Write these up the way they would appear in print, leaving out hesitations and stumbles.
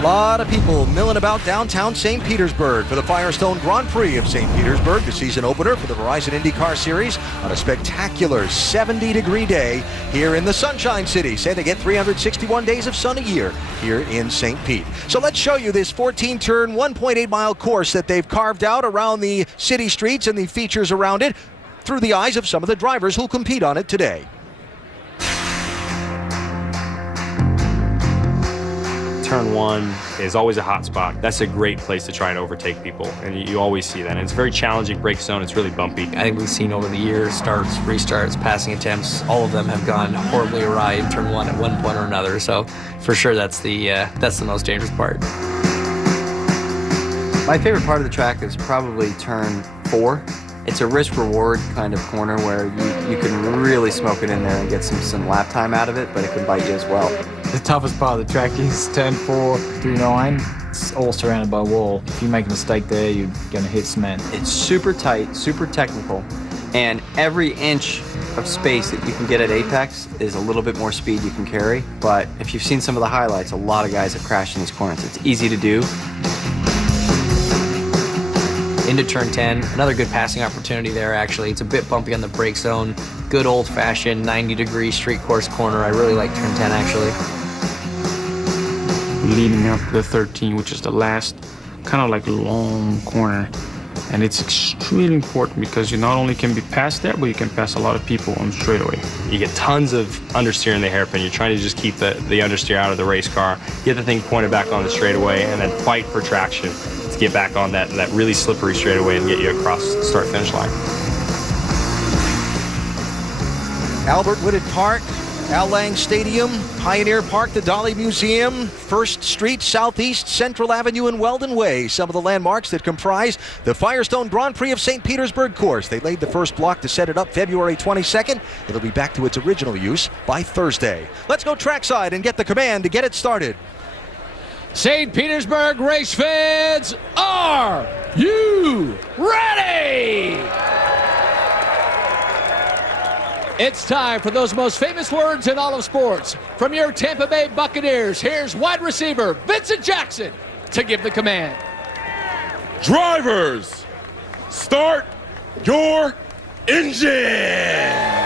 A lot of people milling about downtown St. Petersburg for the Firestone Grand Prix of St. Petersburg, the season opener for the Verizon IndyCar Series on a spectacular 70-degree day here in the Sunshine City. Say they get 361 days of sun a year here in St. Pete. So let's show you this 14-turn, 1.8-mile course that they've carved out around the city streets and the features around it through the eyes of some of the drivers who'll compete on it today. Turn 1 is always a hot spot. That's a great place to try and overtake people, and you always see that. And it's very challenging break zone. It's really bumpy. I think we've seen over the years, starts, restarts, passing attempts, all of them have gone horribly awry in turn 1 at one point or another. So for sure, that's the most dangerous part. My favorite part of the track is probably turn 4. It's a risk-reward kind of corner where you can really smoke it in there and get some lap time out of it, but it can bite you as well. The toughest part of the track is turn 4 through 9. It's all surrounded by wall. If you make a mistake there, you're going to hit cement. It's super tight, super technical, and every inch of space that you can get at apex is a little bit more speed you can carry. But if you've seen some of the highlights, a lot of guys have crashed in these corners. It's easy to do. Into turn 10, another good passing opportunity there actually. It's a bit bumpy on the brake zone. Good old-fashioned 90-degree street course corner. I really like turn 10 actually. Leading up to the 13, which is the last kind of like long corner. And it's extremely important because you not only can be passed there, but you can pass a lot of people on straightaway. You get tons of understeer in the hairpin. You're trying to just keep the understeer out of the race car, get the thing pointed back on the straightaway, and then fight for traction to get back on that really slippery straightaway and get you across the start-finish line. Albert Whitted Park, Al Lang Stadium, Pioneer Park, the Dolly Museum, First Street, Southeast, Central Avenue, and Weldon Way. Some of the landmarks that comprise the Firestone Grand Prix of St. Petersburg course. They laid the first block to set it up February 22nd. It'll be back to its original use by Thursday. Let's go trackside and get the command to get it started. St. Petersburg race fans, are you ready? It's time for those most famous words in all of sports. From your Tampa Bay Buccaneers, here's wide receiver Vincent Jackson to give the command. Drivers, start your engine!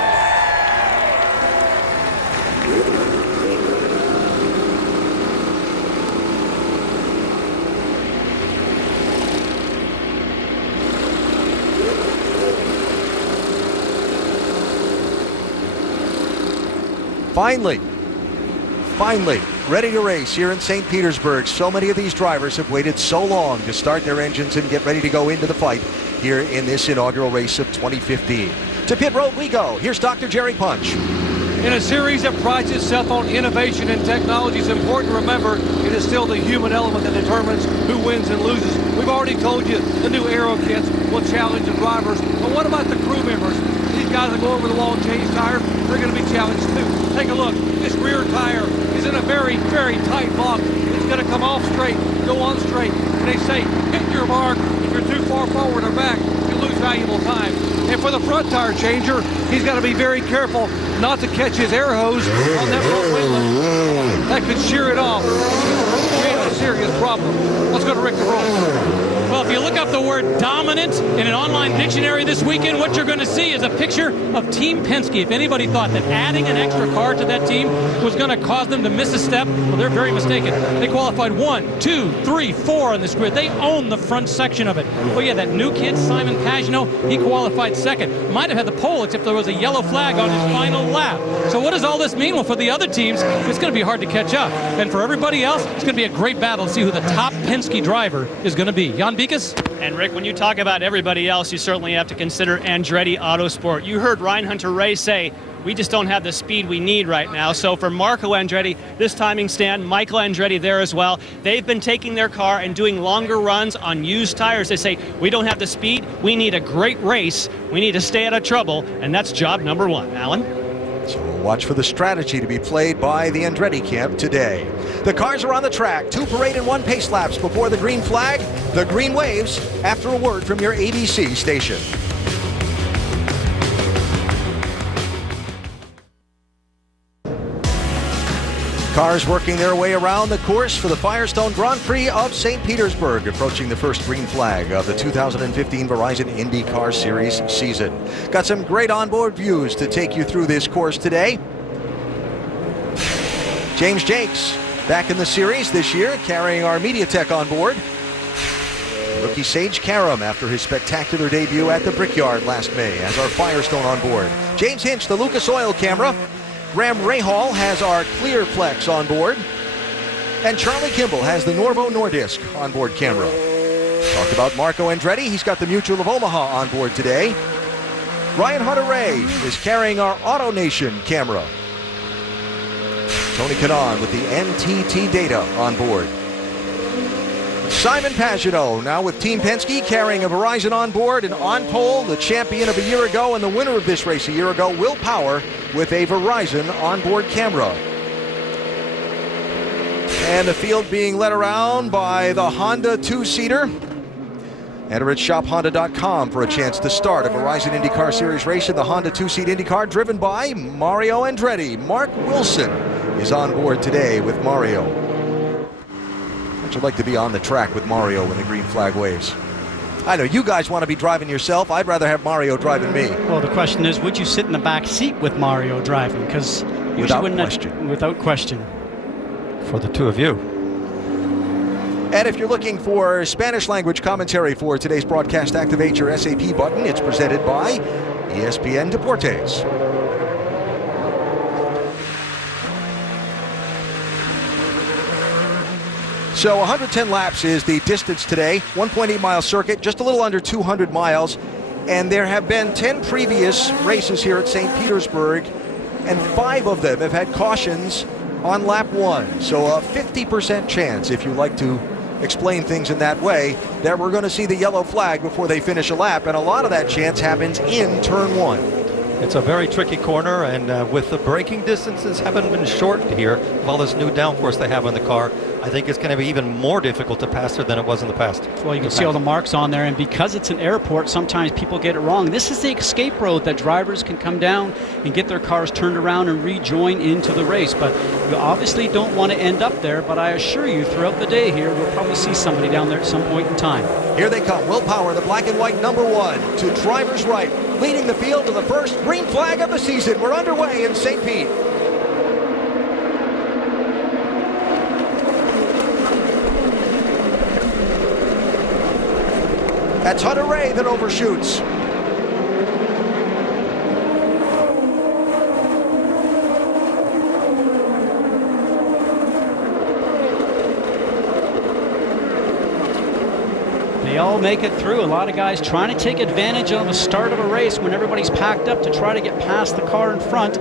Finally, ready to race here in St. Petersburg. So many of these drivers have waited so long to start their engines and get ready to go into the fight here in this inaugural race of 2015. To pit road we go. Here's Dr. Jerry Punch. In a series that prides itself on innovation and technology, it's important to remember it is still the human element that determines who wins and loses. We've already told you the new aero kits will challenge the drivers, but what about the crew members? These guys that go over the long change tire, they're going to be challenged too. Take a look. This rear tire is in a very, very tight lock. It's going to come off straight, go on straight. And they say, hit your mark. If you're too far forward or back, you lose valuable time. And for the front tire changer, he's got to be very careful not to catch his air hose on that front windlet. That could shear it off. Create a serious problem. Let's go to Rick DeVos. Well, if you look up the word dominant in an online dictionary this weekend, what you're going to see is a picture of Team Penske. If anybody thought that adding an extra car to that team was going to cause them to miss a step, well, they're very mistaken. They qualified 1, 2, 3, 4 on this grid. They own the front section of it. Well, yeah, that new kid, Simon Pagenaud, he qualified second. Might have had the pole, except there was a yellow flag on his final lap. So what does all this mean? Well, for the other teams, it's going to be hard to catch up. And for everybody else, it's going to be a great battle to see who the top Penske driver is going to be. Jan Beekes? And Rick, when you talk about everybody else, you certainly have to consider Andretti Autosport. You heard Ryan Hunter-Reay say, we just don't have the speed we need right now. So for Marco Andretti, this timing stand, Michael Andretti there as well, they've been taking their car and doing longer runs on used tires. They say, we don't have the speed, we need a great race, we need to stay out of trouble, and that's job number one. Alan? So we'll watch for the strategy to be played by the Andretti camp today. The cars are on the track. 2 parade and 1 pace laps before the green flag. The green waves after a word from your ABC station. Cars working their way around the course for the Firestone Grand Prix of St. Petersburg, approaching the first green flag of the 2015 Verizon IndyCar Series season. Got some great onboard views to take you through this course today. James Jakes back in the series this year, carrying our media tech on board. Rookie Sage Karam after his spectacular debut at the Brickyard last May as our Firestone on board. James Hinch, the Lucas Oil camera. Graham Rahal has our Clearplex on board. And Charlie Kimball has the Norvo Nordisk onboard camera. Talk about Marco Andretti. He's got the Mutual of Omaha on board today. Ryan Hunter-Ray is carrying our AutoNation camera. Tony Kanaan with the NTT data on board. Simon Pagenaud now with Team Penske carrying a Verizon on board, and on pole, the champion of a year ago and the winner of this race a year ago, Will Power, with a Verizon onboard camera. And the field being led around by the Honda two-seater. Enter at shophonda.com for a chance to start a Verizon IndyCar Series race in the Honda two-seat IndyCar driven by Mario Andretti. Mark Wilson is on board today with Mario. I'd like to be on the track with Mario when the green flag waves. I know you guys want to be driving yourself. I'd rather have Mario driving me. Well, the question is, would you sit in the back seat with Mario driving? Because without question. Without question. For the two of you. And if you're looking for Spanish language commentary for today's broadcast, activate your SAP button. It's presented by ESPN Deportes. So 110 laps is the distance today, 1.8 mile circuit, just a little under 200 miles. And there have been 10 previous races here at St. Petersburg, and 5 of them have had cautions on lap 1. So a 50% chance, if you like to explain things in that way, that we're going to see the yellow flag before they finish a lap. And a lot of that chance happens in turn 1. It's a very tricky corner, and with the braking distances haven't been shortened here, with all this new downforce they have on the car, I think it's going to be even more difficult to pass her than it was in the past. Well, you can see all the marks on there, and because it's an airport, sometimes people get it wrong. This is the escape road that drivers can come down and get their cars turned around and rejoin into the race. But you obviously don't want to end up there, but I assure you, throughout the day here, we'll probably see somebody down there at some point in time. Here they come. Will Power, the black and white number 1, to driver's right, leading the field to the first green flag of the season. We're underway in St. Pete. That's Hunter-Ray that overshoots. They all make it through. A lot of guys trying to take advantage of the start of a race when everybody's packed up to try to get past the car in front.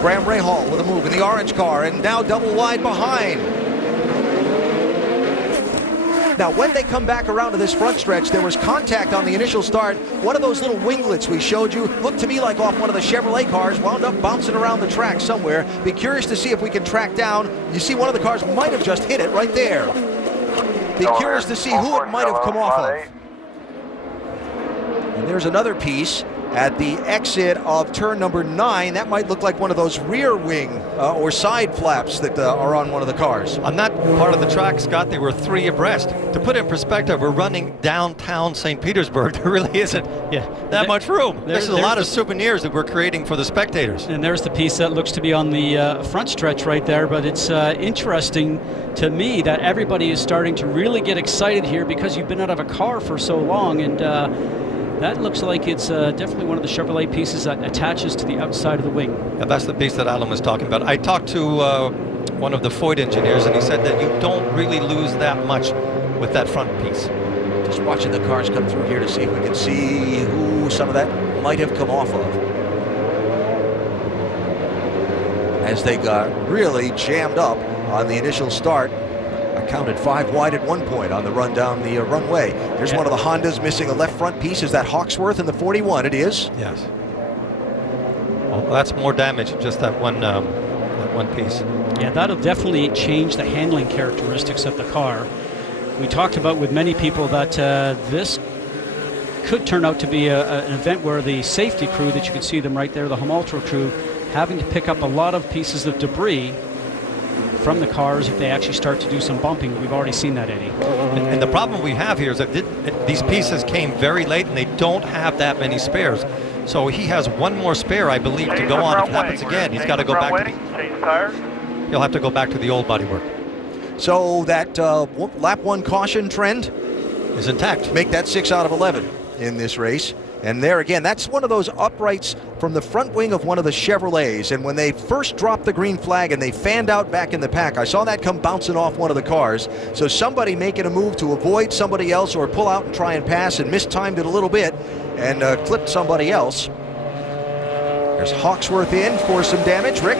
Graham Rahal with a move in the orange car, and now double wide behind. Now, when they come back around to this front stretch, there was contact on the initial start. One of those little winglets we showed you looked to me like off one of the Chevrolet cars, wound up bouncing around the track somewhere. Be curious to see if we can track down. You see one of the cars might have just hit it right there. Be curious to see who it might have come off of. And there's another piece at the exit of turn number 9. That might look like one of those rear wing or side flaps that are on one of the cars. On that part of the track, Scott, they were 3 abreast. To put it in perspective, we're running downtown St. Petersburg. There really isn't that much room. This is a lot of souvenirs that we're creating for the spectators. And there's the piece that looks to be on the front stretch right there, but it's interesting to me that everybody is starting to really get excited here because you've been out of a car for so long, and that looks like it's definitely one of the Chevrolet pieces that attaches to the outside of the wing. Yeah, that's the piece that Alan was talking about. I talked to one of the Foyt engineers, and he said that you don't really lose that much with that front piece. Just watching the cars come through here to see if we can see who some of that might have come off of. As they got really jammed up on the initial start. I counted 5 wide at one point on the run down the runway. Here's one of the Hondas missing a left front piece. Is that Hawksworth in the 41? It is. Yes. Well, that's more damage than just that one piece. Yeah, that'll definitely change the handling characteristics of the car. We talked about with many people that this could turn out to be an event where the safety crew, that you can see them right there, the Homaltro crew, having to pick up a lot of pieces of debris from the cars if they actually start to do some bumping. We've already seen that, Eddie. And the problem we have here is that these pieces came very late and they don't have that many spares. So he has one more spare, I believe, to go on. If it happens again, he's got to go back to he'll have to go back to the old bodywork. So that lap 1 caution trend is intact. Make that 6 out of 11 in this race. And there again, that's one of those uprights from the front wing of one of the Chevrolets. And when they first dropped the green flag and they fanned out back in the pack, I saw that come bouncing off one of the cars. So somebody making a move to avoid somebody else or pull out and try and pass, and mistimed it a little bit and clipped somebody else. There's Hawksworth in for some damage. Rick?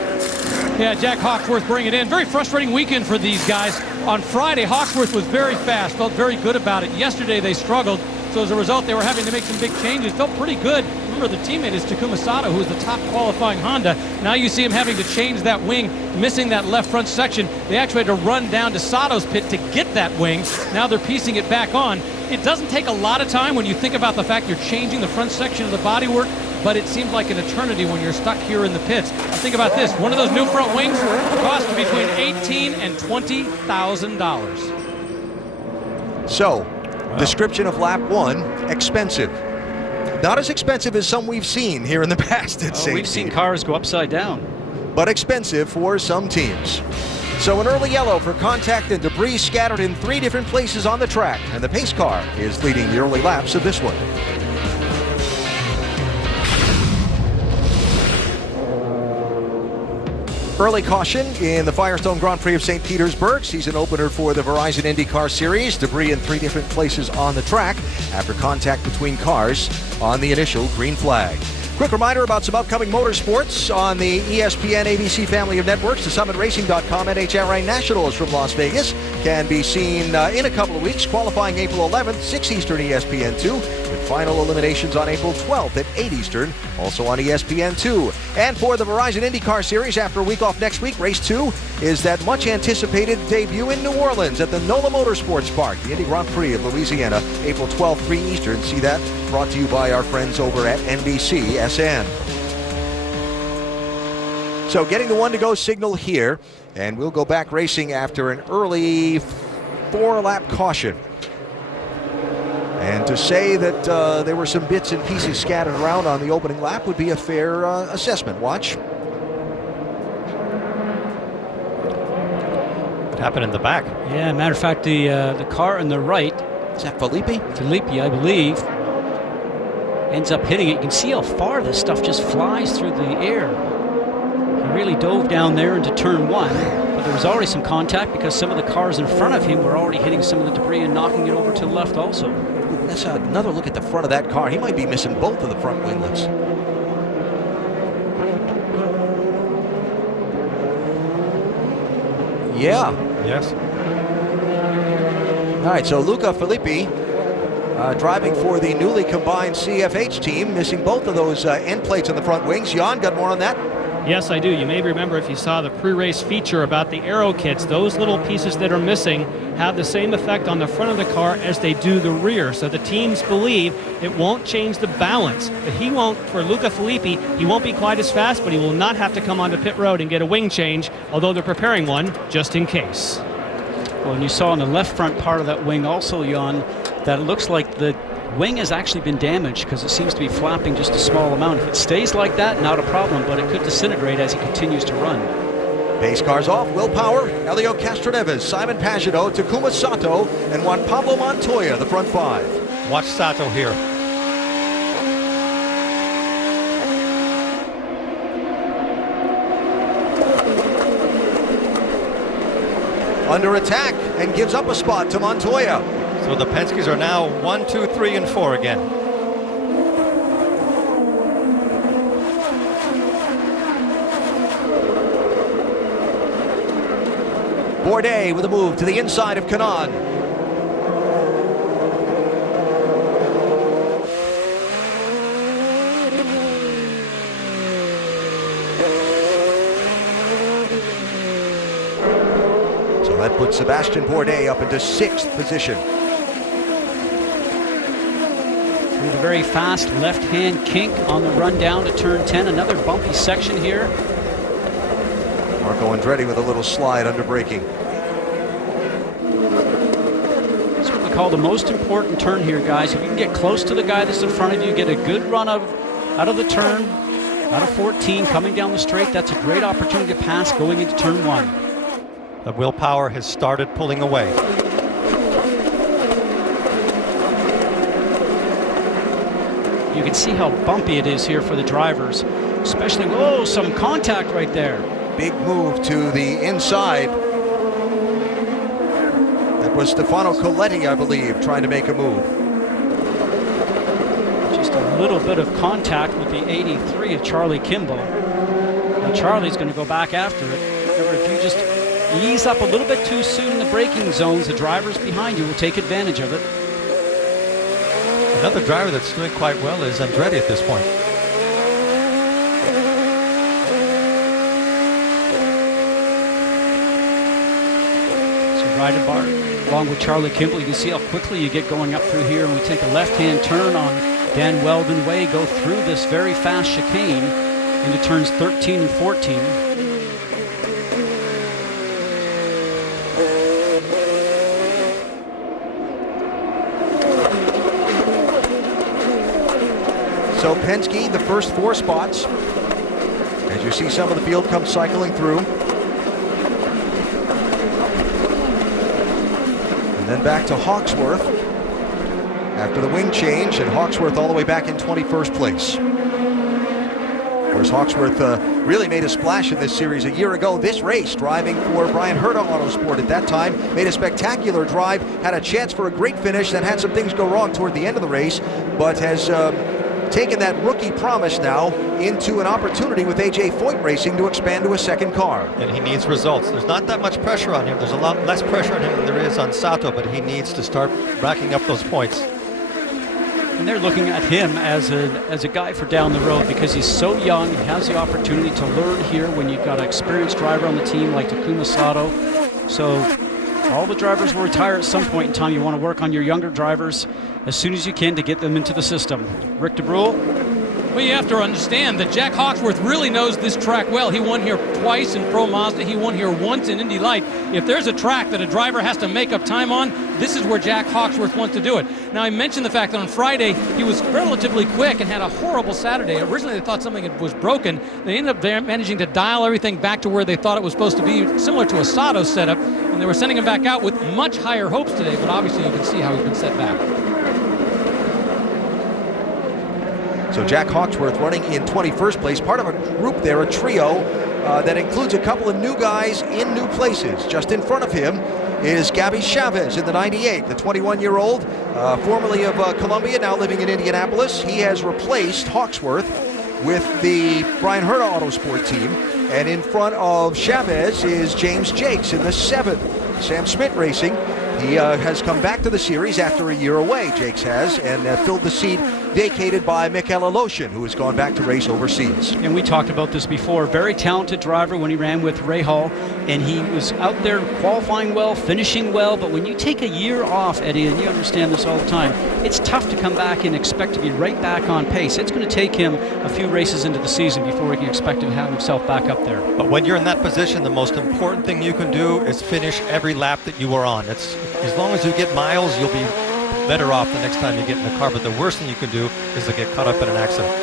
Yeah, Jack Hawksworth bringing it in. Very frustrating weekend for these guys. On Friday, Hawksworth was very fast, felt very good about it. Yesterday, they struggled. So as a result, they were having to make some big changes. Felt pretty good. Remember, the teammate is Takuma Sato, who's the top qualifying Honda. Now you see him having to change that wing, missing that left front section. They actually had to run down to Sato's pit to get that wing. Now they're piecing it back on. It doesn't take a lot of time when you think about the fact you're changing the front section of the bodywork, but it seems like an eternity when you're stuck here in the pits. Think about this. One of those new front wings cost between $18,000 and $20,000. So, description of lap 1, expensive. Not as expensive as some we've seen here in the past at St. We've seen cars go upside down. But expensive for some teams. So an early yellow for contact and debris scattered in 3 different places on the track, and the pace car is leading the early laps of this one. Early caution in the Firestone Grand Prix of St. Petersburg, season opener for the Verizon IndyCar Series. Debris in 3 different places on the track after contact between cars on the initial green flag. Quick reminder about some upcoming motorsports on the ESPN ABC family of networks. The SummitRacing.com NHRA Nationals from Las Vegas can be seen in a couple of weeks. Qualifying April 11th, 6 Eastern ESPN2, with final eliminations on April 12th at 8 Eastern, also on ESPN2. And for the Verizon IndyCar Series, after a week off next week, race 2 is that much anticipated debut in New Orleans at the NOLA Motorsports Park, the Indy Grand Prix of Louisiana, April 12th, 3 Eastern. See that brought to you by our friends over at NBC SN. So getting the 1-to-go signal here, and we'll go back racing after an early 4-lap caution. And to say that there were some bits and pieces scattered around on the opening lap would be a fair assessment. Watch. What happened in the back? Yeah, matter of fact, the car on the right. Is that Filippi? Filippi, I believe. Ends up hitting it. You can see how far this stuff just flies through the air. He really dove down there into turn 1, but there was already some contact because some of the cars in front of him were already hitting some of the debris and knocking it over to the left also. That's another look at the front of that car. He might be missing both of the front winglets. Yeah. Yes. All right, so Luca Filippi driving for the newly combined CFH team, missing both of those end plates on the front wings. Jan, got more on that? Yes, I do. You may remember if you saw the pre-race feature about the aero kits, those little pieces that are missing have the same effect on the front of the car as they do the rear. So the teams believe it won't change the balance. But he won't, for Luca Filippi, he won't be quite as fast, but he will not have to come onto pit road and get a wing change, although they're preparing one just in case. Well, and you saw on the left front part of that wing also, Jan, that it looks like the wing has actually been damaged because it seems to be flapping just a small amount. If it stays like that, not a problem, but it could disintegrate as he continues to run. Base cars off. Will Power, Elio Castroneves, Simon Pagenaud, Takuma Sato, and Juan Pablo Montoya, the front 5. Watch Sato here. Under attack and gives up a spot to Montoya. So the Penske's are now 1, 2, 3, and 4 again. Bourdais with a move to the inside of Kanaan. So that puts Sebastian Bourdais up into 6th position. Through the very fast left-hand kink on the run down to turn 10. Another bumpy section here. Marco Andretti with a little slide under braking. That's what we call the most important turn here, guys. If you can get close to the guy that's in front of you, get a good run out of the turn, out of 14, coming down the straight, that's a great opportunity to pass going into turn 1. The willpower has started pulling away. You can see how bumpy it is here for the drivers, especially, whoa, some contact right there. Big move to the inside. That was Stefano Coletti, I believe, trying to make a move. Just a little bit of contact with the 83 of Charlie Kimball. Now Charlie's going to go back after it. Remember, if you just ease up a little bit too soon in the braking zones, the drivers behind you will take advantage of it. Another driver that's doing quite well is Andretti at this point. So Ryder Bar, along with Charlie Kimball, you can see how quickly you get going up through here, and we take a left-hand turn on Dan Weldon Way, go through this very fast chicane into turns 13 and 14. So Penske, the first 4 spots. As you see some of the field come cycling through. And then back to Hawksworth after the wing change, and Hawksworth all the way back in 21st place. Of course, Hawksworth really made a splash in this series a year ago. This race, driving for Brian Herta Autosport at that time, made a spectacular drive, had a chance for a great finish, then had some things go wrong toward the end of the race, but has taken that rookie promise now into an opportunity with AJ Foyt Racing to expand to a second car. And he needs results. There's not that much pressure on him. There's a lot less pressure on him than there is on Sato, but he needs to start racking up those points. And they're looking at him as a guy for down the road because he's so young. He has the opportunity to learn here when you've got an experienced driver on the team like Takuma Sato. So all the drivers will retire at some point in time. You want to work on your younger drivers as soon as you can to get them into the system. Rick DeBrule. Well, you have to understand that Jack Hawksworth really knows this track well. He won here twice in Pro Mazda. He won here once in Indy Light. If there's a track that a driver has to make up time on, this is where Jack Hawksworth wants to do it. Now, I mentioned the fact that on Friday he was relatively quick and had a horrible Saturday. Originally, they thought something was broken. They ended up managing to dial everything back to where they thought it was supposed to be, similar to a Sato setup, and they were sending him back out with much higher hopes today, but obviously you can see how he's been set back. So Jack Hawksworth running in 21st place, part of a group there, a trio that includes a couple of new guys in new places. Just in front of him is Gabby Chavez in the 98, the 21-year-old, formerly of Columbia, now living in Indianapolis. He has replaced Hawksworth with the Brian Herta Autosport team. And in front of Chavez is James Jakes in the 7th, Sam Schmidt Racing. He has come back to the series after a year away, Jakes has, and filled the seat vacated by Mikel Aloshin, who has gone back to race overseas. And we talked about this before. Very talented driver when he ran with Ray Hall, and he was out there qualifying well, finishing well, but when you take a year off, Eddie, and you understand this all the time, it's tough to come back and expect to be right back on pace. It's going to take him a few races into the season before he can expect to have himself back up there. But when you're in that position, the most important thing you can do is finish every lap that you are on. It's, as long as you get miles, you'll be better off the next time you get in the car, but the worst thing you can do is to get caught up in an accident.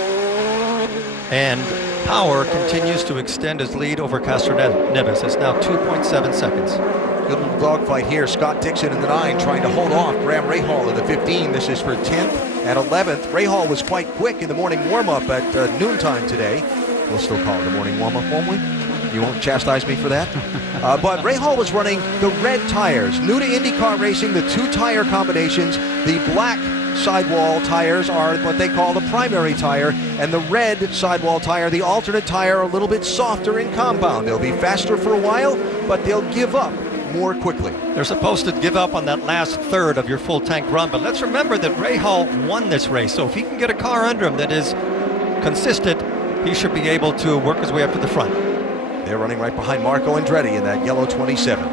And Power continues to extend his lead over Castroneves. It's now 2.7 seconds. Good little dogfight here. Scott Dixon in the 9 trying to hold off Graham Rahal in the 15. This is for 10th and 11th. Rahal was quite quick in the morning warm-up at noontime today. We'll still call it the morning warm-up, won't we? You won't chastise me for that? But Rahal was running the red tires. New to IndyCar racing, the 2 tire combinations. The black sidewall tires are what they call the primary tire, and the red sidewall tire, the alternate tire, a little bit softer in compound. They'll be faster for a while, but they'll give up more quickly. They're supposed to give up on that last third of your full tank run, but let's remember that Rahal won this race, so if he can get a car under him that is consistent he should be able to work his way up to the front. They're running right behind Marco Andretti in that yellow 27.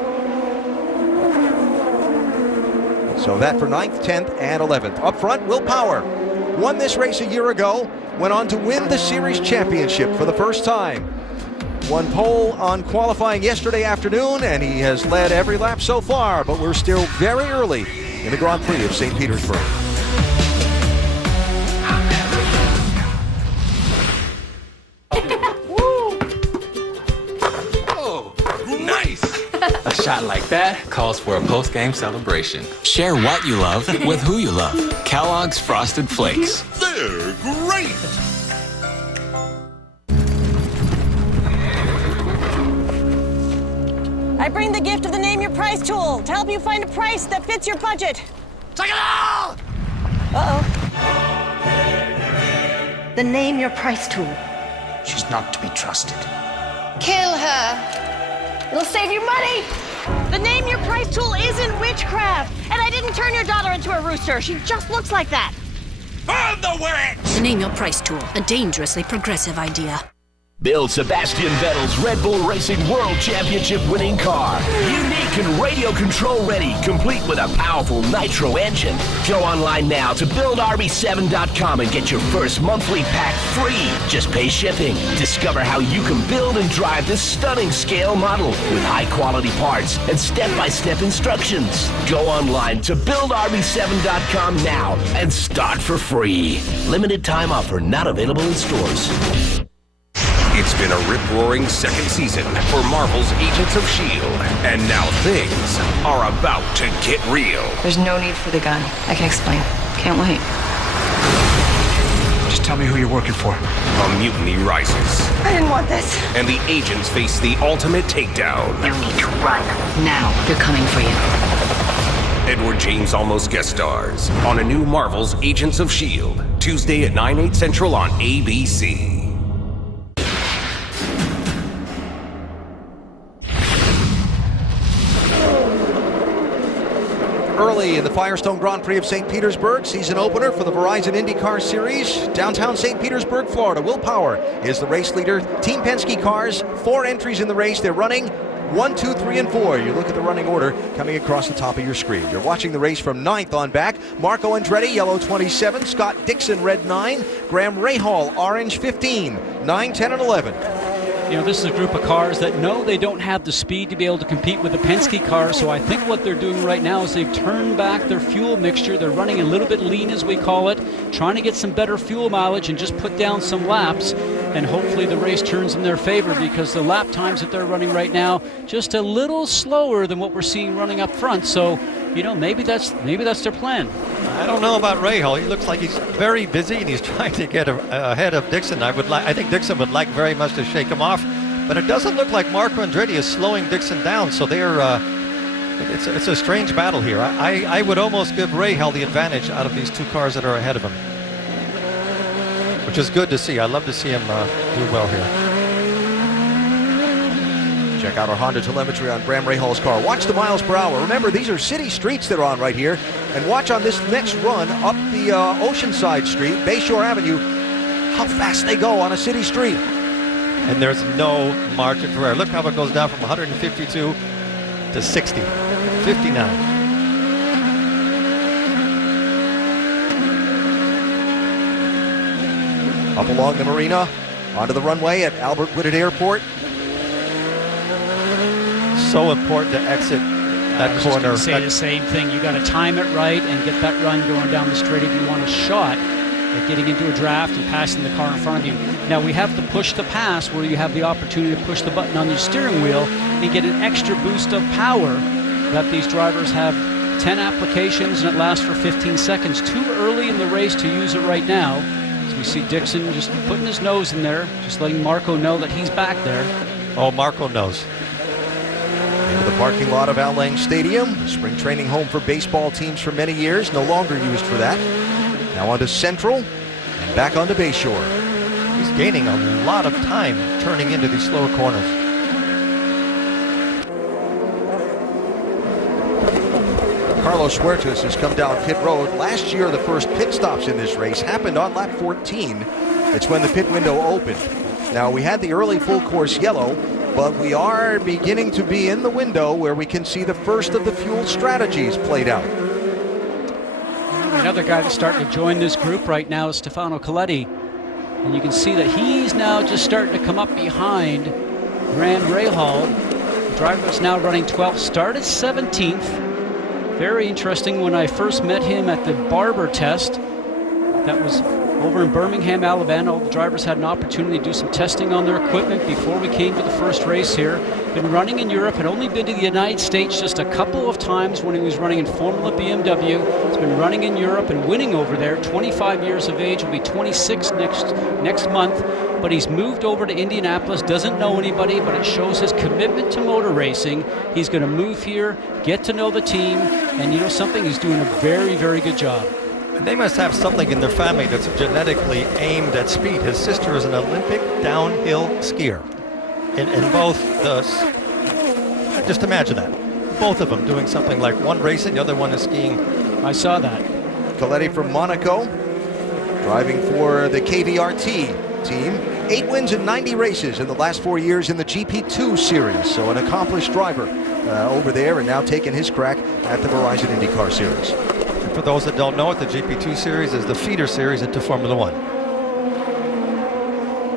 So that for 9th, 10th, and 11th. Up front, Will Power. Won this race a year ago. Went on to win the series championship for the first time. Won pole on qualifying yesterday afternoon, and he has led every lap so far, but we're still very early in the Grand Prix of St. Petersburg. A shot like that calls for a post-game celebration. Share what you love with who you love. Kellogg's Frosted Flakes. They're great! I bring the gift of the Name Your Price tool to help you find a price that fits your budget. Take it all! Uh-oh. The Name Your Price tool. She's not to be trusted. Kill her. It'll save you money. The Name Your Price tool isn't witchcraft. And I didn't turn your daughter into a rooster. She just looks like that. Find the witch! The Name Your Price tool, a dangerously progressive idea. Build Sebastian Vettel's Red Bull Racing World Championship winning car. Unique and radio control ready, complete with a powerful nitro engine. Go online now to buildrb7.com and get your first monthly pack free. Just pay shipping. Discover how you can build and drive this stunning scale model with high quality parts and step-by-step instructions. Go online to buildrb7.com now and start for free. Limited time offer not available in stores. It's been a rip-roaring second season for Marvel's Agents of S.H.I.E.L.D. And now things are about to get real. There's no need for the gun. I can explain. Can't wait. Just tell me who you're working for. A mutiny rises. I didn't want this. And the agents face the ultimate takedown. You need to run. Now. They're coming for you. Edward James Olmos guest stars on a new Marvel's Agents of S.H.I.E.L.D. Tuesday at 9/8 Central on ABC. Early in the Firestone Grand Prix of St. Petersburg, season opener for the Verizon IndyCar Series. Downtown St. Petersburg, Florida. Will Power is the race leader. Team Penske cars, 4 entries in the race. They're running 1, 2, 3, and 4. You look at the running order coming across the top of your screen. You're watching the race from 9th on back. Marco Andretti, yellow 27. Scott Dixon, red 9. Graham Rahal, orange 15. 9, 10, and 11. You know, this is a group of cars that know they don't have the speed to be able to compete with the Penske cars, so I think what they're doing right now is they've turned back their fuel mixture. They're running a little bit lean, as we call it, trying to get some better fuel mileage and just put down some laps, and hopefully the race turns in their favor, because the lap times that they're running right now just a little slower than what we're seeing running up front. So, you know, maybe that's their plan. I don't know about Rahal. He looks like he's very busy and he's trying to get ahead of Dixon. I think Dixon would like very much to shake him off, but it doesn't look like Marco Andretti is slowing Dixon down. So they're it's a strange battle here. I would almost give Rahal the advantage out of these 2 cars that are ahead of him, which is good to see. I love to see him do well here. Check out our Honda telemetry on Graham Rahal's car. Watch the miles per hour. Remember, these are city streets that are on right here. And watch on this next run up the Oceanside Street, Bayshore Avenue, how fast they go on a city street. And there's no margin for error. Look how it goes down from 152 to 60, 59. Up along the marina, onto the runway at Albert Whitted Airport. So important to exit that corner. I was say the same thing. You got to time it right and get that run going down the straight if you want a shot at getting into a draft and passing the car in front of you. Now we have to push the pass, where you have the opportunity to push the button on your steering wheel and get an extra boost of power. That these drivers have 10 applications and it lasts for 15 seconds. Too early in the race to use it right now. As we see Dixon just putting his nose in there, just letting Marco know that he's back there. Oh, Marco knows. Into the parking lot of Al Lang Stadium, spring training home for baseball teams for many years, no longer used for that. Now onto Central and back onto Bayshore. He's gaining a lot of time turning into these slower corners. Carlos Huertas has come down pit road. Last year, the first pit stops in this race happened on lap 14. It's when the pit window opened. Now, we had the early full course yellow, but we are beginning to be in the window where we can see the first of the fuel strategies played out. Another guy that's starting to join this group right now is Stefano Coletti. And you can see that he's now just starting to come up behind Grant Rahal. The driver that's now running 12th, started 17th. Very interesting. When I first met him at the Barber test, that was over in Birmingham, Alabama, all the drivers had an opportunity to do some testing on their equipment before we came to the first race here. Been running in Europe, had only been to the United States just a couple of times when he was running in Formula BMW. He's been running in Europe and winning over there. 25 years of age, will be 26 next month. But he's moved over to Indianapolis, doesn't know anybody, but it shows his commitment to motor racing. He's going to move here, get to know the team, and you know something, he's doing a very, very good job. And they must have something in their family that's genetically aimed at speed. His sister is an Olympic downhill skier. In both just imagine that. Both of them doing something like one racing, the other one is skiing. I saw that. Coletti from Monaco, driving for the KVRT team. 8 wins in 90 races in the last 4 years in the GP2 series. So an accomplished driver over there, and now taking his crack at the Verizon IndyCar series. For those that don't know it, the GP2 series is the feeder series into Formula One.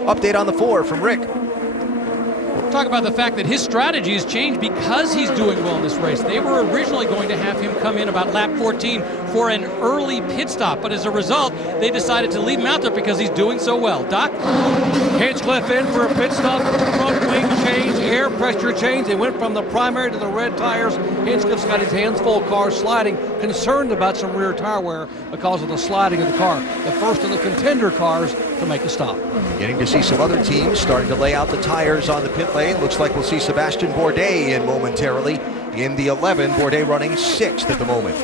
Update on the 4 from Rick. Talk about the fact that his strategy has changed because he's doing well in this race. They were originally going to have him come in about lap 14 for an early pit stop, but as a result, they decided to leave him out there because he's doing so well. Doc? Hinchcliffe in for a pit stop, front wing change, air pressure change. They went from the primary to the red tires. Hinchcliffe's got his hands full, car sliding, concerned about some rear tire wear because of the sliding of the car. The first of the contender cars to make a stop. Beginning to see some other teams starting to lay out the tires on the pit lane. Looks like we'll see Sebastian Bourdais in momentarily in the 11. Bourdais running 6th at the moment.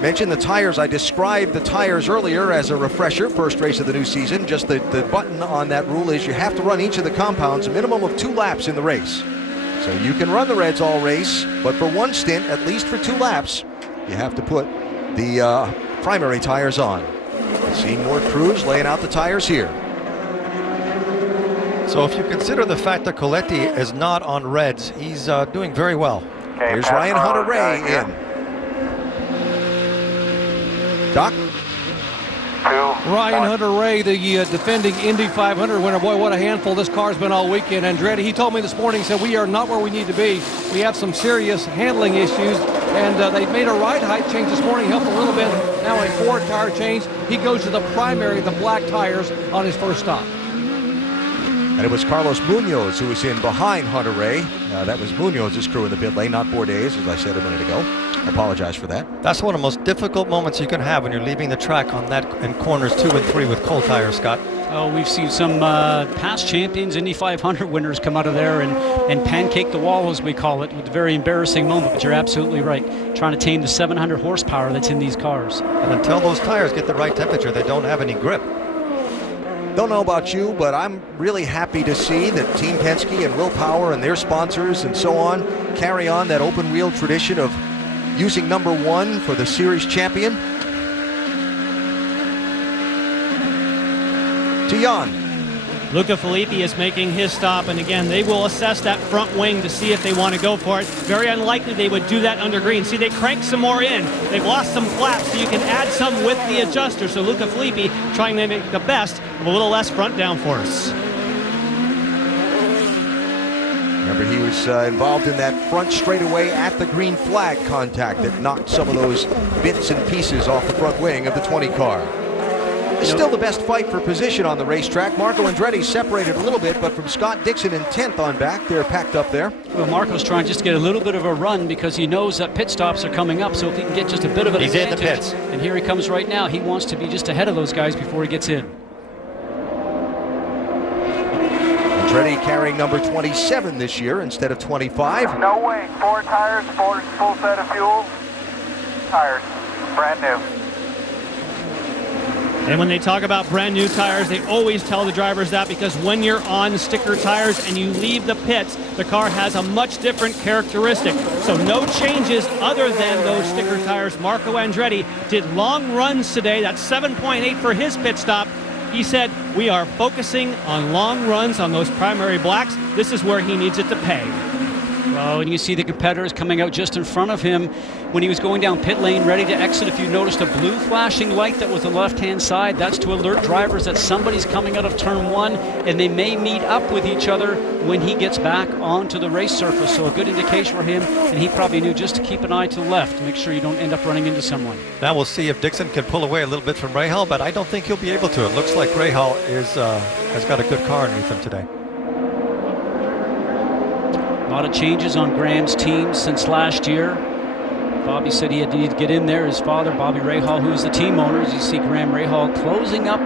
Mentioned the tires. I described the tires earlier as a refresher. First race of the new season. Just the button on that rule is you have to run each of the compounds a minimum of 2 laps in the race. So you can run the reds all race, but for one stint, at least for 2 laps, you have to put the primary tires on. Seeing more crews laying out the tires here. So if you consider the fact that Coletti is not on reds, he's doing very well. Here's Ryan Hunter-Reay in. Doc? Ryan Hunter-Reay, the defending Indy 500 winner. Boy, what a handful this car's been all weekend. Andretti, he told me this morning, said we are not where we need to be. We have some serious handling issues, and they made a ride height change this morning, helped a little bit. Now a 4-tire change. He goes to the primary, the black tires, on his first stop. And it was Carlos Munoz who was in behind Hunter-Reay. That was Munoz's crew in the pit lane, not Bourdais, as I said a minute ago. I apologize for that. That's one of the most difficult moments you can have when you're leaving the track on that in corners 2 and 3 with cold tires, Scott. Oh, we've seen some past champions, Indy 500 winners come out of there and pancake the wall, as we call it, with a very embarrassing moment. But you're absolutely right. Trying to tame the 700 horsepower that's in these cars. And until those tires get the right temperature, they don't have any grip. Don't know about you, but I'm really happy to see that Team Penske and Will Power and their sponsors and so on carry on that open wheel tradition of using number 1 for the series champion. To Jan. Luca Filippi is making his stop, and again, they will assess that front wing to see if they want to go for it. Very unlikely they would do that under green. See, they crank some more in. They've lost some flaps, so you can add some with the adjuster. So Luca Filippi trying to make the best of a little less front downforce. Remember, he was involved in that front straightaway at the green flag contact that knocked some of those bits and pieces off the front wing of the 20 car. It's still the best fight for position on the racetrack. Marco Andretti separated a little bit, but from Scott Dixon in 10th on back, they're packed up there. Well, Marco's trying just to get a little bit of a run because he knows that pit stops are coming up, so if he can get just a bit of an advantage. He's in the pits. And here he comes right now. He wants to be just ahead of those guys before he gets in. Andretti carrying number 27 this year instead of 25. No wing, 4 tires, full set of fuel. Tires, brand new. And when they talk about brand new tires, they always tell the drivers that because when you're on sticker tires and you leave the pits, the car has a much different characteristic. So no changes other than those sticker tires. Marco Andretti did long runs today. That's 7.8 for his pit stop. He said, we are focusing on long runs on those primary blacks. This is where he needs it to pay. Oh, and you see the competitors coming out just in front of him when he was going down pit lane, ready to exit. If you noticed a blue flashing light that was the left-hand side, that's to alert drivers that somebody's coming out of turn 1, and they may meet up with each other when he gets back onto the race surface. So a good indication for him, and he probably knew just to keep an eye to the left to make sure you don't end up running into someone. Now we'll see if Dixon can pull away a little bit from Rahal, but I don't think he'll be able to. It looks like Rahal has got a good car underneath him today. A lot of changes on Graham's team since last year. Bobby said he had to get in there. His father, Bobby Rahal, who's the team owner, as you see Graham Rahal closing up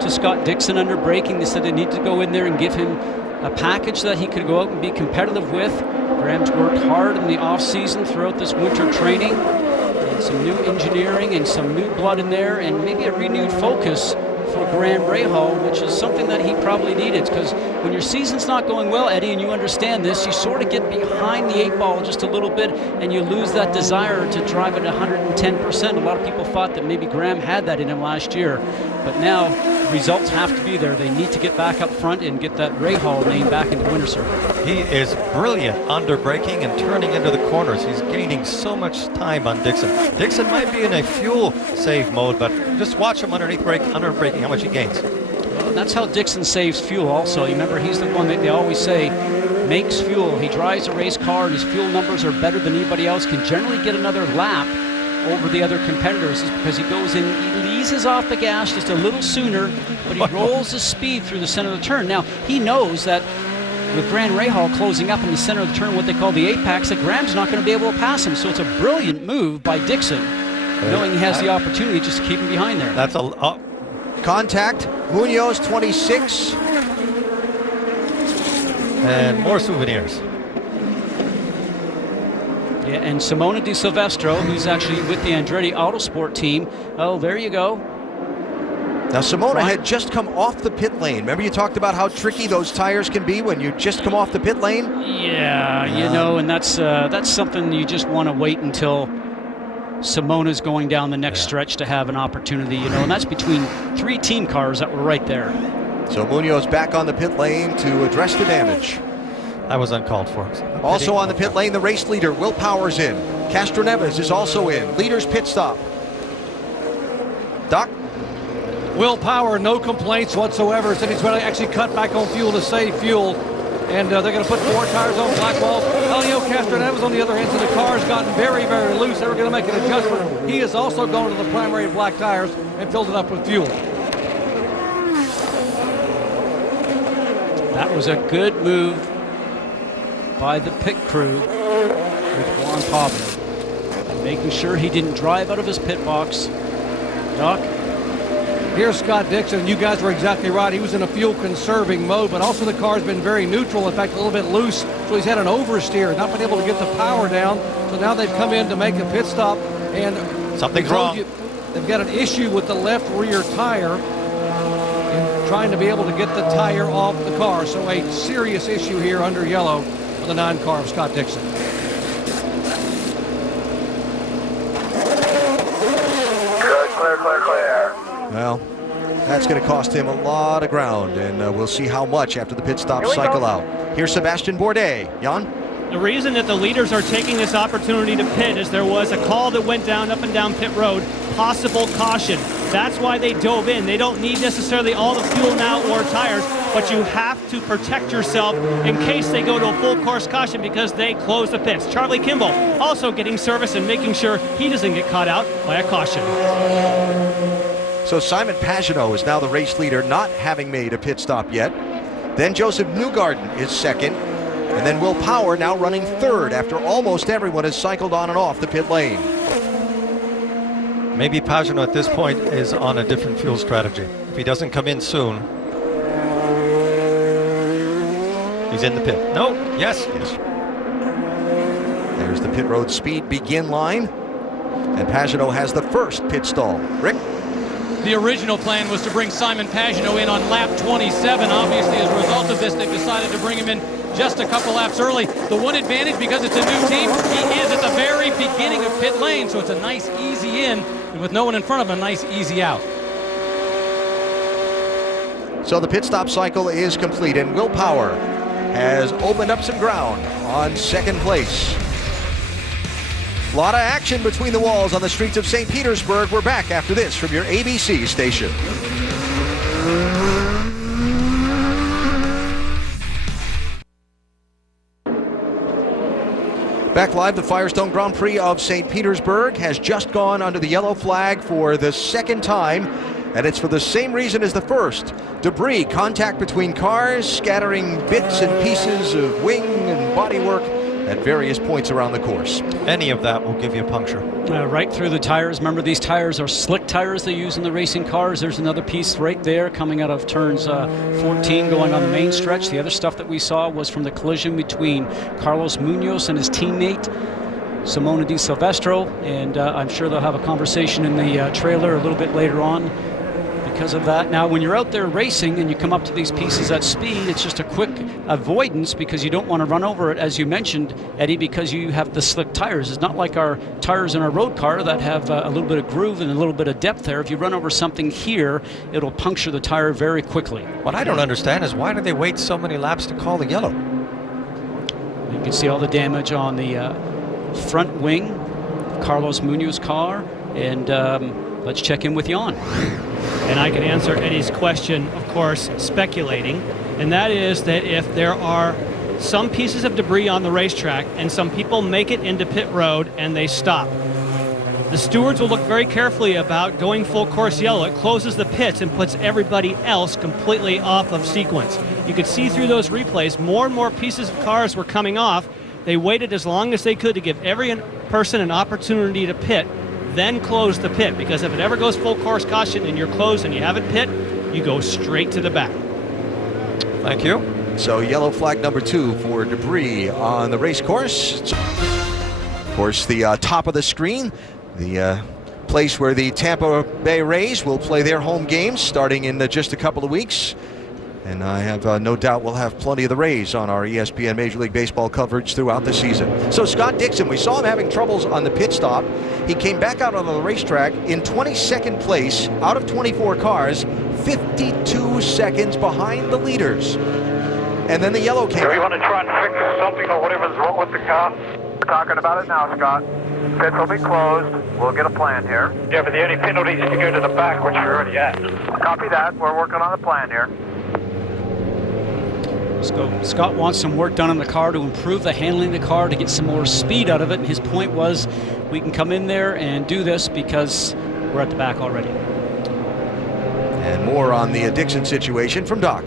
to Scott Dixon under braking. They said they need to go in there and give him a package that he could go out and be competitive with. Graham's worked hard in the off-season throughout this winter training. And some new engineering and some new blood in there, and maybe a renewed focus for Graham Rahal, which is something that he probably needed, because when your season's not going well, Eddie, and you understand this, you sort of get behind the 8 ball just a little bit, and you lose that desire to drive at 110%. A lot of people thought that maybe Graham had that in him last year, but now results have to be there. They need to get back up front and get that Rahal name back into winter circle. He is brilliant under braking and turning into the corners. He's gaining so much time on Dixon. Dixon might be in a fuel save mode, but just watch him under braking, how much he gains. Well, that's how Dixon saves fuel also. You remember, he's the one that they always say makes fuel. He drives a race car and his fuel numbers are better than anybody else, can generally get another lap over the other competitors, is because he goes in, he eases off the gas just a little sooner, but he rolls his speed through the center of the turn. Now, he knows that with Graham Rahal closing up in the center of the turn, what they call the apex, that Graham's not going to be able to pass him. So it's a brilliant move by Dixon, knowing he has the opportunity just to keep him behind there. That's a contact. Munoz 26. And more souvenirs. Yeah, and Simona Di Silvestro, who's actually with the Andretti Autosport team. Oh, there you go. Now, Simona had just come off the pit lane. Remember you talked about how tricky those tires can be when you just come off the pit lane? Yeah, you know, and that's something you just want to wait until Simona's going down the next stretch to have an opportunity, you know, and that's between 3 team cars that were right there. So Munoz back on the pit lane to address the damage. That was uncalled for. Also on the pit lane, the race leader, Will Power's in. Castroneves is also in. Leader's pit stop. Doc? Will Power, no complaints whatsoever. Said he's going to actually cut back on fuel to save fuel. And they're going to put 4 tires on Blackwell. Elio Castroneves, on the other hand, so the car's gotten very, very loose. They were going to make an adjustment. He has also gone to the primary black tires and filled it up with fuel. That was a good move by the pit crew with Juan Pablo, making sure he didn't drive out of his pit box. Doc? Here's Scott Dixon. You guys were exactly right. He was in a fuel-conserving mode, but also the car's been very neutral, in fact, a little bit loose, so he's had an oversteer, not been able to get the power down. So now they've come in to make a pit stop, and something's wrong. They've got an issue with the left rear tire and trying to be able to get the tire off the car. So a serious issue here under yellow for the 9 car of Scott Dixon. Clear. Well, that's going to cost him a lot of ground, and we'll see how much after the pit stop cycle out. Here's Sebastian Bourdais. Jan? The reason that the leaders are taking this opportunity to pit is there was a call that went down up and down pit road, possible caution. That's why they dove in. They don't need necessarily all the fuel now or tires, but you have to protect yourself in case they go to a full course caution because they close the pits. Charlie Kimball also getting service and making sure he doesn't get caught out by a caution. So Simon Pagenaud is now the race leader, not having made a pit stop yet. Then Joseph Newgarden is second. And then Will Power now running third after almost everyone has cycled on and off the pit lane. Maybe Pagenaud at this point is on a different fuel strategy. If he doesn't come in soon, he's in the pit. No, yes. There's the pit road speed begin line. And Pagenaud has the first pit stall. Rick? The original plan was to bring Simon Pagenaud in on lap 27. Obviously, as a result of this, they've decided to bring him in just a couple laps early. The one advantage, because it's a new team, he is at the very beginning of pit lane, so it's a nice, easy in, and with no one in front of him, a nice, easy out. So the pit stop cycle is complete, and Will Power has opened up some ground on second place. A lot of action between the walls on the streets of St. Petersburg. We're back after this from your ABC station. Back live, the Firestone Grand Prix of St. Petersburg has just gone under the yellow flag for the second time, and it's for the same reason as the first. Debris, contact between cars, scattering bits and pieces of wing and bodywork at various points around the course. Any of that will give you a puncture. Right through the tires. Remember, these tires are slick tires they use in the racing cars. There's another piece right there coming out of turns 14 going on the main stretch. The other stuff that we saw was from the collision between Carlos Munoz and his teammate Simona Di Silvestro, and I'm sure they'll have a conversation in the trailer a little bit later on because of that. Now, when you're out there racing and you come up to these pieces at speed, it's just a quick avoidance because you don't want to run over it, as you mentioned, Eddie, because you have the slick tires. It's not like our tires in our road car that have a little bit of groove and a little bit of depth there. If you run over something here, it'll puncture the tire very quickly. What I don't understand is why do they wait so many laps to call the yellow? You can see all the damage on the front wing of Carlos Munoz's car, and let's check in with Jan. And I can answer Eddie's question, of course, speculating, and that is that if there are some pieces of debris on the racetrack and some people make it into pit road and they stop, the stewards will look very carefully about going full course yellow. It closes the pits and puts everybody else completely off of sequence. You could see through those replays, more and more pieces of cars were coming off. They waited as long as they could to give every person an opportunity to pit, then close the pit, because if it ever goes full course caution and you're closed and you haven't pit, you go straight to the back. Thank you. So yellow flag number 2 for debris on the race course. Of course, the top of the screen, the place where the Tampa Bay Rays will play their home games starting in just a couple of weeks. And I have no doubt we'll have plenty of the Rays on our ESPN Major League Baseball coverage throughout the season. So Scott Dixon, we saw him having troubles on the pit stop. He came back out on the racetrack in 22nd place out of 24 cars, 52 seconds behind the leaders. And then the yellow came. Do you want to try and fix something or whatever's wrong with the car? We're talking about it now, Scott. Pits will be closed. We'll get a plan here. Yeah, but the only penalty is to go to the back, which you're already at. Copy that. We're working on a plan here. Scott wants some work done on the car to improve the handling of the car, to get some more speed out of it. And his point was, we can come in there and do this because we're at the back already. And more on the Dixon situation from Doc.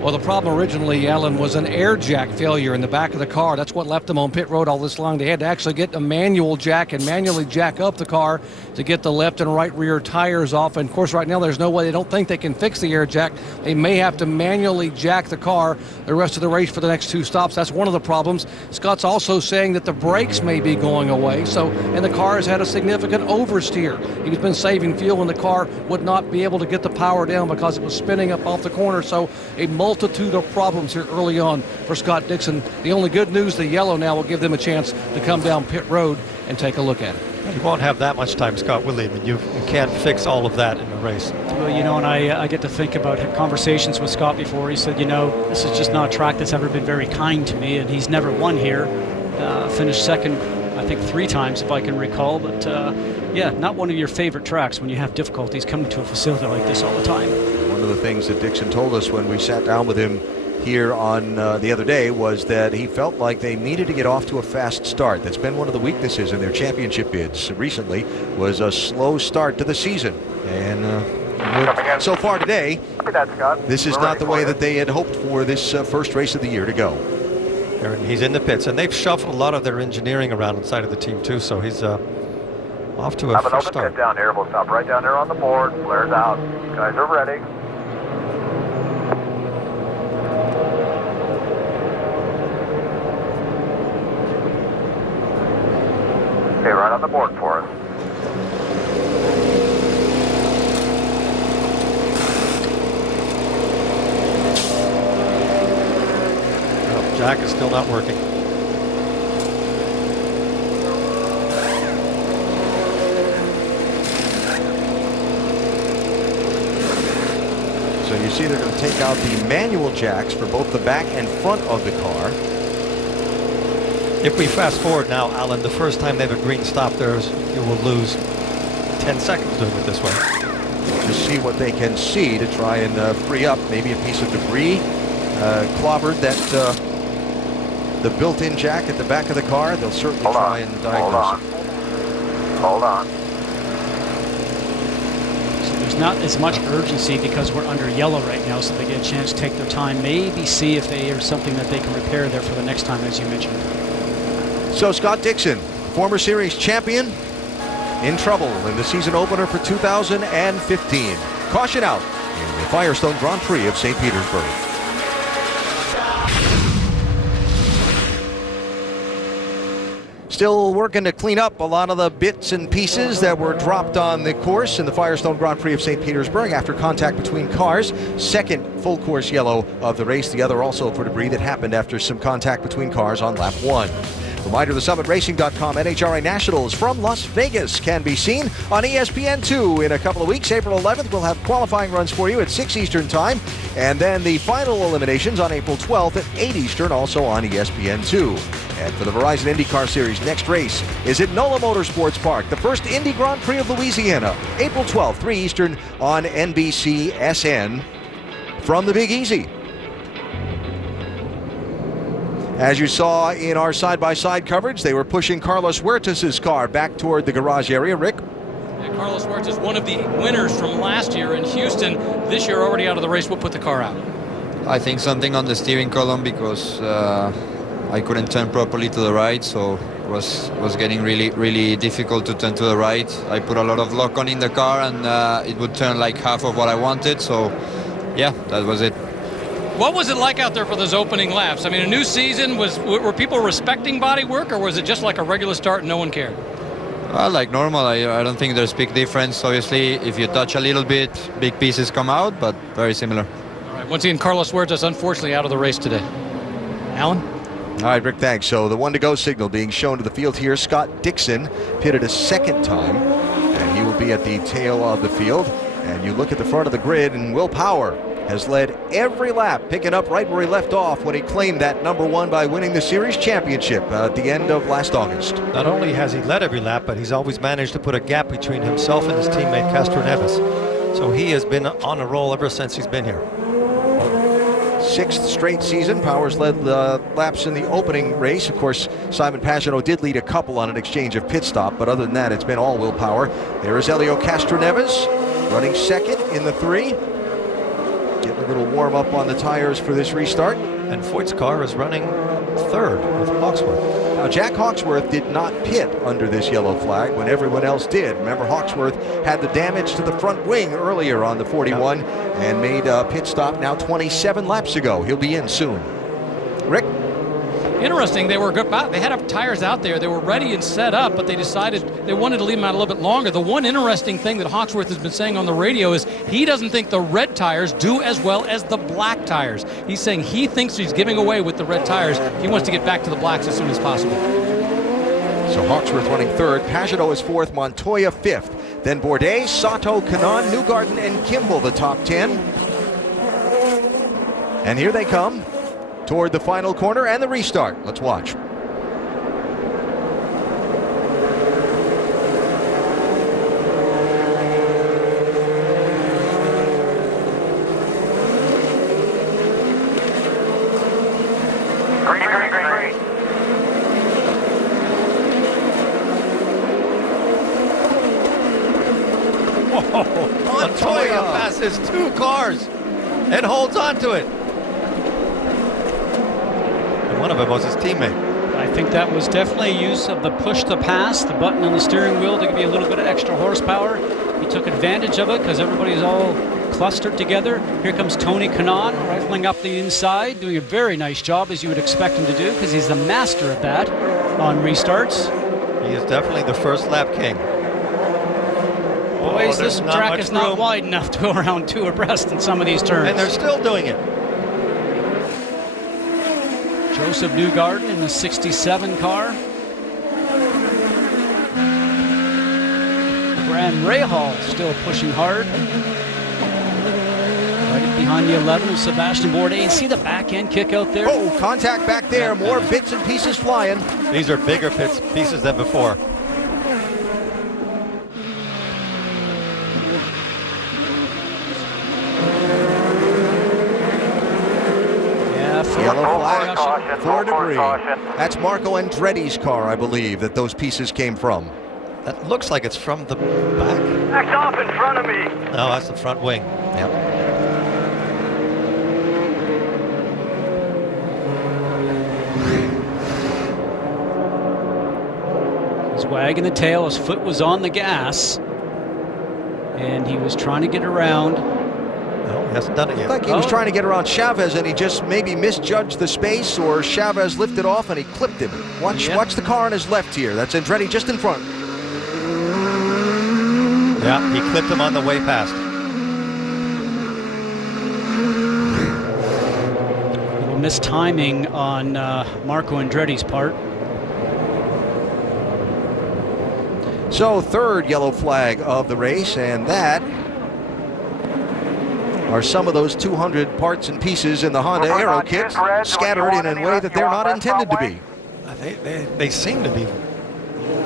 Well, the problem originally, Alan, was an air jack failure in the back of the car. That's what left them on pit road all this long. They had to actually get a manual jack and manually jack up the car to get the left and right rear tires off. And, of course, right now there's no way. They don't think they can fix the air jack. They may have to manually jack the car the rest of the race for the next 2 stops. That's one of the problems. Scott's also saying that the brakes may be going away. And the car has had a significant oversteer. He's been saving fuel, and the car would not be able to get the power down because it was spinning up off the corner. So a multitude of problems here early on for Scott Dixon. The only good news, the yellow now will give them a chance to come down pit road and take a look at it. You won't have that much time, Scott, will he? I mean, you can't fix all of that in a race. Well, you know, and I get to think about conversations with Scott before. He said, you know, this is just not a track that's ever been very kind to me, and he's never won here. Finished second, I think, 3 times, if I can recall. But, yeah, not one of your favorite tracks when you have difficulties coming to a facility like this all the time. One of the things that Dixon told us when we sat down with him here on the other day was that he felt like they needed to get off to a fast start. That's been one of the weaknesses in their championship bids recently, was a slow start to the season. And so far today, this is not the way that they had hoped for this first race of the year to go. He's in the pits, and they've shuffled a lot of their engineering around inside of the team too, so he's off to a first start. Pit down here. We'll stop right down there on the board. Flares out. Guys are ready. Okay, right on the board for us. Well, jack is still not working. So you see they're going to take out the manual jacks for both the back and front of the car. If we fast forward now, Alan, the first time they have a green stop there, you will lose 10 seconds doing it this way. Just see what they can see to try and free up maybe a piece of debris. Clobbered that the built-in jack at the back of the car. They'll certainly try and diagnose it. Hold on. So there's not as much urgency because we're under yellow right now, so they get a chance to take their time, maybe see if there's something that they can repair there for the next time, as you mentioned. So Scott Dixon, former series champion, in trouble in the season opener for 2015. Caution out in the Firestone Grand Prix of St. Petersburg. Still working to clean up a lot of the bits and pieces that were dropped on the course in the Firestone Grand Prix of St. Petersburg after contact between cars. Second full course yellow of the race, the other also for debris that happened after some contact between cars on lap 1. Reminder, the SummitRacing.com NHRA Nationals from Las Vegas can be seen on ESPN2 in a couple of weeks. April 11th, we'll have qualifying runs for you at 6 Eastern Time. And then the final eliminations on April 12th at 8 Eastern, also on ESPN2. And for the Verizon IndyCar Series, next race is at NOLA Motorsports Park, the first Indy Grand Prix of Louisiana, April 12th, 3 Eastern on NBC SN from the Big Easy. As you saw in our side-by-side coverage, they were pushing Carlos Huertas' car back toward the garage area. Rick? Yeah, Carlos Huertas, one of the winners from last year in Houston. This year already out of the race. What put the car out? I think something on the steering column because I couldn't turn properly to the right, so it was getting really difficult to turn to the right. I put a lot of lock on in the car, and it would turn like half of what I wanted, so yeah, that was it. What was it like out there for those opening laps? I mean, a new season, were people respecting body work, or was it just like a regular start and no one cared? Well, like normal. I don't think there's big difference. Obviously, if you touch a little bit, big pieces come out, but very similar. All right, once again, Carlos Huertas, unfortunately, out of the race today. Alan? All right, Rick, thanks. So the 1-to-go signal being shown to the field here. Scott Dixon pitted a second time, and he will be at the tail of the field. And you look at the front of the grid, and Will Power has led every lap, picking up right where he left off when he claimed that #1 by winning the series championship at the end of last August. Not only has he led every lap, but he's always managed to put a gap between himself and his teammate Castroneves. So he has been on a roll ever since he's been here. 6th straight season, Powers led laps in the opening race. Of course, Simon Pagenaud did lead a couple on an exchange of pit stop, but other than that, it's been all Will Power. There is Helio Castroneves running second in the 3. Getting a little warm up on the tires for this restart. And Foyt's car is running third with Hawksworth. Now, Jack Hawksworth did not pit under this yellow flag when everyone else did. Remember, Hawksworth had the damage to the front wing earlier on the 41 and made a pit stop now 27 laps ago. He'll be in soon. Rick? Interesting, they were good. They had tires out there. They were ready and set up, but they decided they wanted to leave them out a little bit longer. The one interesting thing that Hawksworth has been saying on the radio is he doesn't think the red tires do as well as the black tires. He's saying he thinks he's giving away with the red tires. He wants to get back to the blacks as soon as possible. So Hawksworth running third. Pagenaud is fourth. Montoya fifth. Then Bourdais, Sato, Kanaan, Newgarden, and Kimball the top 10. And here they come toward the final corner and the restart. Let's watch. Montoya passes 2 cars and holds on to it. One of them was his teammate. I think that was definitely use of the push to pass, the button on the steering wheel to give you a little bit of extra horsepower. He took advantage of it because everybody's all clustered together. Here comes Tony Kanaan rifling up the inside, doing a very nice job as you would expect him to do because he's the master of that on restarts. He is definitely the first lap king. Boys, this track is not wide enough to go around 2 abreast in some of these turns. And they're still doing it. Joseph Newgarden in the 67 car. Graham Rahal still pushing hard. Right behind the 11 of Sebastian Bourdais. And see the back end kick out there? Oh, contact back there. More bits and pieces flying. These are bigger pieces than before. Yellow flag for debris. That's Marco Andretti's car, I believe, that those pieces came from. That looks like it's from the back. Next off in front of me. No, that's the front wing. Yep. He's wagging the tail. His foot was on the gas. And he was trying to get around. No, he hasn't done it yet. Like he was trying to get around Chavez, and he just maybe misjudged the space, or Chavez lifted off and he clipped him. Watch the car on his left here. That's Andretti just in front. Yeah, he clipped him on the way past. A little mistiming on Marco Andretti's part. So third yellow flag of the race, and that are some of those 200 parts and pieces in the Honda Aero kits scattered in a way that they're not intended to be. They seem to be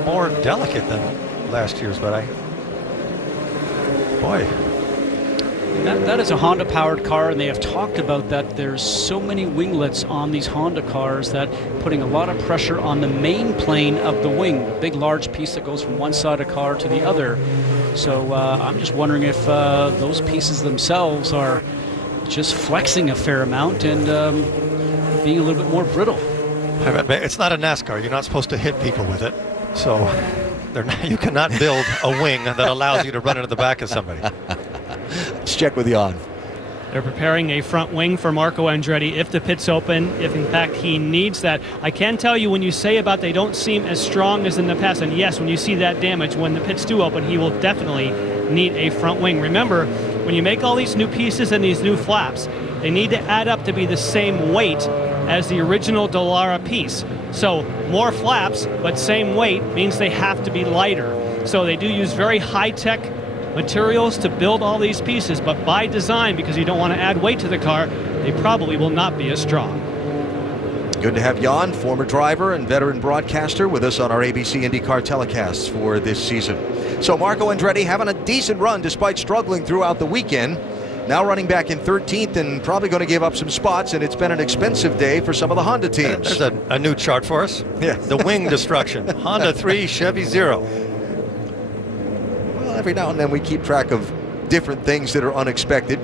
more delicate than last year's, but boy. That is a Honda-powered car, and they have talked about that. There's so many winglets on these Honda cars that putting a lot of pressure on the main plane of the wing, the big, large piece that goes from one side of the car to the other. So I'm just wondering if those pieces themselves are just flexing a fair amount and being a little bit more brittle. It's not a NASCAR. You're not supposed to hit people with it. So you cannot build a wing that allows you to run into the back of somebody. Let's check with Jan. They're preparing a front wing for Marco Andretti if the pit's open, if in fact he needs that. I can tell you, when you say about they don't seem as strong as in the past, and yes, when you see that damage, when the pits do open, he will definitely need a front wing. Remember, when you make all these new pieces and these new flaps, they need to add up to be the same weight as the original Dallara piece. So more flaps, but same weight means they have to be lighter. So they do use very high-tech materials to build all these pieces, but by design, because you don't want to add weight to the car, they probably will not be as strong. Good to have Jan, former driver and veteran broadcaster, with us on our ABC IndyCar telecasts for this season. So Marco Andretti having a decent run despite struggling throughout the weekend. Now running back in 13th and probably going to give up some spots, and it's been an expensive day for some of the Honda teams. There's a new chart for us. Yeah. The wing destruction. Honda 3, Chevy 0. Every now and then we keep track of different things that are unexpected.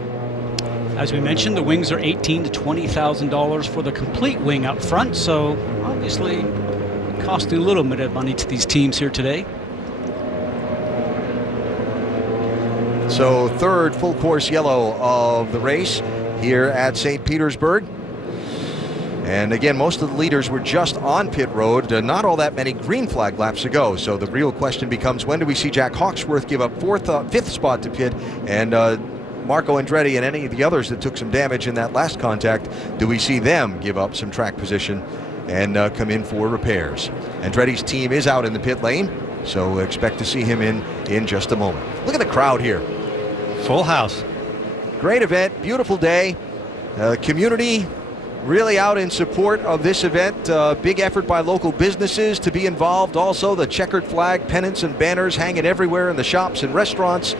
As we mentioned, the wings are $18,000 to $20,000 for the complete wing up front, so obviously costing a little bit of money to these teams here today. So third full course yellow of the race here at St. Petersburg. And again, most of the leaders were just on pit road, not all that many green flag laps ago. So the real question becomes, when do we see Jack Hawksworth give up fifth spot to pit, and Marco Andretti and any of the others that took some damage in that last contact, do we see them give up some track position and come in for repairs? Andretti's team is out in the pit lane, so expect to see him in just a moment. Look at the crowd here. Full house. Great event, beautiful day. Community really out in support of this event. Big effort by local businesses to be involved. Also, the checkered flag pennants and banners hanging everywhere in the shops and restaurants.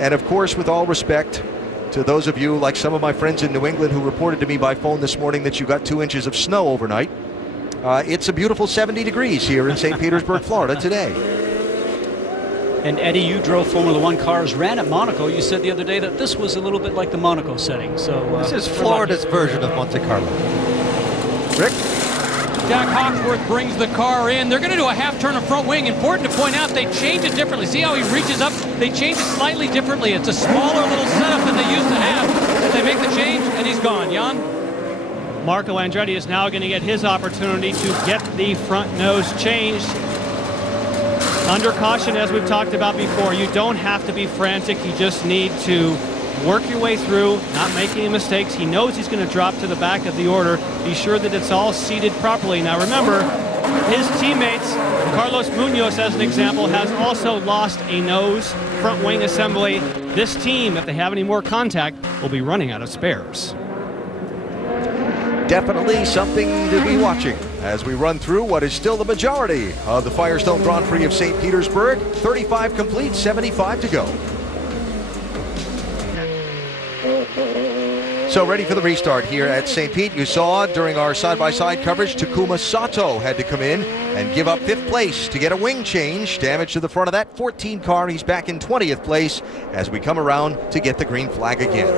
And of course, with all respect to those of you, like some of my friends in New England, who reported to me by phone this morning that you got 2 inches of snow overnight. It's a beautiful 70 degrees here in St. Petersburg, Florida today. And Eddie, you drove Formula One cars, ran at Monaco. You said the other day that this was a little bit like the Monaco setting. So this is Florida's version of Monte Carlo. Rick? Jack Hawksworth brings the car in. They're going to do a half turn of front wing. Important to point out, they change it differently. See how he reaches up? They change it slightly differently. It's a smaller little setup than they used to have. They make the change, and he's gone. Jan? Marco Andretti is now going to get his opportunity to get the front nose changed. Under caution, as we've talked about before, you don't have to be frantic. You just need to work your way through, not make any mistakes. He knows he's going to drop to the back of the order. Be sure that it's all seated properly. Now remember, his teammates, Carlos Munoz as an example, has also lost a nose front wing assembly. This team, if they have any more contact, will be running out of spares. Definitely something to be watching as we run through what is still the majority of the Firestone Grand Prix of St. Petersburg. 35 complete, 75 to go. So ready for the restart here at St. Pete. You saw during our side-by-side coverage, Takuma Sato had to come in and give up 5th place to get a wing change. Damage to the front of that 14 car. He's back in 20th place as we come around to get the green flag again.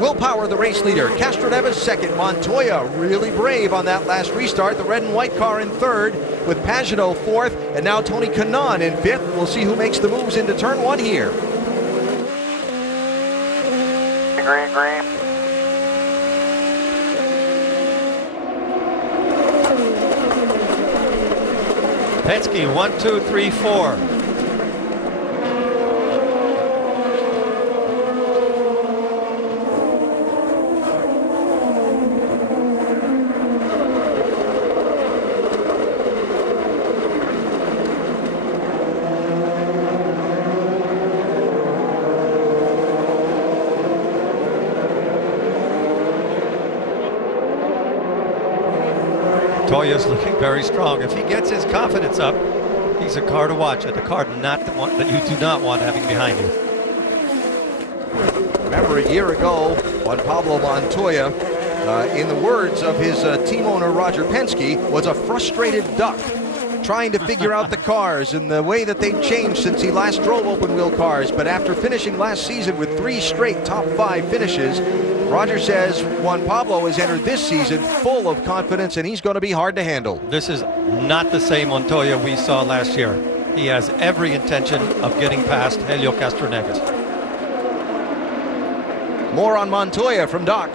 Will Power, the race leader. Castroneves second. Montoya really brave on that last restart. The red and white car in 3rd with Pagano 4th. And now Tony Kanaan in 5th. We'll see who makes the moves into turn 1 here. Green. Penske, 1, 2, 3, 4. Montoya's looking very strong. If he gets his confidence up, he's a car to watch. A car that you do not want having behind you. Remember a year ago, Juan Pablo Montoya, in the words of his team owner Roger Penske, was a frustrated duck trying to figure out the cars and the way that they've changed since he last drove open wheel cars. But after finishing last season with 3 straight top 5 finishes, Roger says Juan Pablo has entered this season full of confidence and he's going to be hard to handle. This is not the same Montoya we saw last year. He has every intention of getting past Helio Castroneves. More on Montoya from Doc.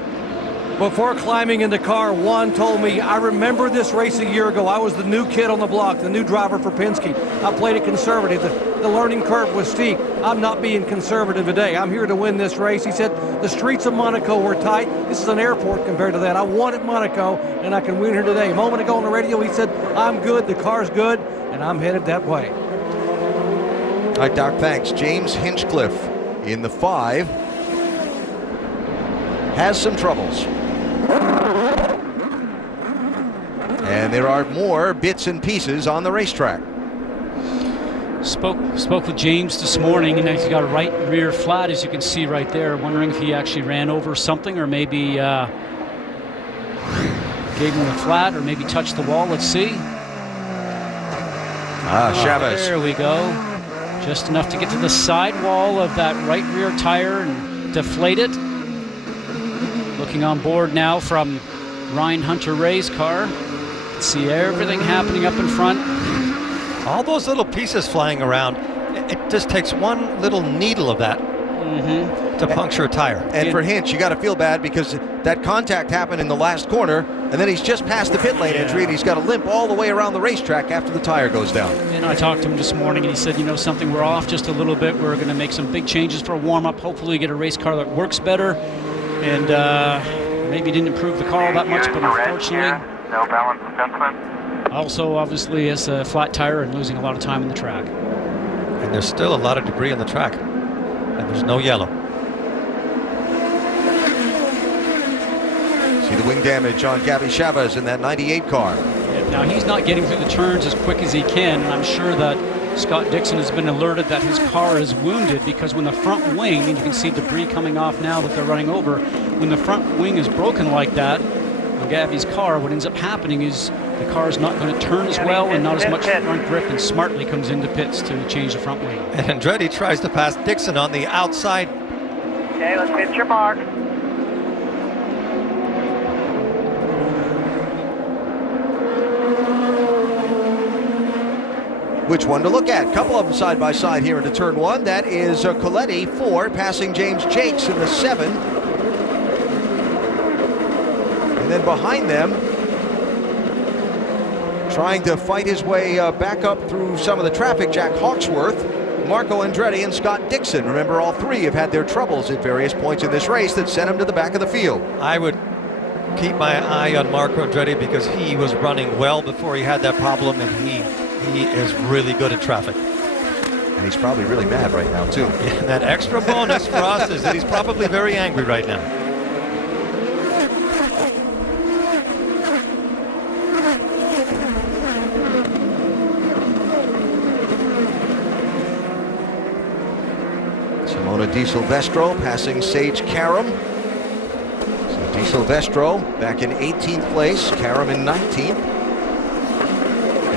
Before climbing in the car, Juan told me, I remember this race a year ago. I was the new kid on the block, the new driver for Penske. I played it conservative. The learning curve was steep. I'm not being conservative today. I'm here to win this race. He said the streets of Monaco were tight. This is an airport compared to that. I wanted Monaco, and I can win here today. A moment ago on the radio, he said, I'm good, the car's good, and I'm headed that way. All right, Doc, thanks. James Hinchcliffe in the 5 has some troubles. And there are more bits and pieces on the racetrack. Spoke with James this morning, and he's got a right rear flat, as you can see right there. Wondering if he actually ran over something, or maybe gave him the flat, or maybe touched the wall. Let's see. Chavez. There we go. Just enough to get to the sidewall of that right rear tire and deflate it. Looking on board now from Ryan Hunter-Reay's car. See everything happening up in front. All those little pieces flying around, it just takes one little needle of that to puncture a tire. And for Hinch, you got to feel bad because that contact happened in the last corner, and then he's just past the pit lane entry, and he's got to limp all the way around the racetrack after the tire goes down. And I talked to him this morning, and he said, you know something, we're off just a little bit. We're going to make some big changes for a warm-up. Hopefully get a race car that works better. And maybe didn't improve the car all that much, but unfortunately, no balance adjustment. Also, obviously, has a flat tire and losing a lot of time on the track. And there's still a lot of debris on the track, and there's no yellow. See the wing damage on Gabby Chavez in that 98 car. Yeah, now, he's not getting through the turns as quick as he can, and I'm sure that Scott Dixon has been alerted that his car is wounded, because when the front wing, and you can see debris coming off now that they're running over, when the front wing is broken like that, on Gabby's car, what ends up happening is the car is not going to turn as well and not as much front grip, and smartly comes into pits to change the front wing. And Andretti tries to pass Dixon on the outside. Okay, let's hit your mark. Which one to look at? Couple of them side by side here into turn 1. That is Coletti 4 passing James Jakes in the 7. And then behind them, trying to fight his way back up through some of the traffic, Jack Hawksworth, Marco Andretti, and Scott Dixon. Remember, all 3 have had their troubles at various points in this race that sent them to the back of the field. I would keep my eye on Marco Andretti because he was running well before he had that problem, and he is really good at traffic. And he's probably really mad right now, too. Yeah, that extra bonus for us is that he's probably very angry right now. Simona Di Silvestro passing Sage Karam. So Di Silvestro back in 18th place, Karam in 19th.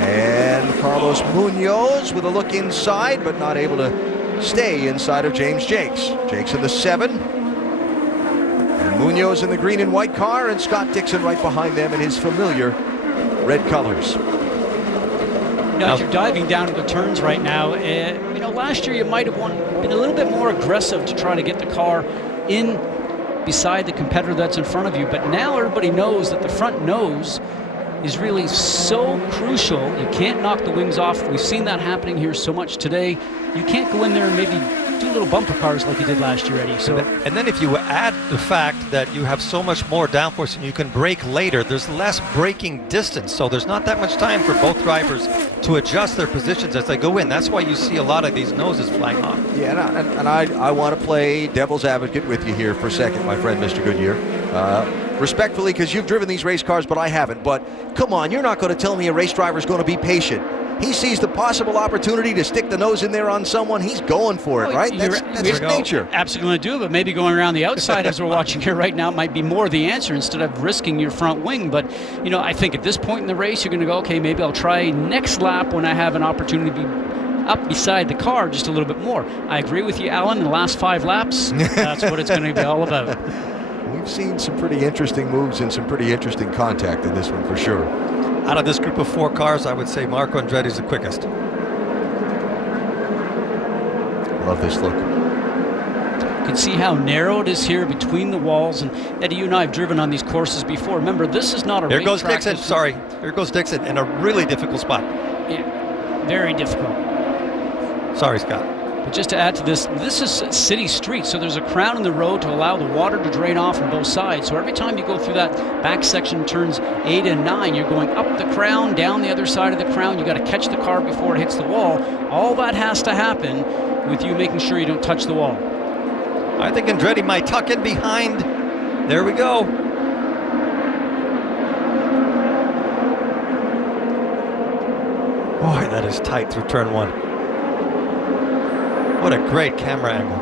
And Carlos Munoz with a look inside, but not able to stay inside of James Jakes. Jakes in the 7. And Munoz in the green and white car, and Scott Dixon right behind them in his familiar red colors. As you're diving down to the turns right now, last year you might have been a little bit more aggressive to try to get the car in beside the competitor that's in front of you. But now everybody knows that the front nose is really so crucial. You can't knock the wings off. We've seen that happening here so much today. You can't go in there and maybe do little bumper cars like you did last year, Eddie. So, and then if you add the fact that you have so much more downforce and you can brake later, there's less braking distance. So there's not that much time for both drivers to adjust their positions as they go in. That's why you see a lot of these noses flying off. Yeah, and I want to play devil's advocate with you here for a second, my friend, Mr. Goodyear. Respectfully, because you've driven these race cars, but I haven't. But come on, you're not going to tell me a race driver is going to be patient. He sees the possible opportunity to stick the nose in there on someone. He's going for it, right? That's his nature. Absolutely going to do it, but maybe going around the outside as we're watching here right now might be more the answer instead of risking your front wing. But, I think at this point in the race, you're going to go, okay, maybe I'll try next lap when I have an opportunity to be up beside the car just a little bit more. I agree with you, Alan. In the last 5 laps, that's what it's going to be all about. We've seen some pretty interesting moves and some pretty interesting contact in this one for sure. Out of this group of 4 cars, I would say Marco Andretti is the quickest. Love this look. You can see how narrow it is here between the walls. And Eddie, you and I have driven on these courses before. Remember, this is not a race track. Here goes Dixon. Sorry. Here goes Dixon in a really difficult spot. Yeah, very difficult. Sorry, Scott. But just to add to this, this is city street, so there's a crown in the road to allow the water to drain off on both sides. So every time you go through that back section, turns 8 and 9, you're going up the crown, down the other side of the crown. You got to catch the car before it hits the wall. All that has to happen with you making sure you don't touch the wall. I think Andretti might tuck in behind. There we go. Boy, that is tight through turn 1. What a great camera angle.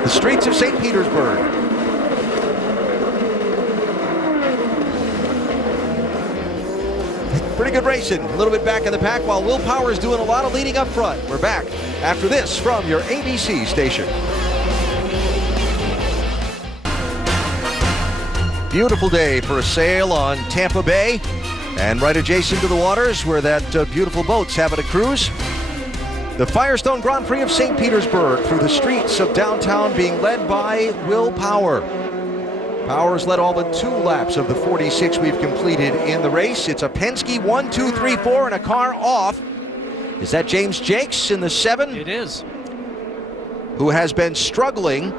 The streets of St. Petersburg. Pretty good racing. A little bit back in the pack while Will Power is doing a lot of leading up front. We're back after this from your ABC station. Beautiful day for a sail on Tampa Bay. And right adjacent to the waters where that beautiful boat's having a cruise. The Firestone Grand Prix of St. Petersburg through the streets of downtown being led by Will Power. Power's led all but 2 laps of the 46 we've completed in the race. It's a Penske 1, 2, 3, 4 and a car off. Is that James Jakes in the 7? It is. Who has been struggling.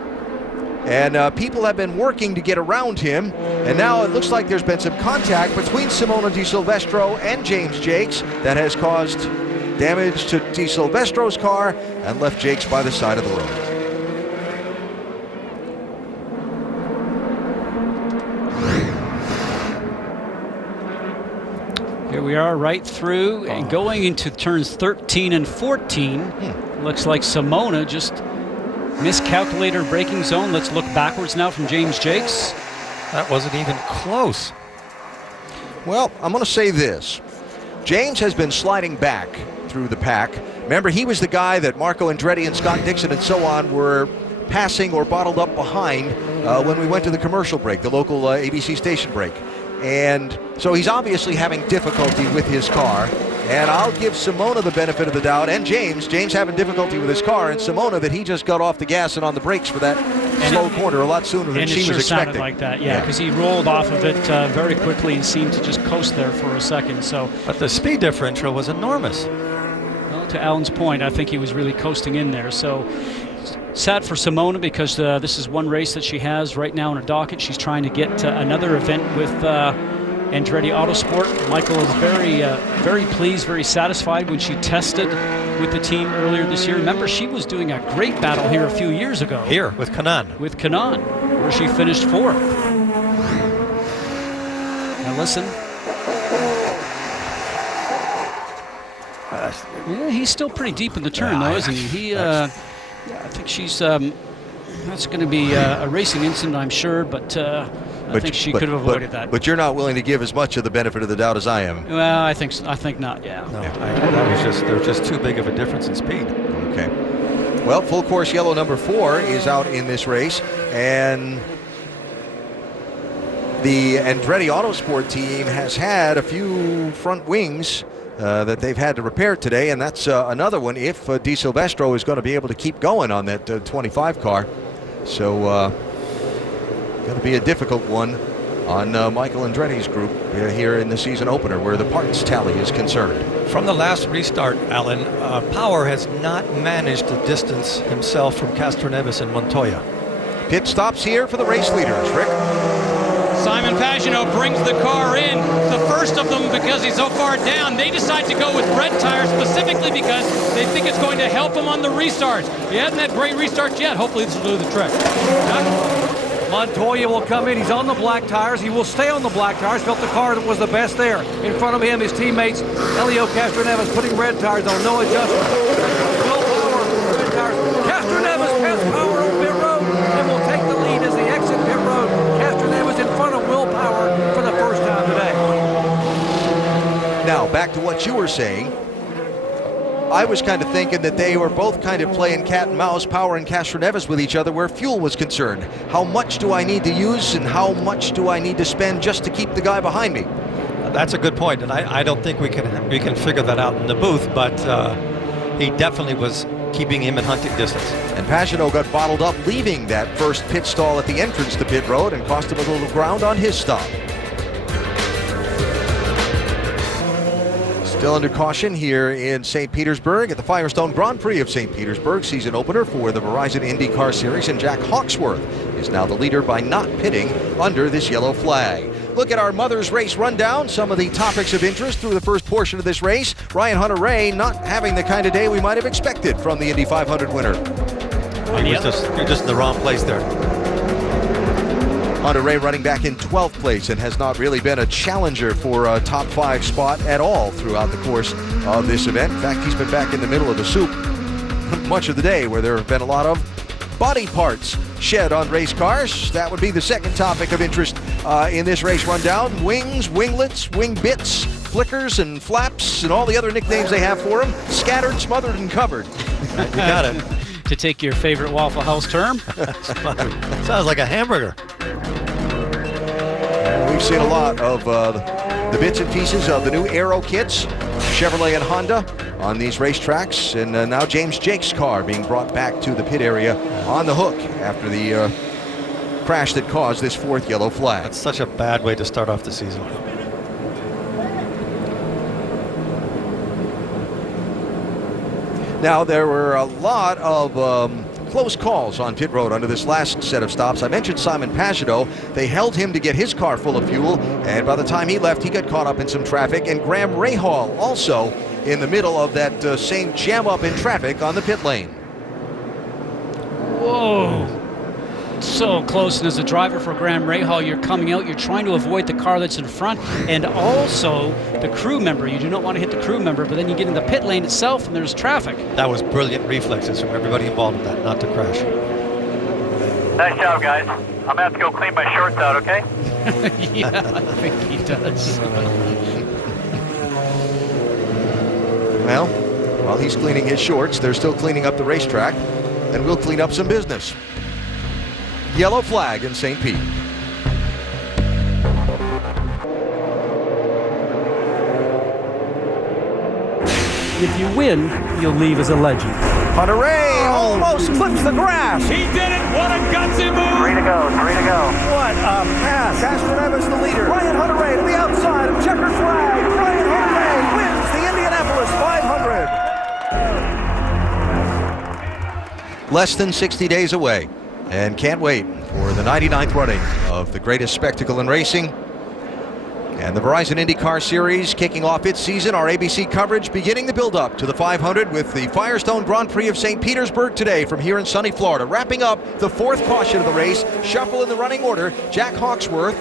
And people have been working to get around him. And now it looks like there's been some contact between Simona Di Silvestro and James Jakes that has caused damage to Di Silvestro's car and left Jakes by the side of the road. Here we are right through and going into turns 13 and 14. Looks like Simona just miscalculated her braking zone. Let's look backwards now from James Jakes. That wasn't even close. Well, I'm going to say this. James has been sliding back through the pack. Remember, he was the guy that Marco Andretti and Scott Dixon and so on were passing or bottled up behind when we went to the commercial break, the local ABC station break. And so he's obviously having difficulty with his car. And I'll give Simona the benefit of the doubt, and James having difficulty with his car, and Simona that he just got off the gas and on the brakes for that slow corner a lot sooner than she was expecting. Sounded like that, yeah, because he rolled off of it very quickly and seemed to just coast there for a second. So, but the speed differential was enormous. Well, to Alan's point, I think he was really coasting in there. So sad for Simona because this is one race that she has right now on her docket. She's trying to get another event with Andretti Autosport. Michael is very pleased, very satisfied when she tested with the team earlier this year. Remember, she was doing a great battle here a few years ago. Here, with Kanaan. With Kanaan, where she finished 4th. Now listen. Yeah, he's still pretty deep in the turn, though, isn't he? I think she's... that's going to be a racing incident, I'm sure, but I think she could have avoided that. But you're not willing to give as much of the benefit of the doubt as I am. Well, I think not. Yeah. No, there's just too big of a difference in speed. Okay. Well, full course yellow number 4 is out in this race, and the Andretti Autosport team has had a few front wings that they've had to repair today, and that's another one if Di Silvestro is going to be able to keep going on that 25 car. So going to be a difficult one on Michael Andretti's group here in the season opener, where the parts tally is concerned. From the last restart, Alan, Power has not managed to distance himself from Castroneves and Montoya. Pit stops here for the race leaders. Rick? Simon Pagenaud brings the car in, the first of them because he's so far down. They decide to go with red tires specifically because they think it's going to help him on the restarts. He hasn't had great restarts yet. Hopefully this will do the trick. Montoya will come in. He's on the black tires. He will stay on the black tires. Felt the car was the best there. In front of him, his teammates, Helio Castroneves, putting red tires on, no adjustment. Will Power, red tires. Castroneves has Power on pit road and will take the lead as they exit pit road. Castroneves in front of Will Power for the first time today. Now, back to what you were saying. I was kind of thinking that they were both kind of playing cat and mouse, Power and Castroneves, with each other where fuel was concerned. How much do I need to use and how much do I need to spend just to keep the guy behind me? That's a good point, and I don't think we can figure that out in the booth, but he definitely was keeping him in hunting distance. And Pagenaud got bottled up leaving that first pit stall at the entrance to pit road and cost him a little ground on his stop. Still under caution here in St. Petersburg at the Firestone Grand Prix of St. Petersburg, season opener for the Verizon IndyCar Series, and Jack Hawksworth is now the leader by not pitting under this yellow flag. Look at our Mother's Race rundown, some of the topics of interest through the first portion of this race. Ryan Hunter-Reay not having the kind of day we might have expected from the Indy 500 winner. You're just in the wrong place there. Hunter-Reay running back in 12th place and has not really been a challenger for a top 5 spot at all throughout the course of this event. In fact, he's been back in the middle of the soup much of the day, where there have been a lot of body parts shed on race cars. That would be the second topic of interest in this race rundown. Wings, winglets, wing bits, flickers and flaps and all the other nicknames they have for them. Scattered, smothered, and covered. You got it. To take your favorite Waffle House term. Sounds like a hamburger. We've seen a lot of the bits and pieces of the new Aero kits, Chevrolet and Honda, on these racetracks, and now James Jake's car being brought back to the pit area on the hook after the crash that caused this 4th yellow flag. That's such a bad way to start off the season. Now, there were a lot of close calls on pit road under this last set of stops. I mentioned Simon Pagenaud. They held him to get his car full of fuel, and by the time he left, he got caught up in some traffic. And Graham Rahal also in the middle of that same jam up in traffic on the pit lane. Whoa. So close, and as a driver for Graham Rahal, you're coming out, you're trying to avoid the car that's in front, and also the crew member. You do not want to hit the crew member, but then you get in the pit lane itself and there's traffic. That was brilliant reflexes from everybody involved in that, not to crash. Nice job, guys. I'm going to have to go clean my shorts out, okay? Yeah, I think he does. Well, while he's cleaning his shorts, they're still cleaning up the racetrack, and we'll clean up some business. Yellow flag in St. Pete. If you win, you'll leave as a legend. Hunter-Reay almost clips the grass. He did it. What a gutsy move. 3 to go, 3 to go. What a pass. Castroneves the leader. Ryan Hunter-Reay to the outside of checkered flag. Ryan Hunter-Reay wins the Indianapolis 500. Less than 60 days away, and can't wait for the 99th running of the greatest spectacle in racing. And the Verizon IndyCar Series kicking off its season. Our ABC coverage beginning the build-up to the 500 with the Firestone Grand Prix of St. Petersburg today from here in sunny Florida. Wrapping up the fourth caution of the race. Shuffle in the running order. Jack Hawksworth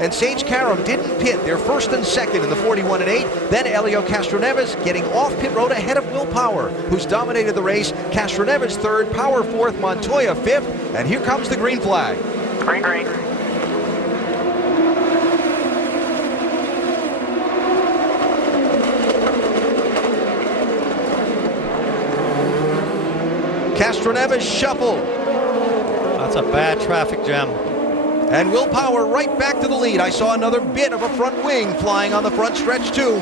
and Sage Karam didn't pit. They're first and second in the 41 and 8. Then Helio Castroneves getting off pit road ahead of Will Power, who's dominated the race. Castroneves third, Power fourth, Montoya fifth. And here comes the green flag. Green, green. Castroneves shuffle. That's a bad traffic jam. And Will Power right back to the lead. I saw another bit of a front wing flying on the front stretch too.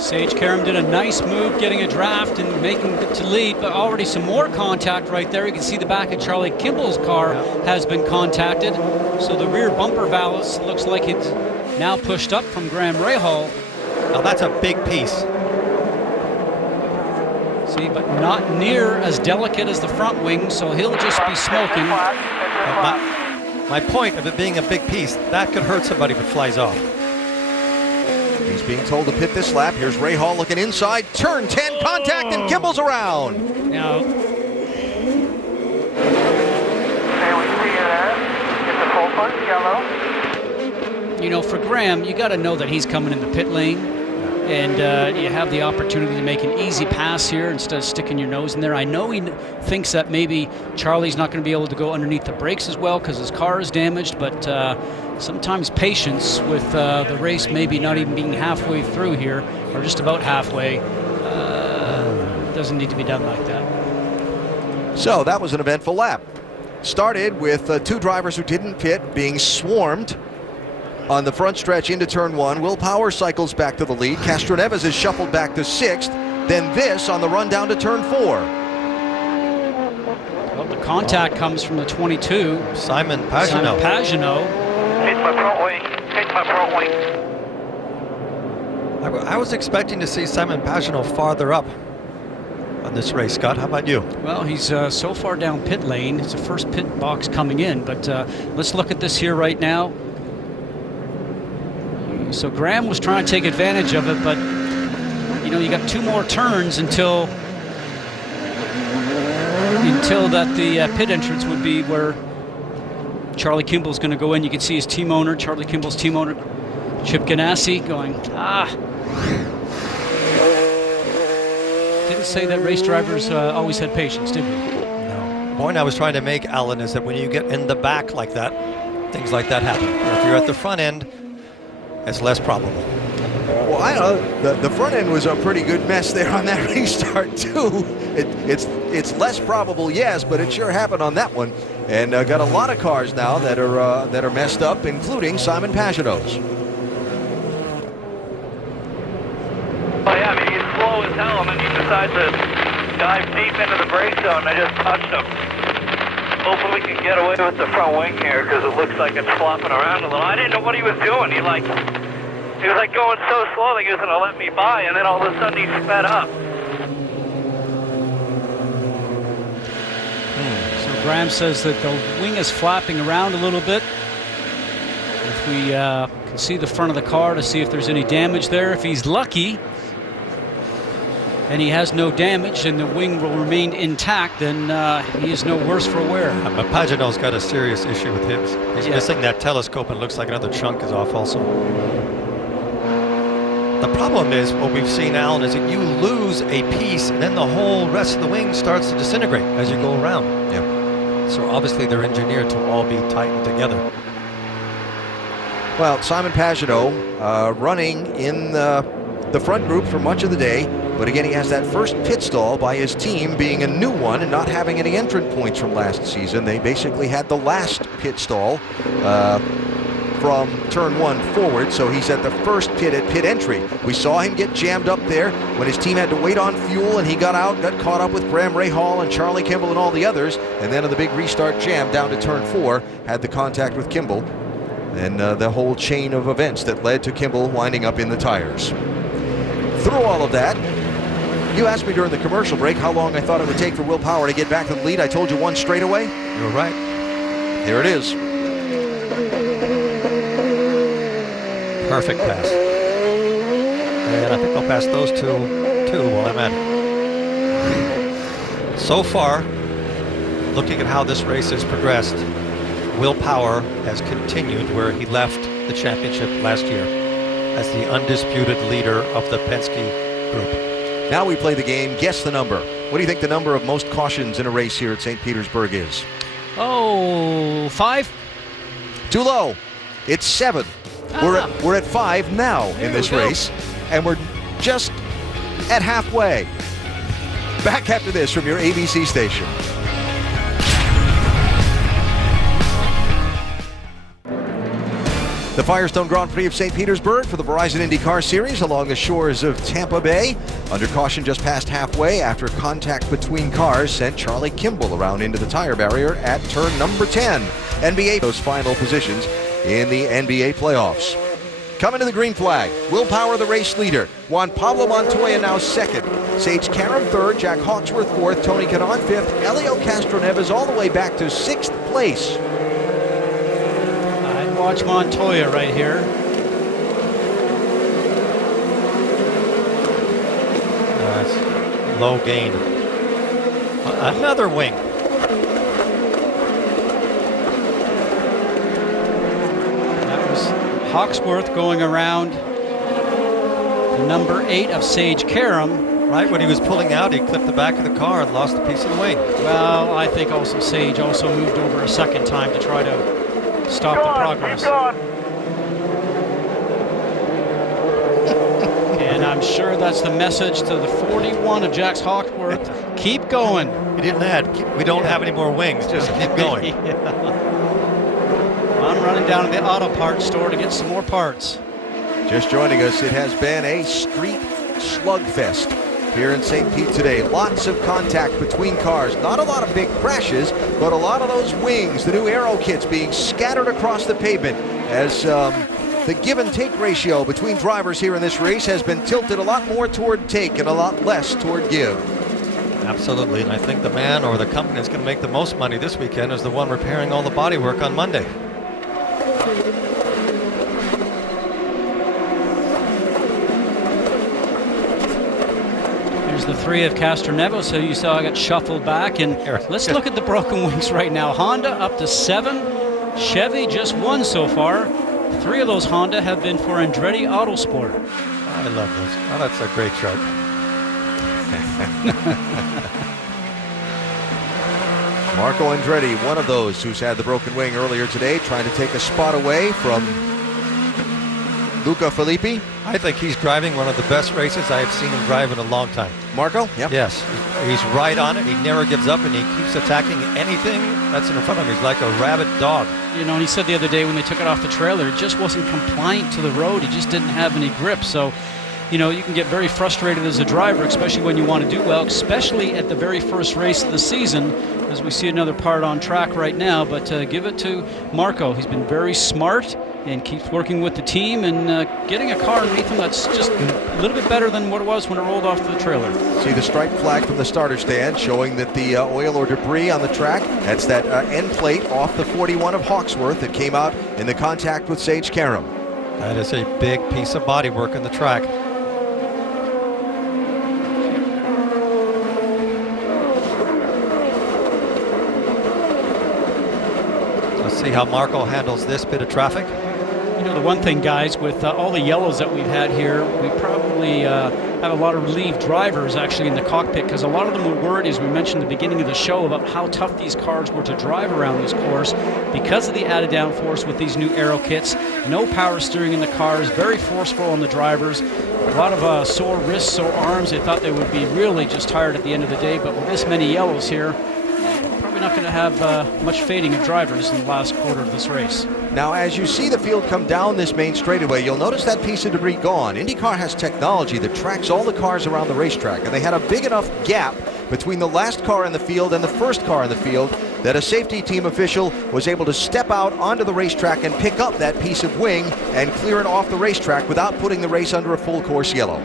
Sage Karam did a nice move getting a draft and making it to lead, but already some more contact right there. You can see the back of Charlie Kimball's car has been contacted. So the rear bumper valve looks like it's now pushed up from Graham Rahal. Now that's a big piece. See, but not near as delicate as the front wing, so he'll just be smoking. My point of it being a big piece, that could hurt somebody if it flies off. He's being told to pit this lap. Here's Rahal looking inside. Turn 10, contact, and Kimball's around. Now, you know, for Graham, you got to know that he's coming in the pit lane. And you have the opportunity to make an easy pass here instead of sticking your nose in there. I know he thinks that maybe Charlie's not going to be able to go underneath the brakes as well because his car is damaged, but sometimes patience with the race maybe not even being halfway through here, or just about halfway, doesn't need to be done like that. So that was an eventful lap. Started with two drivers who didn't pit being swarmed on the front stretch into turn one. Will Power cycles back to the lead. Castroneves is shuffled back to sixth. Then this on the run down to turn four. Well, the contact comes from the 22. Simon Pagenaud. Hit my front wing. Hit my front wing. I was expecting to see Simon Pagenaud farther up on this race, Scott. How about you? Well, he's so far down pit lane. It's the first pit box coming in, but let's look at this here right now. So Graham was trying to take advantage of it, but you know, you got two more turns until that the pit entrance would be where Charlie Kimball's going to go in. You can see his team owner, Charlie Kimball's team owner, Chip Ganassi, going, Didn't say that race drivers always had patience, did we? No. The point I was trying to make, Alan, is that when you get in the back like that, things like that happen. Or if you're at the front end, it's less probable. Well, I don't know. The front end was a pretty good mess there on that restart too. It's less probable, yes, but it sure happened on that one. And got a lot of cars now that are messed up, including Simon Pagenaud's. Oh yeah, I mean he's slow as hell, and then he decides to dive deep into the brake zone. I just touched him. Hopefully we can get away with the front wing here because it looks like it's flopping around a little. I didn't know what he was doing. He was going so slow that he was going to let me by, and then all of a sudden he sped up. So Graham says that the wing is flapping around a little bit. If we can see the front of the car to see if there's any damage there. If he's lucky and he has no damage and the wing will remain intact, then he is no worse for wear. But Pagenaud's got a serious issue with his. He's missing that telescope, and it looks like another chunk is off also. The problem is, what we've seen, Alan, is that you lose a piece, and then the whole rest of the wing starts to disintegrate as you go around. Yeah. So obviously they're engineered to all be tightened together. Well, Simon Pagenaud running in the front group for much of the day, but again, he has that first pit stall by his team being a new one and not having any entrant points from last season. They basically had the last pit stall from turn one forward, so he's at the first pit at pit entry. We saw him get jammed up there when his team had to wait on fuel, and he got out, got caught up with Graham Rahal and Charlie Kimball and all the others, and then on the big restart jam down to turn four, had the contact with Kimball, and the whole chain of events that led to Kimball winding up in the tires. Through all of that, you asked me during the commercial break how long I thought it would take for Will Power to get back to the lead. I told you one straightaway. You were right. Here it is. Perfect pass. And I think I'll pass those two while I'm at it. So far, looking at how this race has progressed, Will Power has continued where he left the championship last year as the undisputed leader of the Penske group. Now we play the game, guess the number. What do you think the number of most cautions in a race here at St. Petersburg is? Oh, 5? Too low. It's 7. We're at 5 now in this race, and we're just at halfway. Back after this from your ABC station. The Firestone Grand Prix of St. Petersburg for the Verizon IndyCar Series along the shores of Tampa Bay. Under caution just past halfway after contact between cars sent Charlie Kimball around into the tire barrier at turn number 10. NBA those final positions in the NBA playoffs. Coming to the green flag, Will Power the race leader. Juan Pablo Montoya now second. Sage Karam third, Jack Hawksworth fourth, Tony Kanaan fifth, Helio Castroneves all the way back to 6th place. Watch Montoya right here. That's low gain. Another wing. That was Hawksworth going around number 8 of Sage Karam. Right when he was pulling out, he clipped the back of the car and lost a piece of the wing. Well, I think also Sage also moved over a second time to try to stop the progress. And I'm sure that's the message to the 41 of Jack Hawksworth. Keep going. He didn't add, we don't have any more wings, just keep going. I'm running down to the auto parts store to get some more parts. Just joining us, it has been a street slugfest here in St. Pete today. Lots of contact between cars. Not a lot of big crashes, but a lot of those wings, the new aero kits being scattered across the pavement as the give and take ratio between drivers here in this race has been tilted a lot more toward take and a lot less toward give. Absolutely, and I think the man or the company that's going to make the most money this weekend is the one repairing all the bodywork on Monday. The 3 of Castroneves, who you saw got shuffled back. And let's look at the broken wings right now. Honda up to 7. Chevy just 1 so far. 3 of those Honda have been for Andretti Autosport. I love those. Oh, that's a great chart. Marco Andretti, one of those who's had the broken wing earlier today, trying to take a spot away from Luca Filippi. I think he's driving one of the best races I have seen him drive in a long time. Marco? Yep. Yes. He's right on it. He never gives up, and he keeps attacking anything that's in front of him. He's like a rabid dog. You know, and he said the other day when they took it off the trailer, it just wasn't compliant to the road. He just didn't have any grip. So, you know, you can get very frustrated as a driver, especially when you want to do well, especially at the very first race of the season, as we see another part on track right now. But give it to Marco. He's been very smart and keeps working with the team and getting a car underneath him that's just a little bit better than what it was when it rolled off the trailer. See the stripe flag from the starter stand showing that the oil or debris on the track, that's that end plate off the 41 of Hawksworth that came out in the contact with Sage Karam. That is a big piece of body work in the track. Let's see how Marco handles this bit of traffic. You know, the one thing, guys, with all the yellows that we've had here, we probably have a lot of relieved drivers actually in the cockpit, because a lot of them were worried, as we mentioned at the beginning of the show, about how tough these cars were to drive around this course because of the added downforce with these new aero kits. No power steering in the cars, very forceful on the drivers. A lot of sore wrists, sore arms. They thought they would be really just tired at the end of the day, but with this many yellows here, probably not going to have much fading of drivers in the last quarter of this race. Now, as you see the field come down this main straightaway, you'll notice that piece of debris gone. IndyCar has technology that tracks all the cars around the racetrack, and they had a big enough gap between the last car in the field and the first car in the field that a safety team official was able to step out onto the racetrack and pick up that piece of wing and clear it off the racetrack without putting the race under a full course yellow.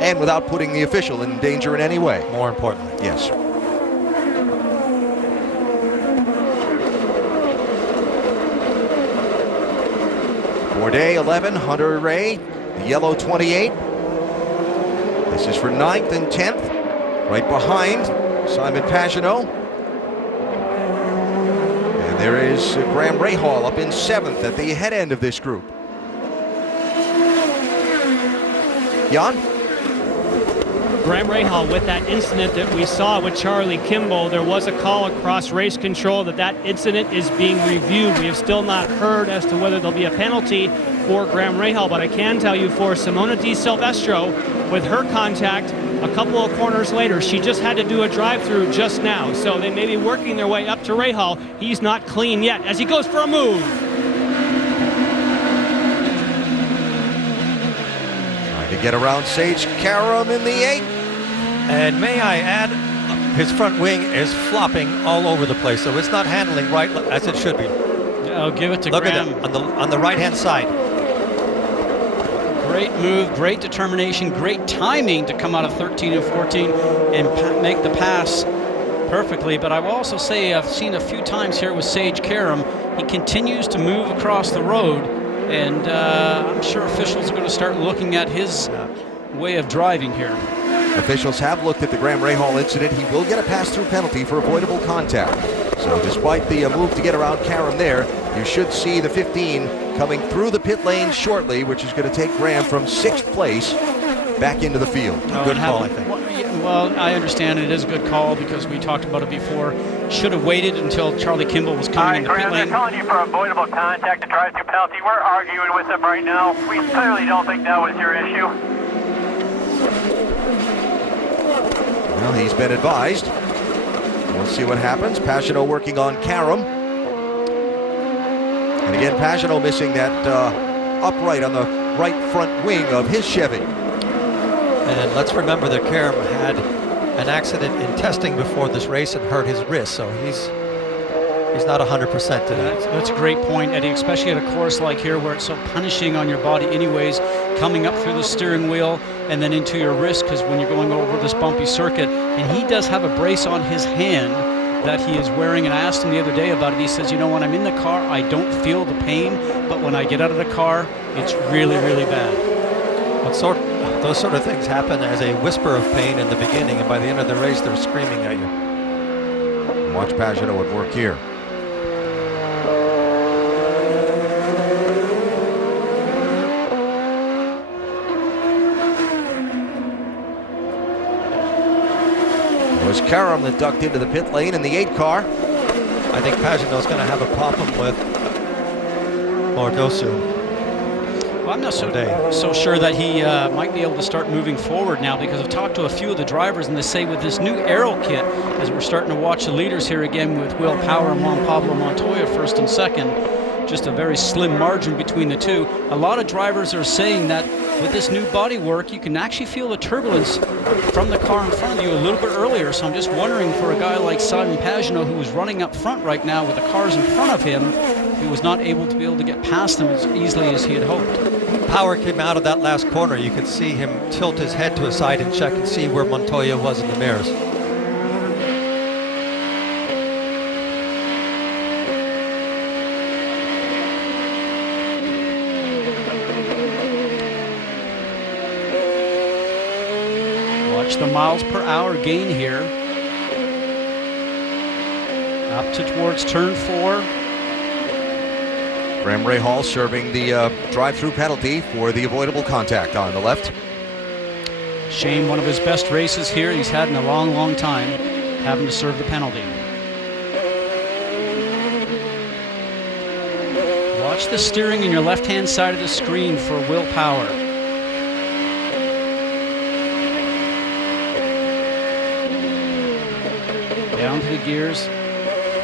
And without putting the official in danger in any way. More importantly. Yes. Bourdais 11, Hunter Ray, the yellow 28. This is for 9th and 10th. Right behind Simon Pagenaud. And there is Graham Rahal up in 7th at the head end of this group. Jan? Graham Rahal, with that incident that we saw with Charlie Kimball, there was a call across race control that incident is being reviewed. We have still not heard as to whether there'll be a penalty for Graham Rahal, but I can tell you for Simona Di Silvestro, with her contact a couple of corners later, she just had to do a drive-through just now, so they may be working their way up to Rahal. He's not clean yet as he goes for a move. Trying to get around Sage Karam in the 8. And may I add, his front wing is flopping all over the place, so it's not handling right as it should be. I'll give it to Graham. Look at that, on the right-hand side. Great move, great determination, great timing to come out of 13 and 14 and make the pass perfectly. But I will also say I've seen a few times here with Sage Karam, he continues to move across the road, and I'm sure officials are going to start looking at his way of driving here. Officials have looked at the Graham Rahal incident. He will get a pass-through penalty for avoidable contact. So despite the move to get around Karam there, you should see the 15 coming through the pit lane shortly, which is going to take Graham from 6th place back into the field. Good call, I think. Well, I understand it is a good call because we talked about it before. Should have waited until Charlie Kimball was coming in the pit lane. They're calling you for avoidable contact and drive-through penalty. We're arguing with them right now. We clearly don't think that was your issue. Well, he's been advised. We'll see what happens. Pagenaud working on Karam. And again, Pagenaud missing that upright on the right front wing of his Chevy. And let's remember that Karam had an accident in testing before this race and hurt his wrist, so he's not 100% today. That's a great point, Eddie, especially at a course like here where it's so punishing on your body anyways, coming up through the steering wheel and then into your wrist, because when you're going over this bumpy circuit, and he does have a brace on his hand that he is wearing, and I asked him the other day about it. He says, you know, when I'm in the car, I don't feel the pain, but when I get out of the car, it's really, really bad. Those sort of things happen as a whisper of pain in the beginning, and by the end of the race, they're screaming at you. Watch Pagenaud at work here. It was Karam that ducked into the pit lane in the 8 car. I think Pagenaud's going to have a problem with Mordosu. Well, I'm not so sure that he might be able to start moving forward now, because I've talked to a few of the drivers, and they say with this new aero kit, as we're starting to watch the leaders here again with Will Power and Juan Pablo Montoya 1st and 2nd, just a very slim margin between the two. A lot of drivers are saying that with this new bodywork, you can actually feel the turbulence from the car in front of you a little bit earlier. So I'm just wondering, for a guy like Simon Pagenaud, who is running up front right now with the cars in front of him, he was not able to get past them as easily as he had hoped. Power came out of that last corner. You could see him tilt his head to his side and check and see where Montoya was in the mirrors. Watch the miles per hour gain here. Up towards turn 4. Graham Rahal serving the drive-through penalty for the avoidable contact on the left. Shame, one of his best races here he's had in a long, long time, having to serve the penalty. Watch the steering in your left-hand side of the screen for Will Power. Down to the gears.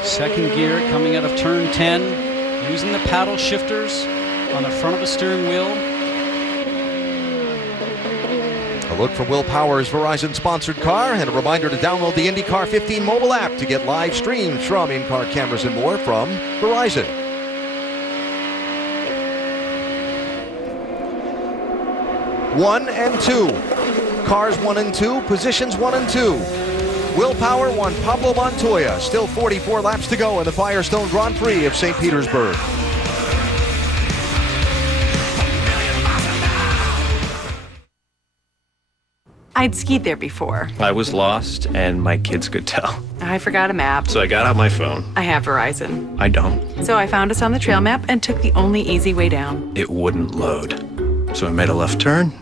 2nd gear coming out of turn 10. Using the paddle shifters on the front of the steering wheel. A look from Will Power's Verizon-sponsored car, and a reminder to download the IndyCar 15 mobile app to get live streams from in-car cameras and more from Verizon. One and two. Cars 1 and 2, positions 1 and 2. Will Power won Pablo Montoya. Still 44 laps to go in the Firestone Grand Prix of St. Petersburg. I'd skied there before. I was lost, and my kids could tell. I forgot a map. So I got out my phone. I have Verizon. I don't. So I found us on the trail map and took the only easy way down. It wouldn't load. So I made a left turn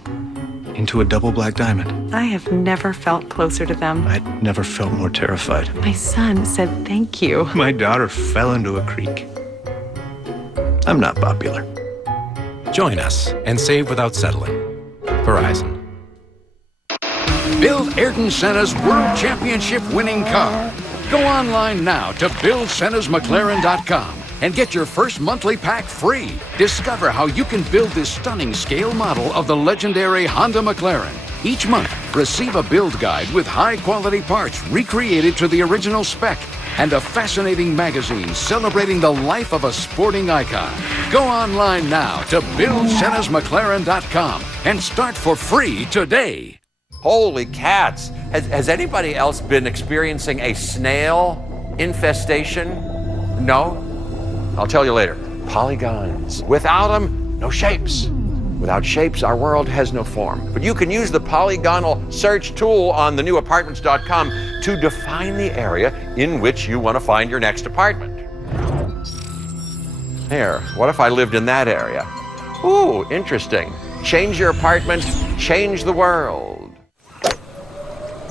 into a double black diamond. I have never felt closer to them. I'd never felt more terrified. My son said thank you. My daughter fell into a creek. I'm not popular. Join us and save without settling. Verizon. Build Ayrton Senna's World Championship winning car. Go online now to buildsenna'smclaren.com and get your first monthly pack free. Discover how you can build this stunning scale model of the legendary Honda McLaren. Each month, receive a build guide with high-quality parts recreated to the original spec and a fascinating magazine celebrating the life of a sporting icon. Go online now to buildsenna'smclaren.com and start for free today. Holy cats! Has anybody else been experiencing a snail infestation? No? I'll tell you later. Polygons. Without them, no shapes. Without shapes, our world has no form. But you can use the polygonal search tool on thenewapartments.com to define the area in which you want to find your next apartment. Here, what if I lived in that area? Ooh, interesting. Change your apartment, change the world.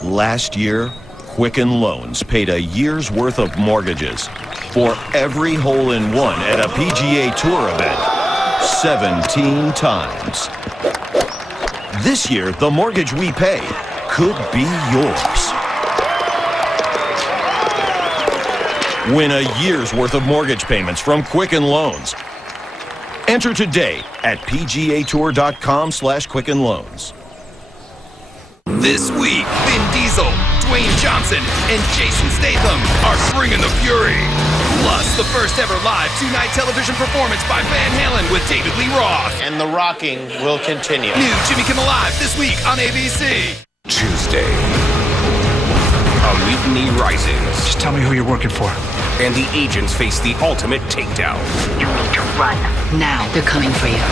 Last year, Quicken Loans paid a year's worth of mortgages for every hole-in-one at a PGA Tour event 17 times. This year, the mortgage we pay could be yours. Win a year's worth of mortgage payments from Quicken Loans. Enter today at pgatour.com/Quicken Loans. This week, Vin Diesel, Dwayne Johnson, and Jason Statham are bringing the fury. Plus, the first ever live two-night television performance by Van Halen with David Lee Roth. And the rocking will continue. New Jimmy Kimmel Live this week on ABC. Tuesday, a mutiny rises. Just tell me who you're working for. And the agents face the ultimate takedown. You need to run. Now, they're coming for you.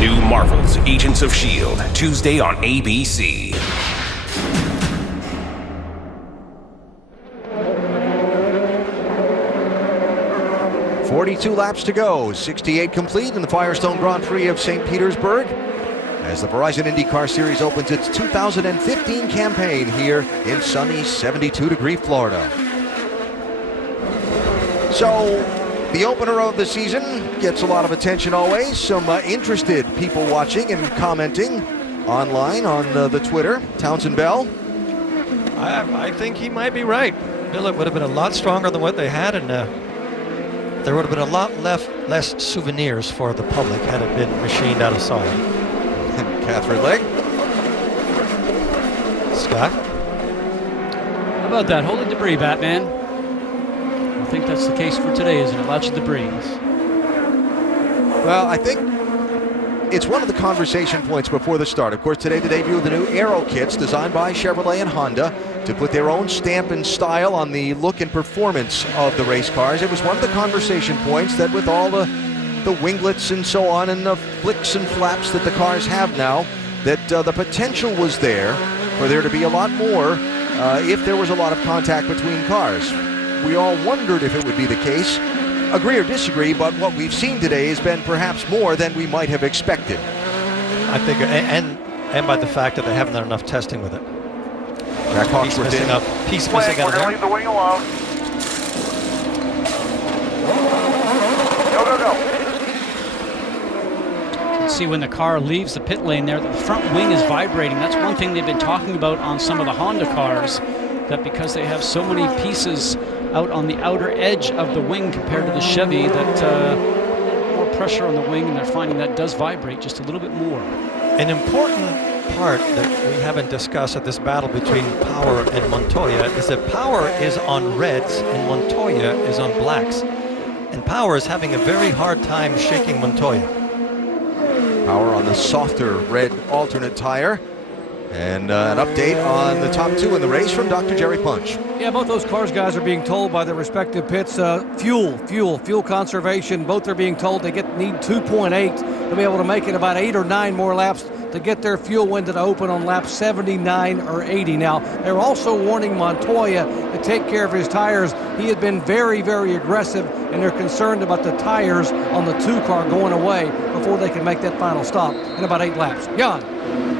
New Marvel's Agents of S.H.I.E.L.D. Tuesday on ABC. .42 laps to go, 68 complete in the Firestone Grand Prix of St. Petersburg as the Verizon IndyCar Series opens its 2015 campaign here in sunny 72-degree Florida. So, the opener of the season gets a lot of attention always. Some interested people watching and commenting online on the Twitter. Townsend Bell? I think he might be right. Bill, it would have been a lot stronger than what they had, and there would have been a lot less souvenirs for the public had it been machined out of solid. Catherine Legg? Scott? How about that? Hold the debris, Batman. I think that's the case for today, isn't it? Lots of debris. Well, I think it's one of the conversation points before the start. Of course, today the debut of the new Aero kits designed by Chevrolet and Honda to put their own stamp and style on the look and performance of the race cars. It was one of the conversation points that with all the winglets and so on and the flicks and flaps that the cars have now, that the potential was there for there to be a lot more if there was a lot of contact between cars. We all wondered if it would be the case. Agree or disagree, but what we've seen today has been perhaps more than we might have expected. I think, and by the fact that they haven't done enough testing with it. Jack Hawksworth missing up. Piece missing out We're going to leave the wing alone. Go, go, go. You can see when the car leaves the pit lane there, the front wing is vibrating. That's one thing they've been talking about on some of the Honda cars, that because they have so many pieces out on the outer edge of the wing compared to the Chevy, that more pressure on the wing, and they're finding that does vibrate just a little bit more. An important part that we haven't discussed at this battle between Power and Montoya is that Power is on reds and Montoya is on blacks. And Power is having a very hard time shaking Montoya. Power on the softer red alternate tire. And an update on the top two in the race from Dr. Jerry Punch. Yeah, both those cars guys are being told by their respective pits, fuel conservation. Both are being told they need 2.8 to be able to make it about 8 or 9 more laps to get their fuel window to open on lap 79 or 80. Now, they're also warning Montoya to take care of his tires. He had been very, very aggressive, and they're concerned about the tires on the 2 car going away before they can make that final stop in about 8 laps. Jan.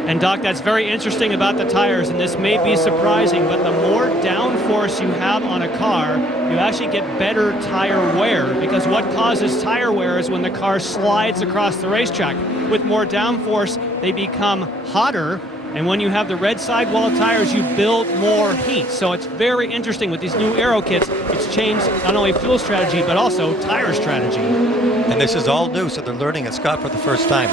And Doc, that's very interesting about the tires, and this may be surprising, but the more downforce you have on a car, you actually get better tire wear, because what causes tire wear is when the car slides across the racetrack. With more downforce, they become hotter, and when you have the red sidewall tires, you build more heat. So it's very interesting with these new aero kits. It's changed not only fuel strategy, but also tire strategy. And this is all new, so they're learning at Scott for the first time.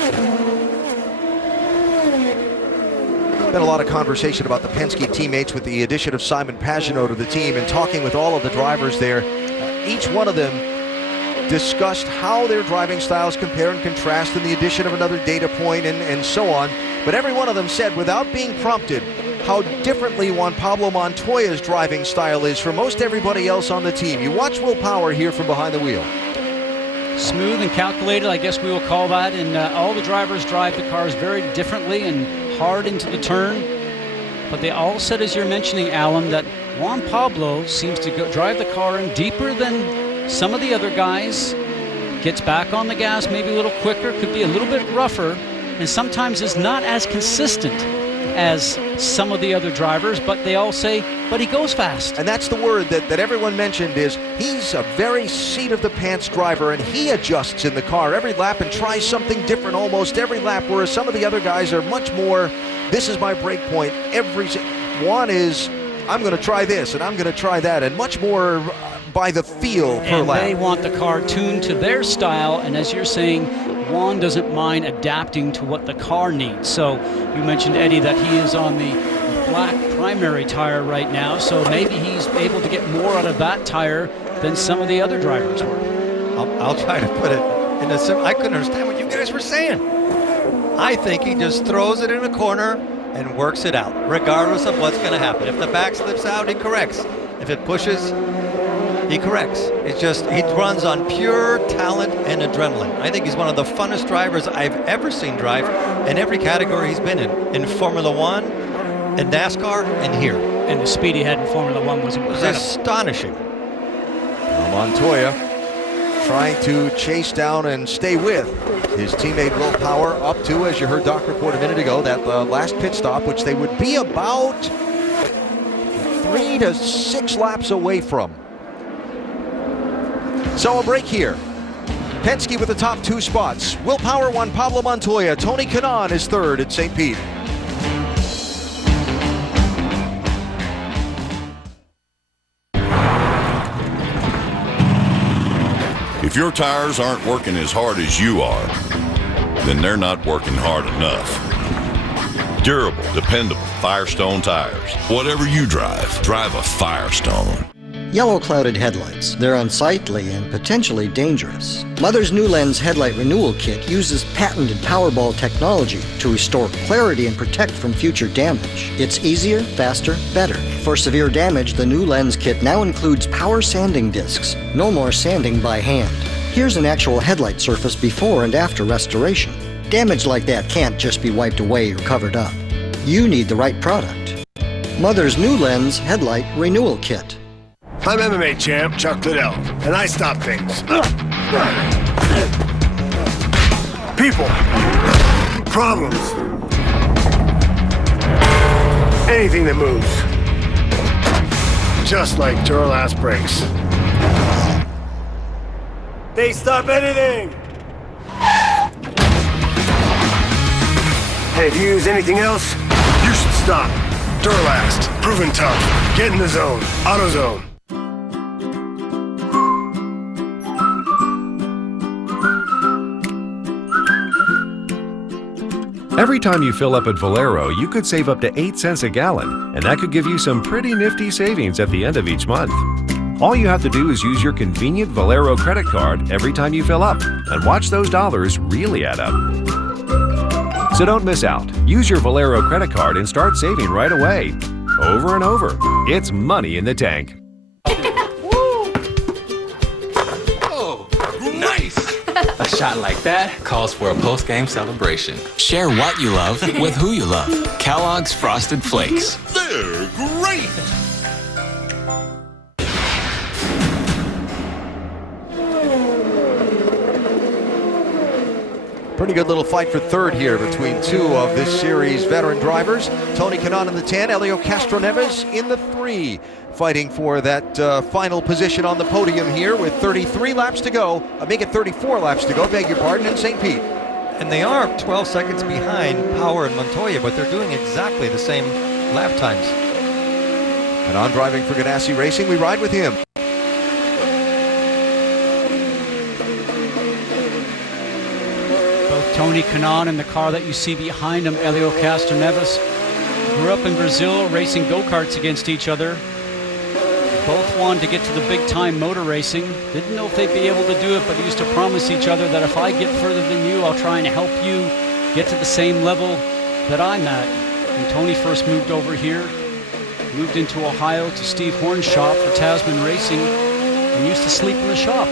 Been a lot of conversation about the Penske teammates with the addition of Simon Pagenaud to the team, and talking with all of the drivers there. Each one of them discussed how their driving styles compare and contrast, and the addition of another data point and so on. But every one of them said, without being prompted, how differently Juan Pablo Montoya's driving style is from most everybody else on the team. You watch Will Power here from behind the wheel. Smooth and calculated, I guess we will call that, and all the drivers drive the cars very differently and hard into the turn. But they all said, as you're mentioning, Alan, that Juan Pablo seems to drive the car in deeper than some of the other guys, gets back on the gas maybe a little quicker, could be a little bit rougher, and sometimes is not as consistent as some of the other drivers, but they all say, but he goes fast. And that's the word that everyone mentioned, is he's a very seat-of-the-pants driver, and he adjusts in the car every lap and tries something different almost every lap, whereas some of the other guys are much more, this is my break point. Juan is, I'm going to try this, and I'm going to try that, and much more by the feel per lap. And they want the car tuned to their style, and as you're saying, Juan doesn't mind adapting to what the car needs. So you mentioned, Eddie, that he is on the black primary tire right now, so maybe he's able to get more out of that tire than some of the other drivers were. I'll try to put it in a I couldn't understand what you guys were saying. I think he just throws it in a corner and works it out, regardless of what's going to happen. If the back slips out, he corrects. If it pushes, he corrects. It's just, he runs on pure talent and adrenaline. I think he's one of the funnest drivers I've ever seen drive in every category he's been in Formula One, in NASCAR, and here. And the speed he had in Formula One was astonishing. Montoya trying to chase down and stay with his teammate Will Power up to, as you heard Doc report a minute ago, that last pit stop, which they would be about 3 to 6 laps away from. So a break here. Penske with the top 2 spots. Will Power won, Pablo Montoya. Tony Kanaan is third at St. Pete. If your tires aren't working as hard as you are, then they're not working hard enough. Durable, dependable Firestone tires. Whatever you drive, drive a Firestone. Yellow clouded headlights. They're unsightly and potentially dangerous. Mother's New Lens Headlight Renewal Kit uses patented Powerball technology to restore clarity and protect from future damage. It's easier, faster, better. For severe damage, the New Lens Kit now includes power sanding discs. No more sanding by hand. Here's an actual headlight surface before and after restoration. Damage like that can't just be wiped away or covered up. You need the right product. Mother's New Lens Headlight Renewal Kit. I'm MMA champ Chuck Liddell, and I stop things. People. Problems. Anything that moves. Just like Duralast brakes. They stop anything! Hey, if you use anything else, you should stop. Duralast. Proven tough. Get in the zone. AutoZone. Every time you fill up at Valero, you could save up to 8 cents a gallon, and that could give you some pretty nifty savings at the end of each month. All you have to do is use your convenient Valero credit card every time you fill up, and watch those dollars really add up. So don't miss out. Use your Valero credit card and start saving right away. Over and over. It's money in the tank. Oh, nice! shot like that calls for a post-game celebration. Share what you love with who you love. Kellogg's Frosted Flakes. They're great! Pretty good little fight for third here between two of this series' veteran drivers. Tony Kanaan in the 10, Helio Castroneves in the 3. Fighting for that final position on the podium here with 33 laps to go. Make it 34 laps to go, beg your pardon, in St. Pete. And they are 12 seconds behind Power and Montoya, but they're doing exactly the same lap times. Kanaan driving for Ganassi Racing. We ride with him. Tony Kanaan in the car that you see behind him, Helio Castroneves, grew up in Brazil racing go-karts against each other. Both wanted to get to the big-time motor racing. Didn't know if they'd be able to do it, but used to promise each other that if I get further than you, I'll try and help you get to the same level that I'm at. When Tony first moved over here, moved into Ohio to Steve Horn's shop for Tasman Racing, and used to sleep in the shop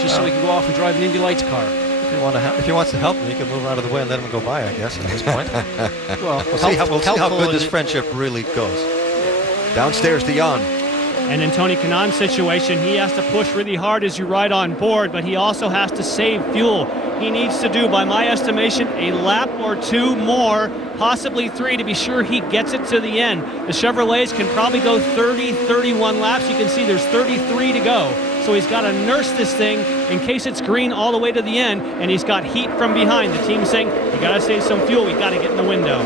just so he could go off and drive an Indy Lights car. If he wants to help me, he can move out of the way and let him go by, I guess, at this point. Well, we'll see how good this friendship really goes. Downstairs to Jan. And in Tony Kanaan's situation, he has to push really hard as you ride on board, but he also has to save fuel. He needs to do, by my estimation, a lap or 2 more, possibly 3, to be sure he gets it to the end. The Chevrolets can probably go 30, 31 laps. You can see there's 33 to go. So he's got to nurse this thing in case it's green all the way to the end, and he's got heat from behind. The team's saying, you got to save some fuel. We got to get in the window.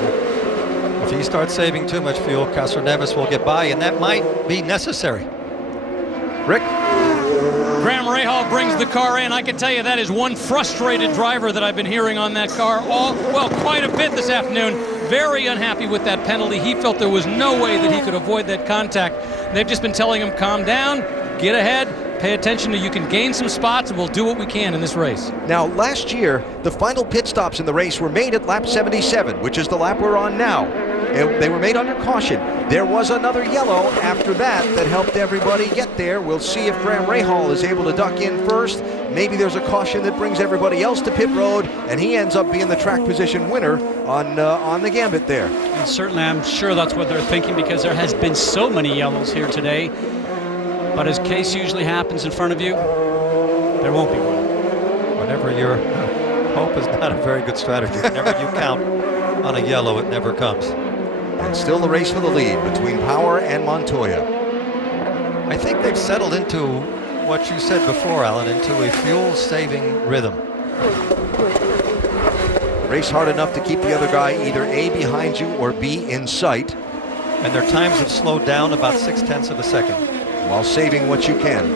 If he starts saving too much fuel, Castroneves will get by, and that might be necessary. Rick? Graham Rahal brings the car in. I can tell you that is one frustrated driver that I've been hearing on that car quite a bit this afternoon. Very unhappy with that penalty. He felt there was no way that he could avoid that contact. They've just been telling him, calm down, get ahead, pay attention to you can gain some spots, and we'll do what we can in this race. Now, last year, the final pit stops in the race were made at lap 77, which is the lap we're on now. They were made under caution. There was another yellow after that helped everybody get there. We'll see if Graham Rahal is able to duck in first. Maybe there's a caution that brings everybody else to pit road, and he ends up being the track position winner on the gambit there. And certainly, I'm sure that's what they're thinking, because there has been so many yellows here today. But as case usually happens in front of you, there won't be one. Whenever your hope is not a very good strategy, whenever you count on a yellow, it never comes. And still the race for the lead between Power and Montoya. I think they've settled into what you said before, Alan, into a fuel-saving rhythm. Race hard enough to keep the other guy either A, behind you, or B, in sight. And their times have slowed down about 0.6 of a second. While saving what you can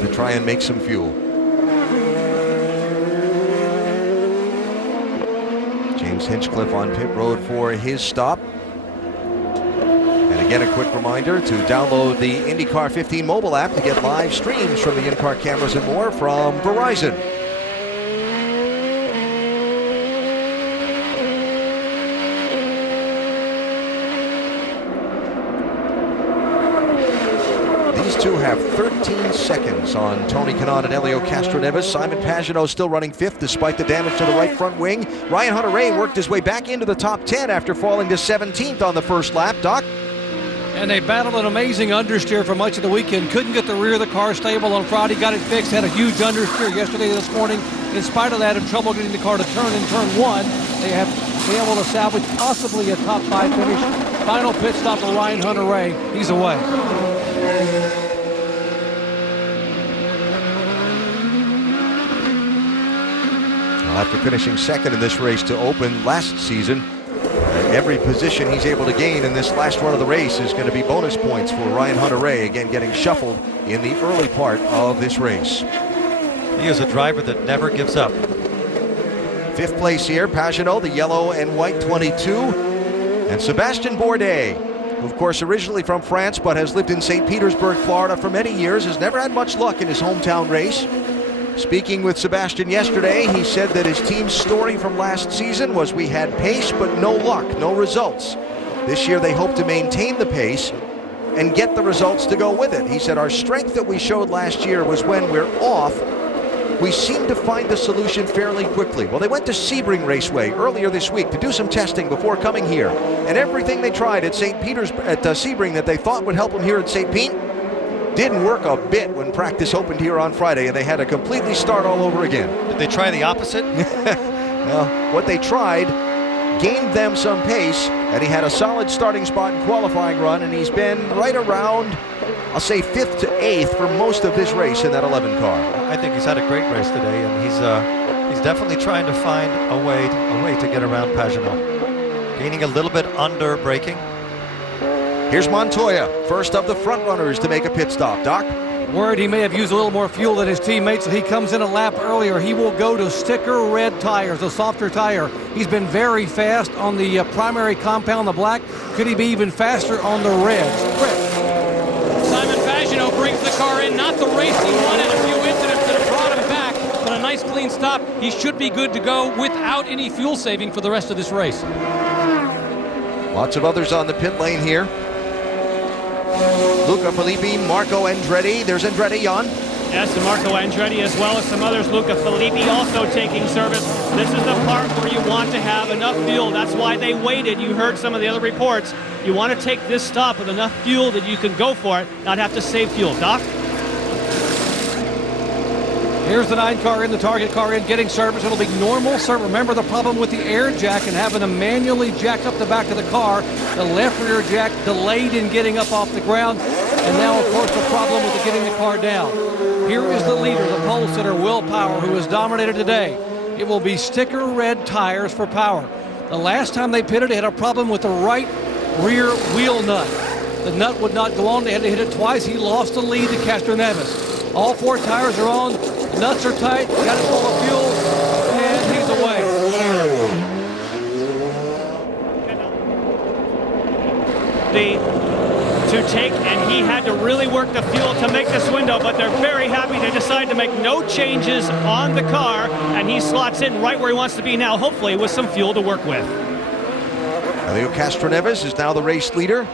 to try and make some fuel. James Hinchcliffe on pit road for his stop. And again, a quick reminder to download the IndyCar 15 mobile app to get live streams from the in-car cameras and more from Verizon. These two have 13 seconds on Tony Kanaan and Helio Castroneves. Simon Pagenaud still running 5th despite the damage to the right front wing. Ryan Hunter-Reay worked his way back into the top 10 after falling to 17th on the first lap. Doc? And they battled an amazing understeer for much of the weekend. Couldn't get the rear of the car stable on Friday. Got it fixed. Had a huge understeer yesterday this morning. In spite of that, had trouble getting the car to turn in turn 1. They have been able to salvage possibly a top 5 finish. Final pit stop for Ryan Hunter-Reay. He's away. After finishing second in this race to open last season, every position he's able to gain in this last run of the race is going to be bonus points for Ryan Hunter-Reay, again getting shuffled in the early part of this race. He is a driver that never gives up. 5th place here, Pagenaud, the yellow and white 22, and Sebastian Bourdais, who of course originally from France but has lived in St. Petersburg, Florida for many years, has never had much luck in his hometown race. Speaking with Sebastian yesterday, he said that his team's story from last season was we had pace but no luck, no results. This year they hope to maintain the pace and get the results to go with it. He said our strength that we showed last year was when we're off, we seem to find the solution fairly quickly. Well, they went to Sebring Raceway earlier this week to do some testing before coming here. And everything they tried at Sebring that they thought would help them here at St. Pete didn't work a bit when practice opened here on Friday, and they had to completely start all over again. Did they try the opposite? Well, what they tried gained them some pace, and he had a solid starting spot in qualifying run, and he's been right around, I'll say 5th to 8th for most of this race in that 11 car. I think he's had a great race today, and he's definitely trying to find a way to get around Pagenaud. Gaining a little bit under braking. Here's Montoya, first of the front runners to make a pit stop. Doc? Word he may have used a little more fuel than his teammates, and he comes in a lap earlier. He will go to sticker red tires, a softer tire. He's been very fast on the primary compound, the black. Could he be even faster on the reds? Simon Pagenaud brings the car in, not the race he wanted, a few incidents that have brought him back, but a nice clean stop. He should be good to go without any fuel saving for the rest of this race. Lots of others on the pit lane here. Luca Filippi, Marco Andretti. There's Andretti, Jan. Yes, and Marco Andretti as well as some others. Luca Filippi also taking service. This is the part where you want to have enough fuel. That's why they waited. You heard some of the other reports. You want to take this stop with enough fuel that you can go for it, not have to save fuel. Doc? Here's the 9 car in, the target car in, getting service. It'll be normal service. Remember the problem with the air jack and having to manually jack up the back of the car. The left rear jack delayed in getting up off the ground. And now, of course, the problem with getting the car down. Here is the leader, the pole sitter, Will Power, who has dominated today. It will be sticker red tires for Power. The last time they pitted, they had a problem with the right rear wheel nut. The nut would not go on. They had to hit it twice. He lost the lead to Castroneves. All 4 tires are on. Nuts are tight, got it full of fuel, and he's away. To take, and he had to really work the fuel to make this window, but they're very happy they decided to make no changes on the car, and he slots in right where he wants to be now, hopefully with some fuel to work with. Helio Castroneves is now the race leader.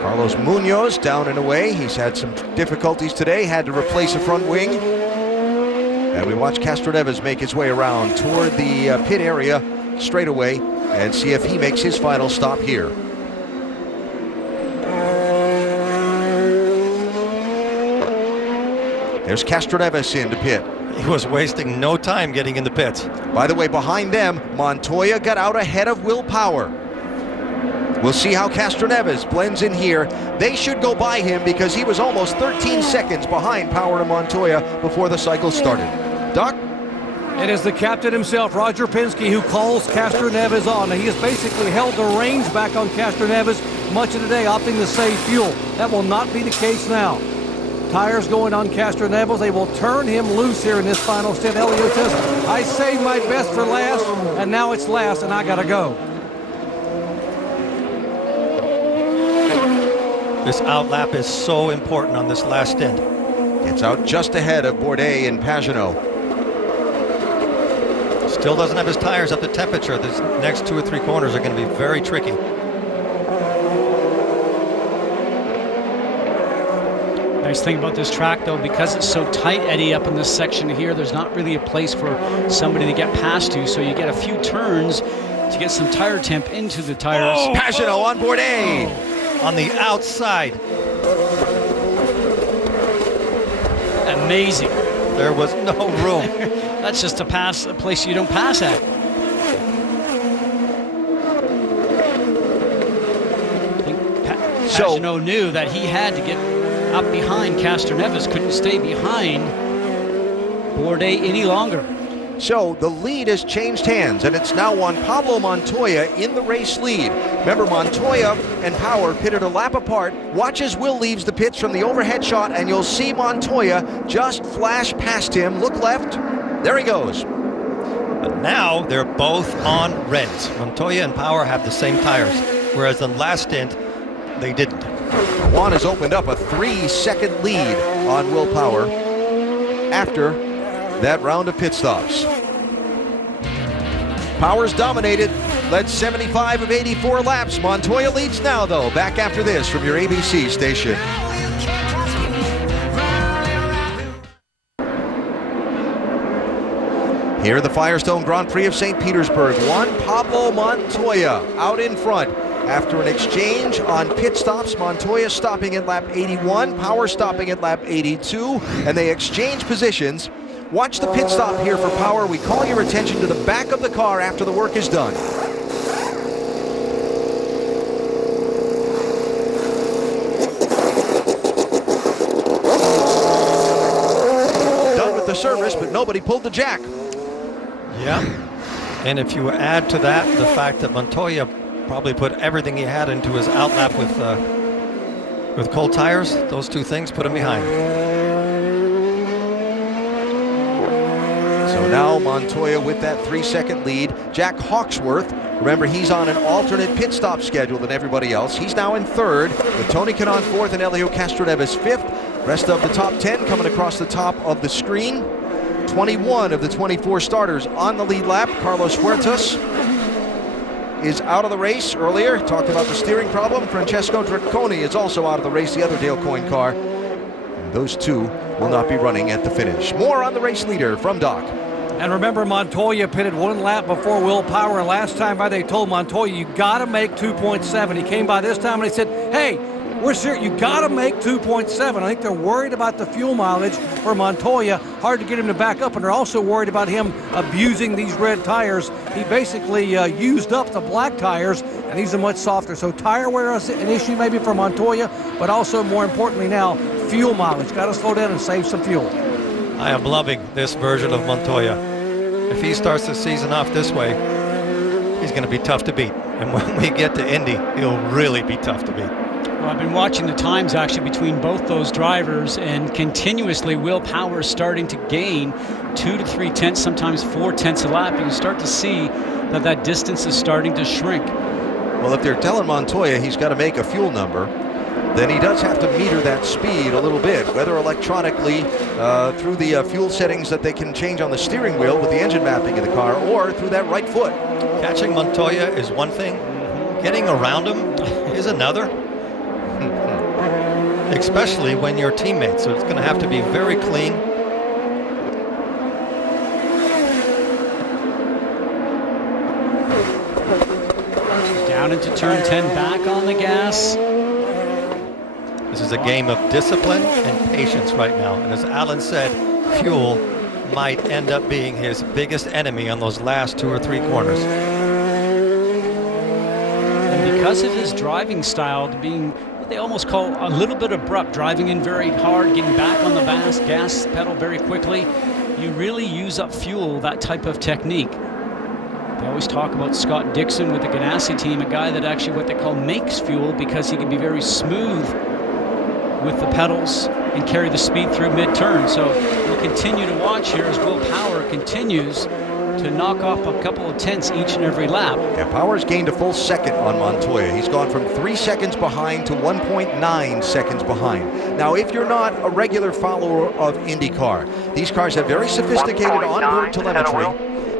Carlos Munoz down and away. He's had some difficulties today, had to replace a front wing. And we watch Castroneves make his way around toward the pit area straightaway and see if he makes his final stop here. There's Castroneves into pit. He was wasting no time getting in the pits. By the way, behind them, Montoya got out ahead of Will Power. We'll see how Castroneves blends in here. They should go by him because he was almost 13 seconds behind Power and Montoya before the cycle started. Doc? It is the captain himself, Roger Penske, who calls Castroneves on. Now, he has basically held the reins back on Castroneves much of the day, opting to save fuel. That will not be the case now. Tires going on Castroneves. They will turn him loose here in this final stint. Elio says, I saved my best for last, and now it's last, and I got to go. This outlap is so important on this last stint. It's out just ahead of Bourdais and Pagenaud. Still doesn't have his tires up to temperature. These next 2 or 3 corners are going to be very tricky. Nice thing about this track, though, because it's so tight, Eddie, up in this section here, there's not really a place for somebody to get past to, so you get a few turns to get some tire temp into the tires. Oh, Pagenaud on Bourdais. On the outside. Amazing. There was no room. That's just a place you don't pass at. I think Pagenaud knew that he had to get up behind Castroneves, couldn't stay behind Bourdais any longer. So the lead has changed hands, and it's now on Pablo Montoya in the race lead. Remember, Montoya and Power pitted a lap apart. Watch as Will leaves the pits from the overhead shot, and you'll see Montoya just flash past him. Look left. There he goes. But now they're both on reds. Montoya and Power have the same tires, whereas the last stint, they didn't. Juan has opened up a 3-second lead on Will Power after that round of pit stops. Power's dominated, led 75 of 84 laps. Montoya leads now, though. Back after this from your ABC station. Here at the Firestone Grand Prix of St. Petersburg, Juan Pablo Montoya out in front. After an exchange on pit stops, Montoya stopping at lap 81, Power stopping at lap 82, and they exchange positions. Watch the pit stop here for Power. We call your attention to the back of the car after the work is done. Done with the service, but nobody pulled the jack. Yeah, and if you add to that the fact that Montoya probably put everything he had into his outlap with cold tires, those two things put him behind. So now Montoya with that 3-second lead. Jack Hawksworth, remember he's on an alternate pit stop schedule than everybody else. He's now in third, with Tony Kanaan fourth and Elio Castroneves fifth. Rest of the top 10 coming across the top of the screen. 21 of the 24 starters on the lead lap. Carlos Huertas is out of the race earlier. Talked about the steering problem. Francesco Dracconi is also out of the race, the other Dale Coyne car. And those two will not be running at the finish. More on the race leader from Doc. And remember, Montoya pitted 1 lap before Will Power, and last time by they told Montoya, you got to make 2.7. He came by this time and he said, hey, we're serious. You got to make 2.7. I think they're worried about the fuel mileage for Montoya. Hard to get him to back up, and they're also worried about him abusing these red tires. He basically used up the black tires, and these are much softer. So tire wear is an issue maybe for Montoya, but also more importantly now, fuel mileage. Got to slow down and save some fuel. I am loving this version of Montoya. If he starts the season off this way, he's going to be tough to beat. And when we get to Indy, he'll really be tough to beat. Well, I've been watching the times actually between both those drivers, and continuously Will Power is starting to gain 2 to 3 tenths, sometimes 4 tenths a lap. You can start to see that that distance is starting to shrink. Well, if they're telling Montoya he's got to make a fuel number, then he does have to meter that speed a little bit, whether electronically through the fuel settings that they can change on the steering wheel with the engine mapping of the car, or through that right foot. Catching Montoya is one thing. Getting around him is another. Especially when you're teammates, so it's going to have to be very clean. Down into turn 10, back on the gas. This is a game of discipline and patience right now. And as Alan said, fuel might end up being his biggest enemy on those last 2 or 3 corners. And because of his driving style to being what they almost call a little bit abrupt, driving in very hard, getting back on the gas pedal very quickly, you really use up fuel, that type of technique. They always talk about Scott Dixon with the Ganassi team, a guy that actually what they call makes fuel, because he can be very smooth with the pedals and carry the speed through mid-turn. So we'll continue to watch here as Will Power continues to knock off a couple of tenths each and every lap. Yeah, Power's gained a full second on Montoya. He's gone from 3 seconds behind to 1.9 seconds behind. Now, if you're not a regular follower of IndyCar, these cars have very sophisticated onboard telemetry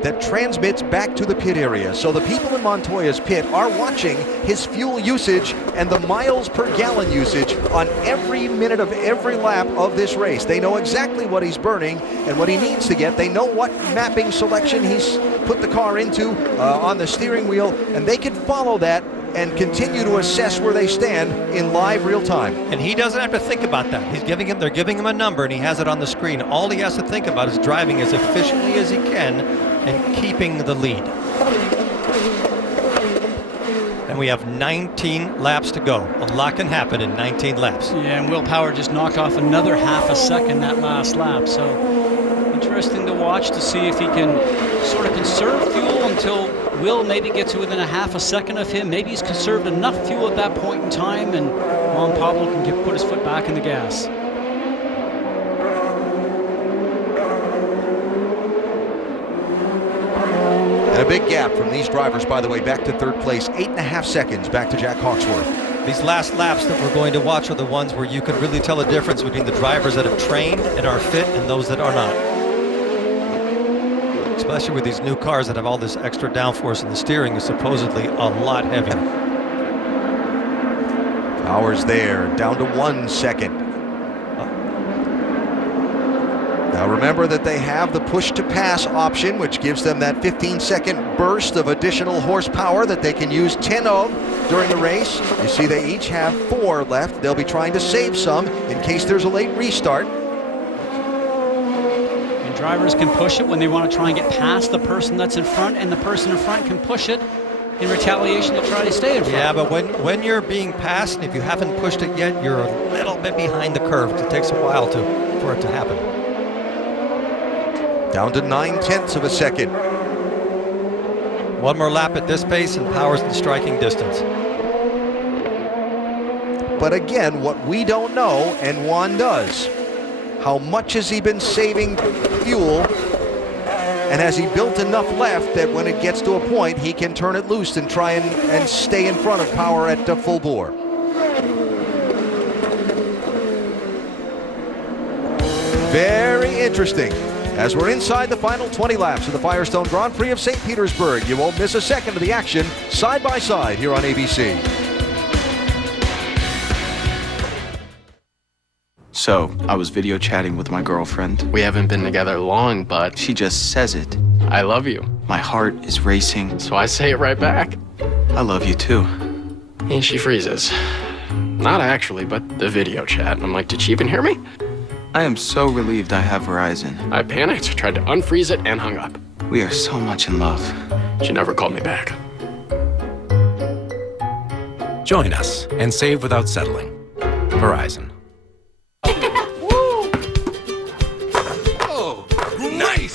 that transmits back to the pit area. So the people in Montoya's pit are watching his fuel usage and the miles per gallon usage on every minute of every lap of this race. They know exactly what he's burning and what he needs to get. They know what mapping selection he's put the car into on the steering wheel, and they can follow that and continue to assess where they stand in live real time. And he doesn't have to think about that. They're giving him a number, and he has it on the screen. All he has to think about is driving as efficiently as he can and keeping the lead. And we have 19 laps to go. A lot can happen in 19 laps. Yeah, and Will Power just knocked off another half a second that last lap. So interesting to watch to see if he can sort of conserve fuel until Will maybe gets to within a half a second of him. Maybe he's conserved enough fuel at that point in time, and Juan Pablo can put his foot back in the gas. And a big gap from these drivers, by the way, back to third place. 8.5 seconds back to Jack Hawksworth. These last laps that we're going to watch are the ones where you can really tell the difference between the drivers that have trained and are fit and those that are not. Especially with these new cars that have all this extra downforce, and the steering is supposedly a lot heavier. Power's there, down to 1 second. Now remember that they have the push-to-pass option, which gives them that 15-second burst of additional horsepower that they can use 10 of during the race. You see they each have 4 left. They'll be trying to save some in case there's a late restart. And drivers can push it when they want to try and get past the person that's in front, and the person in front can push it in retaliation to try to stay in front. Yeah, but when you're being passed, and if you haven't pushed it yet, you're a little bit behind the curve. It takes a while for it to happen. Down to 9/10 of a second. One more lap at this pace and power's in striking distance. But again, what we don't know, and Juan does, how much has he been saving fuel, and has he built enough left that when it gets to a point, he can turn it loose and try and stay in front of power at full bore. Very interesting. As we're inside the final 20 laps of the Firestone Grand Prix of St. Petersburg, you won't miss a second of the action side by side here on ABC. So, I was video chatting with my girlfriend. We haven't been together long, but she just says it. I love you. My heart is racing. So I say it right back. I love you too. And she freezes. Not actually, but the video chat. I'm like, did she even hear me? I am so relieved I have Verizon. I panicked, tried to unfreeze it, and hung up. We are so much in love. She never called me back. Join us and save without settling. Verizon. Oh, nice!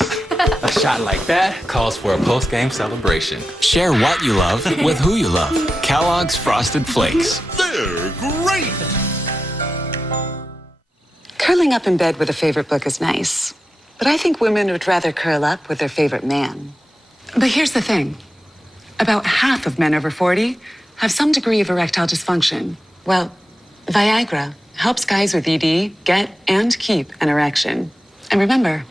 A shot like that calls for a post-game celebration. Share what you love with who you love. Kellogg's Frosted Flakes. They're great! Curling up in bed with a favorite book is nice, but I think women would rather curl up with their favorite man. But here's the thing. About half of men over 40 have some degree of erectile dysfunction. Well, Viagra helps guys with ED get and keep an erection. And remember,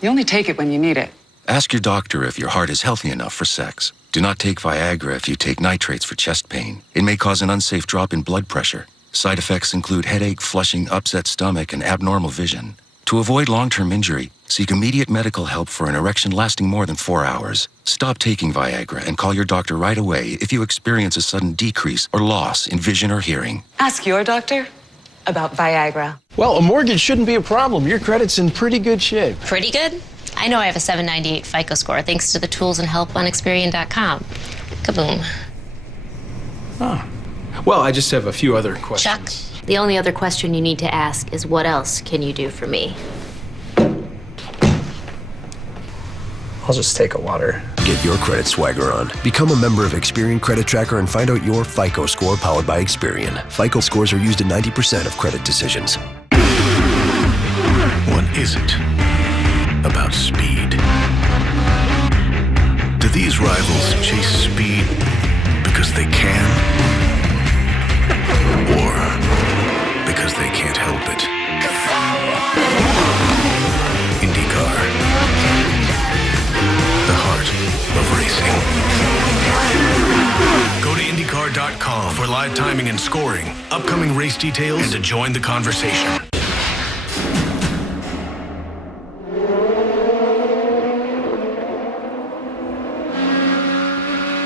you only take it when you need it. Ask your doctor if your heart is healthy enough for sex. Do not take Viagra if you take nitrates for chest pain. It may cause an unsafe drop in blood pressure. Side effects include headache, flushing, upset stomach, and abnormal vision. To avoid long-term injury, seek immediate medical help for an erection lasting more than 4 hours. Stop taking Viagra and call your doctor right away if you experience a sudden decrease or loss in vision or hearing. Ask your doctor about Viagra. Well, a mortgage shouldn't be a problem. Your credit's in pretty good shape. Pretty good? I know I have a 798 FICO score thanks to the tools and help on Experian.com. Kaboom. Oh. Well, I just have a few other questions. Chuck, the only other question you need to ask is what else can you do for me? I'll just take a water. Get your credit swagger on. Become a member of Experian Credit Tracker and find out your FICO score powered by Experian. FICO scores are used in 90% of credit decisions. What is it about speed? Do these rivals chase speed because they can? Or because they can't help it? IndyCar. The heart of racing. Go to IndyCar.com for live timing and scoring, upcoming race details, and to join the conversation.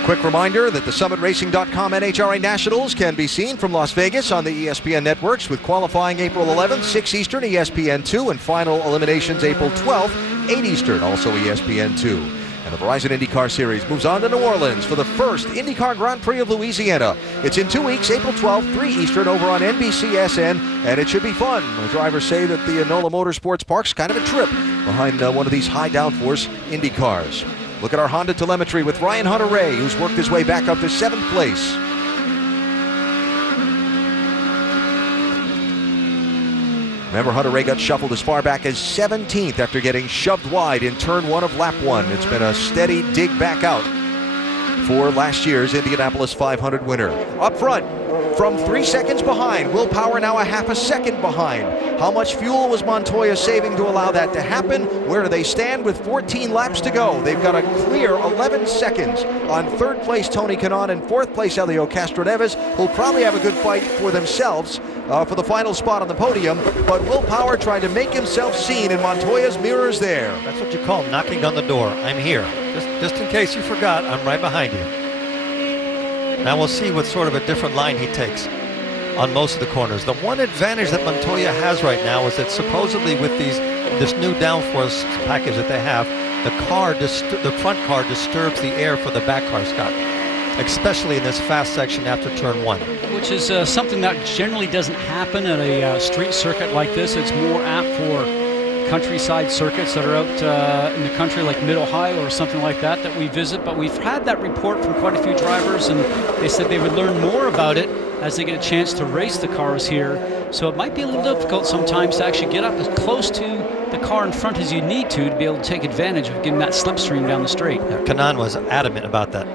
Quick reminder that the SummitRacing.com NHRA Nationals can be seen from Las Vegas on the ESPN networks with qualifying April 11th, 6 Eastern, ESPN2, and final eliminations April 12th, 8 Eastern, also ESPN2. And the Verizon IndyCar Series moves on to New Orleans for the first IndyCar Grand Prix of Louisiana. It's in 2 weeks, April 12th, 3 Eastern, over on NBCSN, and it should be fun. The drivers say that the NOLA Motorsports Park's kind of a trip behind one of these high downforce Indy cars. Look at our Honda telemetry with Ryan Hunter-Reay, who's worked his way back up to 7th place. Remember, Hunter-Reay got shuffled as far back as 17th after getting shoved wide in turn 1 of lap 1. It's been a steady dig back out for last year's Indianapolis 500 winner. Up front, from 3 seconds behind, Will Power now a half a second behind. How much fuel was Montoya saving to allow that to happen? Where do they stand with 14 laps to go? They've got a clear 11 seconds on 3rd place Tony Kanaan and 4th place Helio Castroneves, who'll probably have a good fight for themselves for the final spot on the podium, but Will Power tried to make himself seen in Montoya's mirrors there. That's what you call knocking on the door. I'm here. Just in case you forgot, I'm right behind you. Now we'll see what sort of a different line he takes on most of the corners. The one advantage that Montoya has right now is that supposedly with this new downforce package that they have, the front car disturbs the air for the back car, Scott, especially in this fast section after turn 1. Which is something that generally doesn't happen at a street circuit like this. It's more apt for countryside circuits that are out in the country like Mid-Ohio or something like that we visit. But we've had that report from quite a few drivers, and they said they would learn more about it as they get a chance to race the cars here. So it might be a little difficult sometimes to actually get up as close to the car in front as you need to be able to take advantage of getting that slipstream down the straight. Yeah, Kanaan was adamant about that.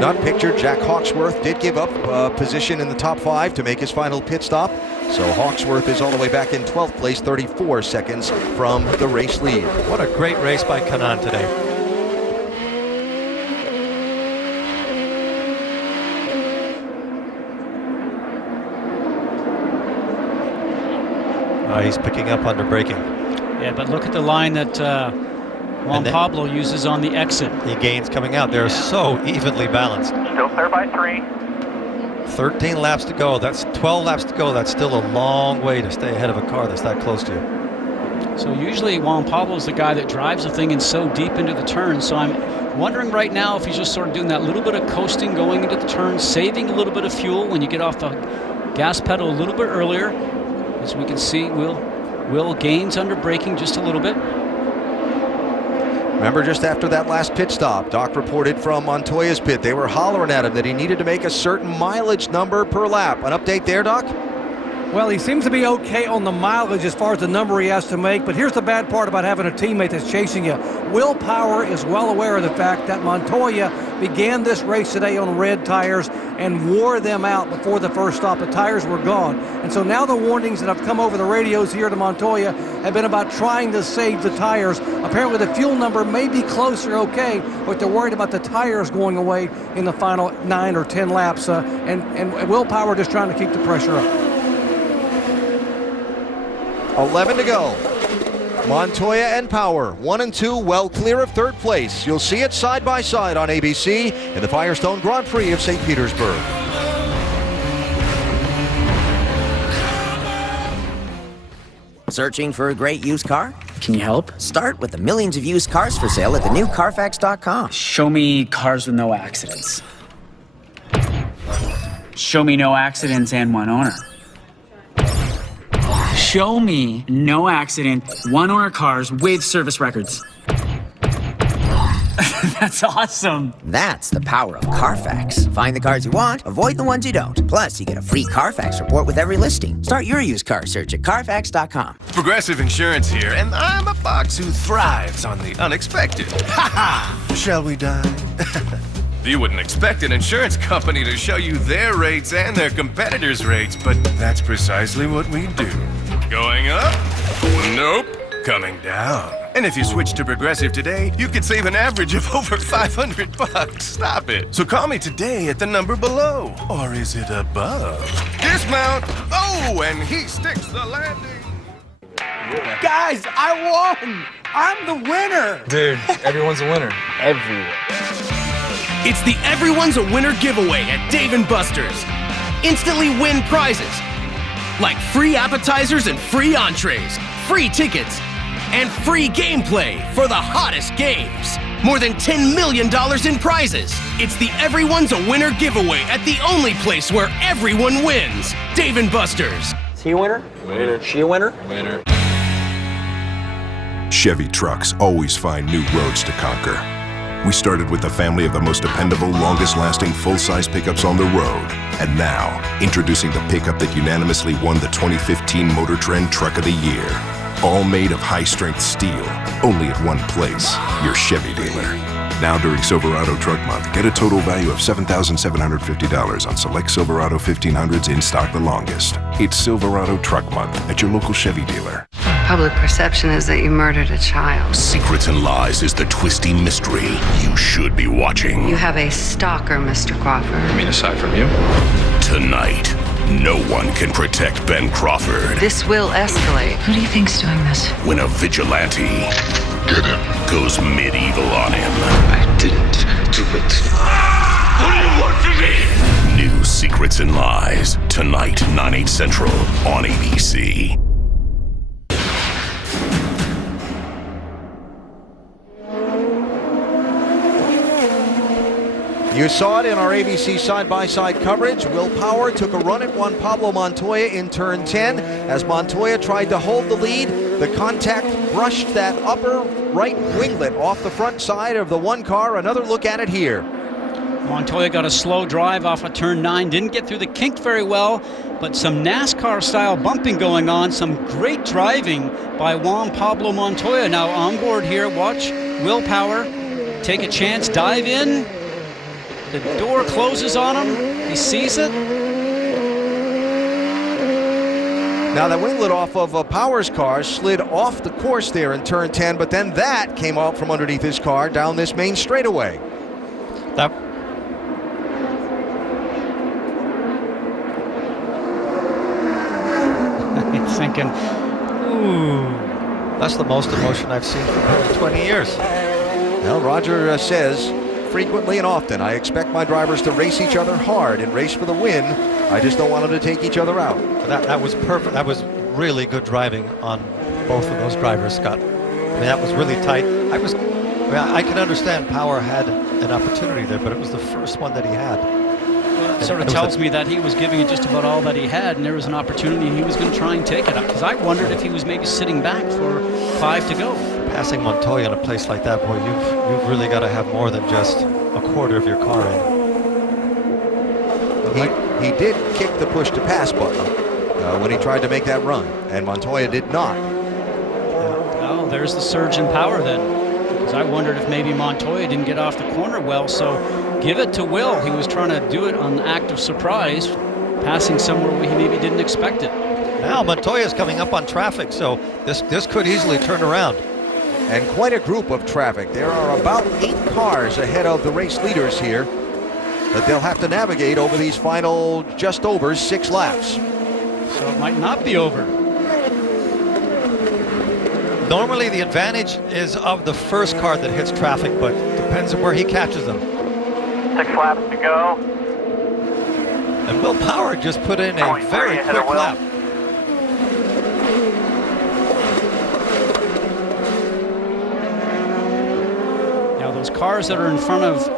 Not pictured, Jack Hawksworth did give up position in the top 5 to make his final pit stop. So Hawksworth is all the way back in 12th place, 34 seconds from the race lead. What a great race by Kanaan today. He's picking up under braking. Yeah, but look at the line that Juan Pablo uses on the exit. He gains coming out. They're so evenly balanced. Still clear by 3. 13 laps to go. That's 12 laps to go. That's still a long way to stay ahead of a car that's that close to you. So usually Juan Pablo's the guy that drives the thing in so deep into the turn. So I'm wondering right now if he's just sort of doing that little bit of coasting going into the turn, saving a little bit of fuel when you get off the gas pedal a little bit earlier. As we can see, Will gains under braking just a little bit. Remember, just after that last pit stop, Doc reported from Montoya's pit, they were hollering at him that he needed to make a certain mileage number per lap. An update there, Doc? Well, he seems to be okay on the mileage as far as the number he has to make, but here's the bad part about having a teammate that's chasing you. Will Power is well aware of the fact that Montoya began this race today on red tires and wore them out before the first stop. The tires were gone. And so now the warnings that have come over the radios here to Montoya have been about trying to save the tires. Apparently the fuel number may be closer, okay, but they're worried about the tires going away in the final 9 or 10 laps. And Will Power just trying to keep the pressure up. 11 to go. Montoya and Power, 1 and 2, well clear of third place. You'll see it side by side on ABC in the Firestone Grand Prix of St. Petersburg. Searching for a great used car? Can you help? Start with the millions of used cars for sale at the new Carfax.com. Show me cars with no accidents. Show me no accidents and 1 owner. Show me no accident, 1 owner cars with service records. That's awesome. That's the power of Carfax. Find the cars you want, avoid the ones you don't. Plus, you get a free Carfax report with every listing. Start your used car search at Carfax.com. Progressive Insurance here, and I'm a fox who thrives on the unexpected. Ha ha! Shall we dine? You wouldn't expect an insurance company to show you their rates and their competitors' rates, but that's precisely what we do. Going up? Nope. Coming down. And if you switch to Progressive today, you could save an average of over $500. Stop it. So call me today at the number below. Or is it above? Dismount. Oh, and he sticks the landing. Guys, I won! I'm the winner! Dude, everyone's a winner. Everyone. It's the Everyone's a Winner giveaway at Dave & Buster's. Instantly win prizes like free appetizers and free entrees, free tickets, and free gameplay for the hottest games. More than $10 million in prizes. It's the Everyone's a Winner giveaway at the only place where everyone wins. Dave & Buster's. Is he a winner? Winner. She a winner? Winner. Chevy trucks always find new roads to conquer. We started with a family of the most dependable, longest-lasting full-size pickups on the road. And now, introducing the pickup that unanimously won the 2015 Motor Trend Truck of the Year. All made of high-strength steel, only at one place, your Chevy dealer. Now during Silverado Truck Month, get a total value of $7,750 on select Silverado 1500s in stock the longest. It's Silverado Truck Month at your local Chevy dealer. Public perception is that you murdered a child. Secrets and Lies is the twisty mystery you should be watching. You have a stalker, Mr. Crawford. You mean aside from you? Tonight. No one can protect Ben Crawford. This will escalate. Who do you think's doing this? When a vigilante goes medieval on him. I didn't do it. What do you want from me? New Secrets and Lies. Tonight, 9/8 Central on ABC. You saw it in our ABC side-by-side coverage. Will Power took a run at Juan Pablo Montoya in turn 10. As Montoya tried to hold the lead, the contact brushed that upper right winglet off the front side of the one car. Another look at it here. Montoya got a slow drive off of turn 9, didn't get through the kink very well, but some NASCAR-style bumping going on, some great driving by Juan Pablo Montoya. Now on board here, watch Will Power take a chance, dive in. The door closes on him. He sees it. Now that winglet off of Power's car slid off the course there in turn 10, but then that came out from underneath his car down this main straightaway. That It's thinking, ooh. That's the most emotion I've seen from him in 20 years. Well, Roger says, frequently and often, I expect my drivers to race each other hard and race for the win. I just don't want them to take each other out. That was perfect. That was really good driving on both of those drivers, Scott. I mean, that was really tight. I can understand Power had an opportunity there, but it was the first one that he had. Well, it sort of tells me that he was giving it just about all that he had, and there was an opportunity and he was going to try and take it up. Because I wondered if he was maybe sitting back for 5 to go. Passing Montoya in a place like that, boy, you've really got to have more than just a quarter of your car in. He did kick the push to pass button when he tried to make that run, and Montoya did not. Oh, there's the surge in power then. Because I wondered if maybe Montoya didn't get off the corner well, so give it to Will. He was trying to do it on an act of surprise, passing somewhere where he maybe didn't expect it. Now Montoya's coming up on traffic, so this could easily turn around. And quite a group of traffic. There are about 8 cars ahead of the race leaders here that they'll have to navigate over these final just over 6 laps. So it might not be over. Normally the advantage is of the first car that hits traffic, but depends on where he catches them. 6 laps to go. And Will Power just put in a very quick lap. Now those cars that are in front of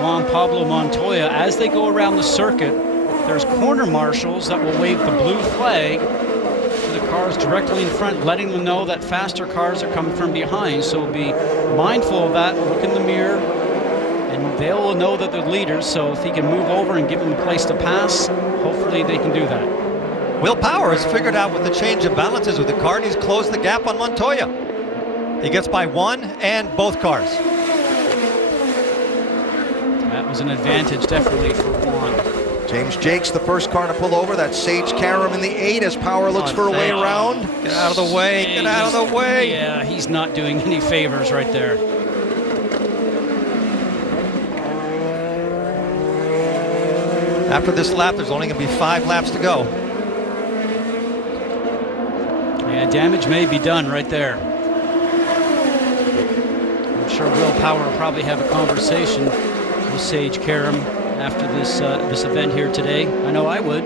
Juan Pablo Montoya, as they go around the circuit, there's corner marshals that will wave the blue flag to the cars directly in front, letting them know that faster cars are coming from behind. So be mindful of that, look in the mirror, and they'll know that they're leaders. So if he can move over and give them a place to pass, hopefully they can do that. Will Power has figured out what the change of balances with the car, and he's closed the gap on Montoya. He gets by 1 and both cars. That was an advantage, definitely, for Juan. James Jakes, the first car to pull over. That's Sage Karam in the 8 as Power looks for a way around. Get out of the way, get out of the way. Yeah, he's not doing any favors right there. After this lap, there's only going to be 5 laps to go. Yeah, damage may be done right there. I'm sure Will Power will probably have a conversation with Sage Karam after this event here today. I know I would.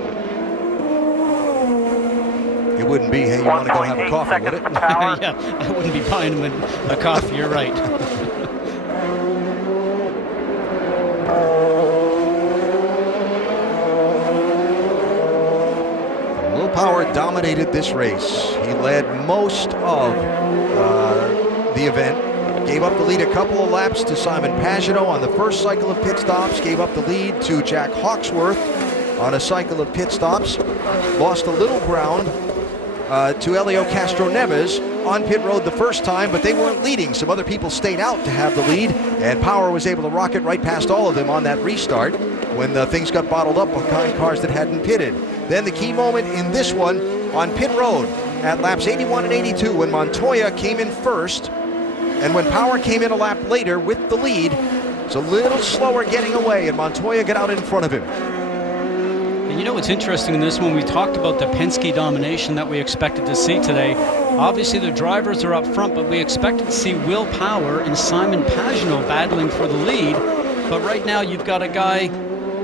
It wouldn't be, hey, you want to go have a coffee, would it? Yeah, I wouldn't be buying him a coffee, you're right. Will Power dominated this race. He led most of the event. Gave up the lead a couple of laps to Simon Pagenaud on the first cycle of pit stops. Gave up the lead to Jack Hawksworth on a cycle of pit stops. Lost a little ground to Helio Castroneves on pit road the first time, but they weren't leading. Some other people stayed out to have the lead, and Power was able to rocket right past all of them on that restart when things got bottled up behind cars that hadn't pitted. Then the key moment in this one on pit road at laps 81 and 82 when Montoya came in first, and when Power came in a lap later with the lead, it's a little slower getting away, and Montoya got out in front of him. And you know what's interesting in this one? We talked about the Penske domination that we expected to see today. Obviously, the drivers are up front, but we expected to see Will Power and Simon Pagenaud battling for the lead. But right now, you've got a guy,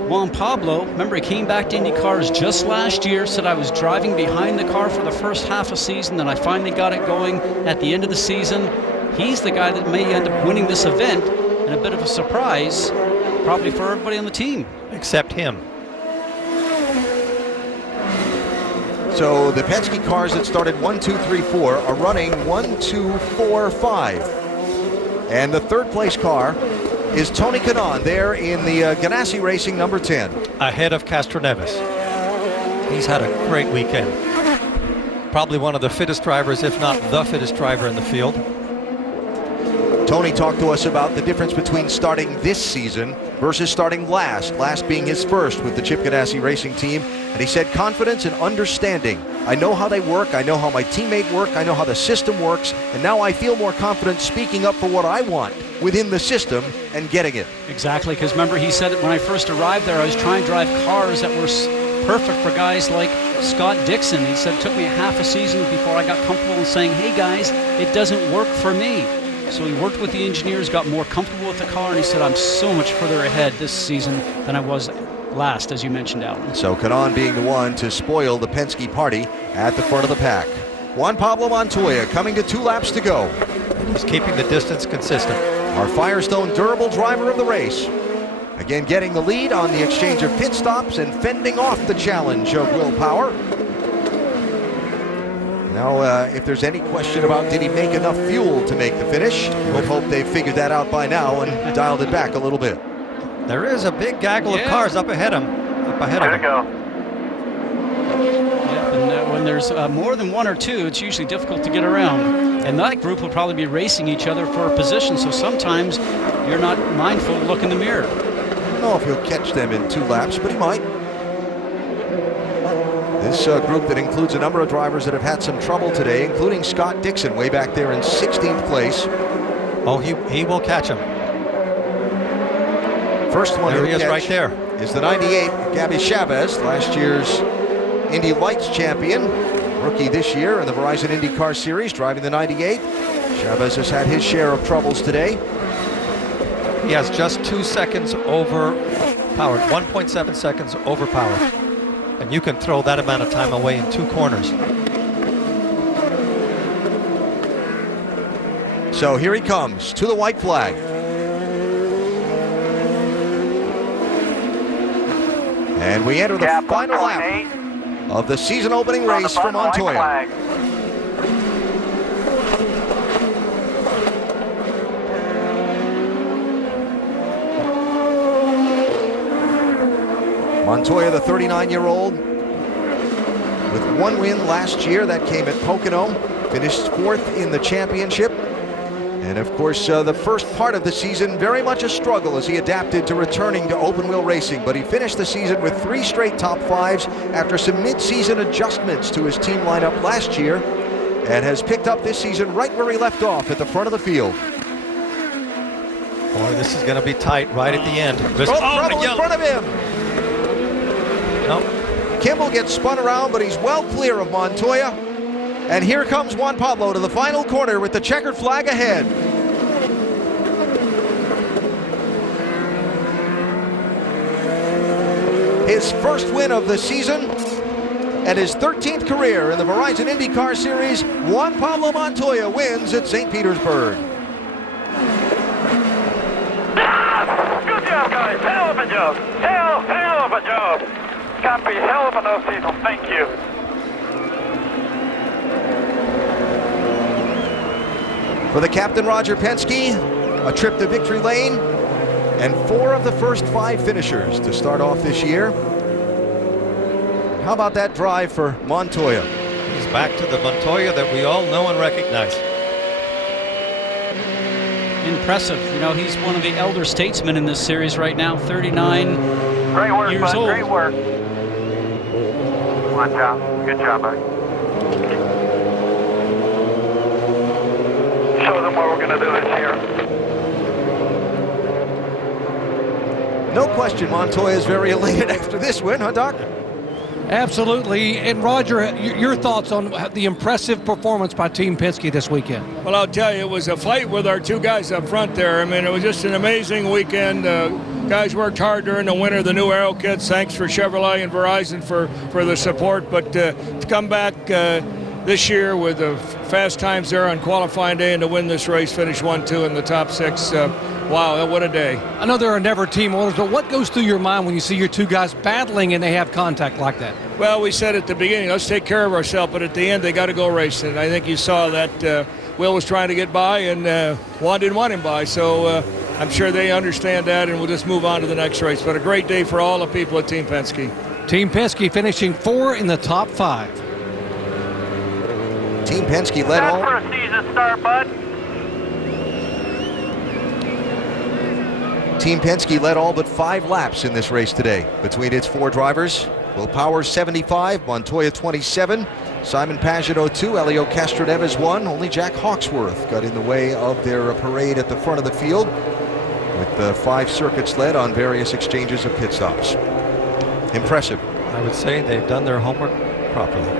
Juan Pablo. Remember, he came back to IndyCars just last year, said I was driving behind the car for the first half of the season, then I finally got it going at the end of the season. He's the guy that may end up winning this event, and a bit of a surprise, probably for everybody on the team. Except him. So the Penske cars that started 1, 2, 3, 4 are running 1, 2, 4, 5. And the third place car is Tony Kanaan there in the Ganassi Racing number 10. Ahead of Castroneves. He's had a great weekend. Probably one of the fittest drivers, if not the fittest driver in the field. Tony talked to us about the difference between starting this season versus starting last being his first with the Chip Ganassi Racing team. And he said confidence and understanding. I know how they work, I know how my teammate work, I know how the system works, and now I feel more confident speaking up for what I want within the system and getting it. Exactly, because remember he said it when I first arrived there, I was trying to drive cars that were perfect for guys like Scott Dixon. He said it took me half a season before I got comfortable in saying, hey guys, it doesn't work for me. So he worked with the engineers, got more comfortable with the car, and he said, I'm so much further ahead this season than I was last, as you mentioned, Alan. So Kanaan being the one to spoil the Penske party at the front of the pack. Juan Pablo Montoya coming to 2 laps to go. And he's keeping the distance consistent. Our Firestone durable driver of the race. Again, getting the lead on the exchange of pit stops and fending off the challenge of Will Power. Now, if there's any question about did he make enough fuel to make the finish, you would hope they've figured that out by now and dialed it back a little bit. There is a big gaggle of cars up ahead of him. There you go. Yep, and when there's more than one or two, it's usually difficult to get around. And that group will probably be racing each other for a position, so sometimes you're not mindful to look in the mirror. I don't know if he'll catch them in 2 laps, but he might. This group that includes a number of drivers that have had some trouble today, including Scott Dixon way back there in 16th place. Oh, he will catch him. First one there he is right there. Is the 98, Gabby Chavez, last year's Indy Lights champion. Rookie this year in the Verizon IndyCar Series, driving the 98. Chavez has had his share of troubles today. He has just 2 seconds over Power, 1.7 seconds over Power. And you can throw that amount of time away in 2 corners. So here he comes to the white flag. And we enter the final lap of the season opening race for Montoya. Montoya, the 39-year-old, with 1 win last year. That came at Pocono. Finished 4th in the championship. And of course, the first part of the season, very much a struggle as he adapted to returning to open-wheel racing. But he finished the season with 3 straight top 5s after some mid-season adjustments to his team lineup last year, and has picked up this season right where he left off at the front of the field. Boy, this is going to be tight right at the end. Trouble in front of him. Nope. Kimball gets spun around, but he's well clear of Montoya. And here comes Juan Pablo to the final corner with the checkered flag ahead. His first win of the season and his 13th career in the Verizon IndyCar Series. Juan Pablo Montoya wins at St. Petersburg. Good job, guys. Hell of a job. Hell of a job. Copy. Hell of an off-season. Thank you. For the captain, Roger Penske, a trip to victory lane, and 4 of the first 5 finishers to start off this year. How about that drive for Montoya? He's back to the Montoya that we all know and recognize. Impressive. You know, he's one of the elder statesmen in this series right now, 39 Great work, years bud. old. Great work. Good job. Good job, buddy. Show them what we're going to do this year. No question Montoya is very elated after this win, huh, Doc? Absolutely. And Roger, your thoughts on the impressive performance by Team Penske this weekend? Well, I'll tell you, it was a fight with our two guys up front there. I mean, it was just an amazing weekend. Guys worked hard during the winter, the new aero kits. Thanks for Chevrolet and Verizon for the support. But to come back this year with the fast times there on qualifying day and to win this race, finish 1-2 in the top 6, wow, what a day. I know there are never team orders, but what goes through your mind when you see your two guys battling and they have contact like that? Well, we said at the beginning, let's take care of ourselves, but at the end, they got to go racing. And I think you saw that Will was trying to get by, and Juan didn't want him by. So I'm sure they understand that, and we'll just move on to the next race. But a great day for all the people at Team Penske. Team Penske finishing 4 in the top 5. Team Penske led all. For a season start, bud. Team Penske led all but 5 laps in this race today between its 4 drivers. Will Power 75, Montoya 27, Simon Pagenaud 2, Elio Castroneves 1. Only Jack Hawksworth got in the way of their parade at the front of the field, with the 5 circuits led on various exchanges of pit stops. Impressive. I would say they've done their homework properly.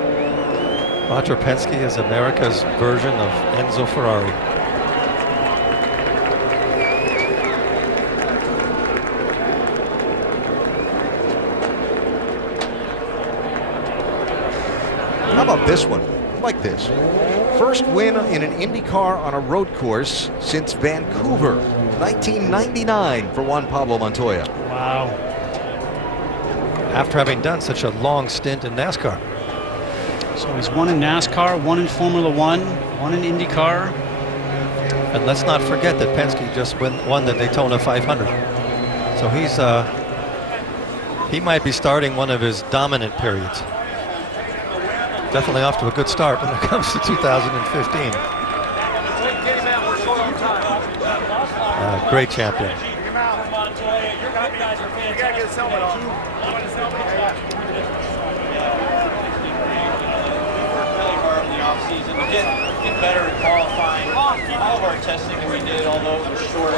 Roger Penske is America's version of Enzo Ferrari. How about this one? I like this. First win in an IndyCar on a road course since Vancouver, 1999 for Juan Pablo Montoya. Wow. After having done such a long stint in NASCAR. So he's won in NASCAR, 1 in Formula 1, 1 in IndyCar. And let's not forget that Penske just won the Daytona 500. So he might be starting one of his dominant periods. Definitely off to a good start when it comes to 2015. Great champion. Get better at qualifying. All of our testing that we did, although it was short,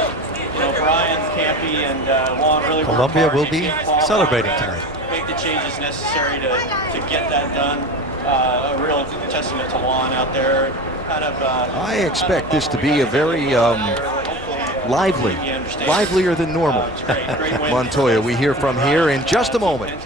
Brian, Campy, and Juan really worked hard. Columbia will be celebrating tonight. Make the changes necessary to get that done. A real testament to Juan out there. I expect this to be a very livelier than normal Montoya we hear from here in just a moment.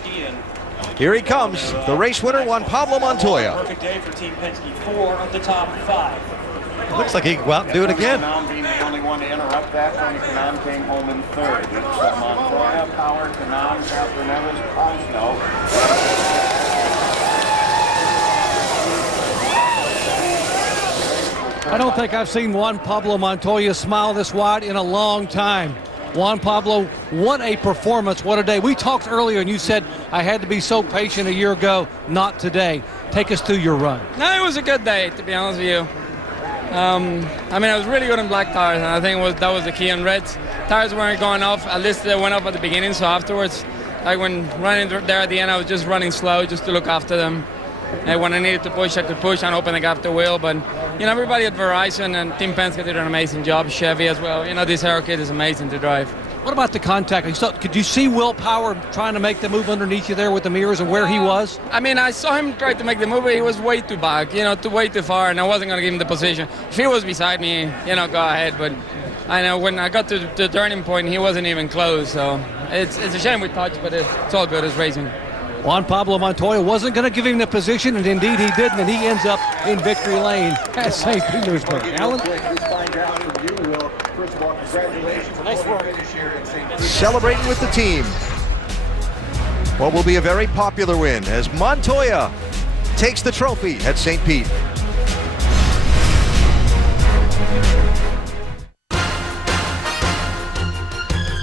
Here he comes, the race winner, Juan Pablo Montoya. Perfect day for Team Penske, 4 of the top 5. It looks like he can go out and do it again. Kanaan being the only one to interrupt that. Tony Kanaan came home in 3rd. It's Montoya, Power, Kanaan, Castroneves, Pagenaud. I don't think I've seen Juan Pablo Montoya smile this wide in a long time. Juan Pablo, what a performance, what a day. We talked earlier and you said I had to be so patient a year ago. Not today. Take us through your run. No, it was a good day, to be honest with you. I was really good in black tires, and I think that was the key. On reds, tires weren't going off. At least they went off at the beginning, so afterwards, like when running there at the end, I was just running slow just to look after them. And when I needed to push, I could push and open the gap to Will. But, everybody at Verizon and Team Penske did an amazing job. Chevy as well. This aero kit is amazing to drive. What about the contact? Could you see Will Power trying to make the move underneath you there with the mirrors and where he was? I saw him try to make the move, but he was way too back, way too far, and I wasn't going to give him the position. If he was beside me, go ahead. But I know when I got to the turning point, he wasn't even close. So it's a shame we touched, but it's all good. It's racing. Juan Pablo Montoya wasn't going to give him the position, and indeed he didn't, and he ends up in victory lane at St. Petersburg. Alan? Nice work. Celebrating with the team. What will be a very popular win as Montoya takes the trophy at St. Pete.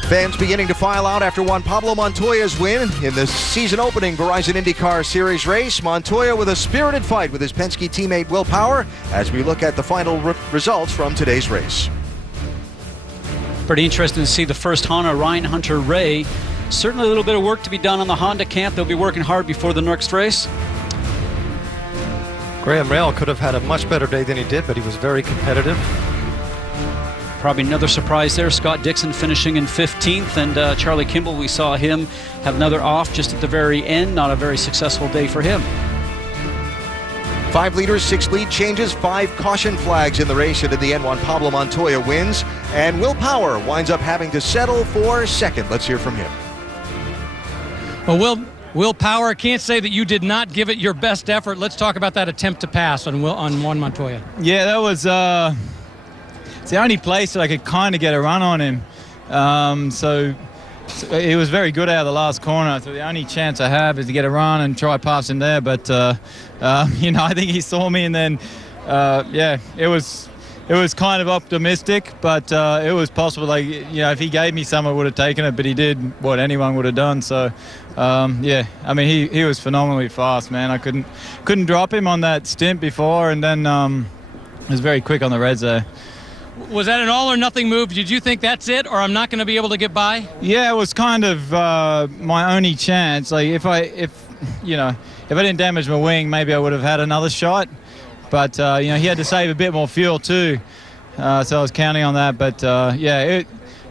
Fans beginning to file out after Juan Pablo Montoya's win in the season-opening Verizon IndyCar Series race. Montoya with a spirited fight with his Penske teammate Will Power as we look at the final results from today's race. Pretty interesting to see the first Honda, Ryan Hunter-Ray. Certainly a little bit of work to be done on the Honda camp. They'll be working hard before the next race. Graham Rahal could have had a much better day than he did, but he was very competitive. Probably another surprise there. Scott Dixon finishing in 15th, and Charlie Kimball, we saw him have another off just at the very end. Not a very successful day for him. 5 leaders, 6 lead changes, 5 caution flags in the race, and in the end, Juan Pablo Montoya wins, and Will Power winds up having to settle for second. Let's hear from him. Well, Will Power, can't say that you did not give it your best effort. Let's talk about that attempt to pass on Juan Montoya. Yeah, that was it's the only place that I could kind of get a run on him. So he was very good out of the last corner. So the only chance I have is to get a run and try past him there. But I think he saw me, and then it was kind of optimistic, but it was possible. Like, if he gave me some, I would have taken it. But he did what anyone would have done. So I mean, he was phenomenally fast, man. I couldn't drop him on that stint before, and then he was very quick on the reds there. Was that an all or nothing move? Did you think that's it, or I'm not going to be able to get by? Yeah, it was kind of my only chance. Like if I didn't damage my wing, maybe I would have had another shot. But he had to save a bit more fuel too, so I was counting on that. But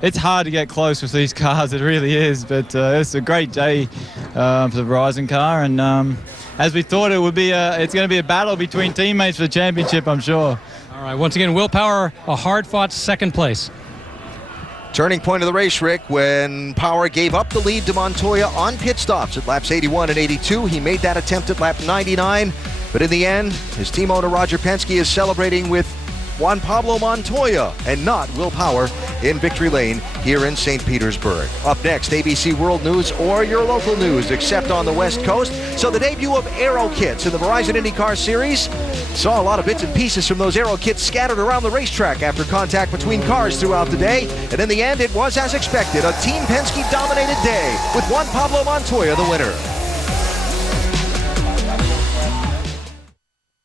it's hard to get close with these cars. It really is. But it's a great day for the Verizon car, and as we thought it would be, it's going to be a battle between teammates for the championship, I'm sure. All right, once again, Will Power, a hard-fought second place. Turning point of the race, Rick, when Power gave up the lead to Montoya on pit stops at laps 81 and 82. He made that attempt at lap 99, but in the end, his team owner Roger Penske is celebrating with Juan Pablo Montoya and not Will Power in victory lane here in St. Petersburg. Up next, ABC World News or your local news, except on the West Coast. So the debut of Aero Kits in the Verizon IndyCar Series. Saw a lot of bits and pieces from those Aero Kits scattered around the racetrack after contact between cars throughout the day. And in the end, it was as expected, a Team Penske dominated day with Juan Pablo Montoya the winner.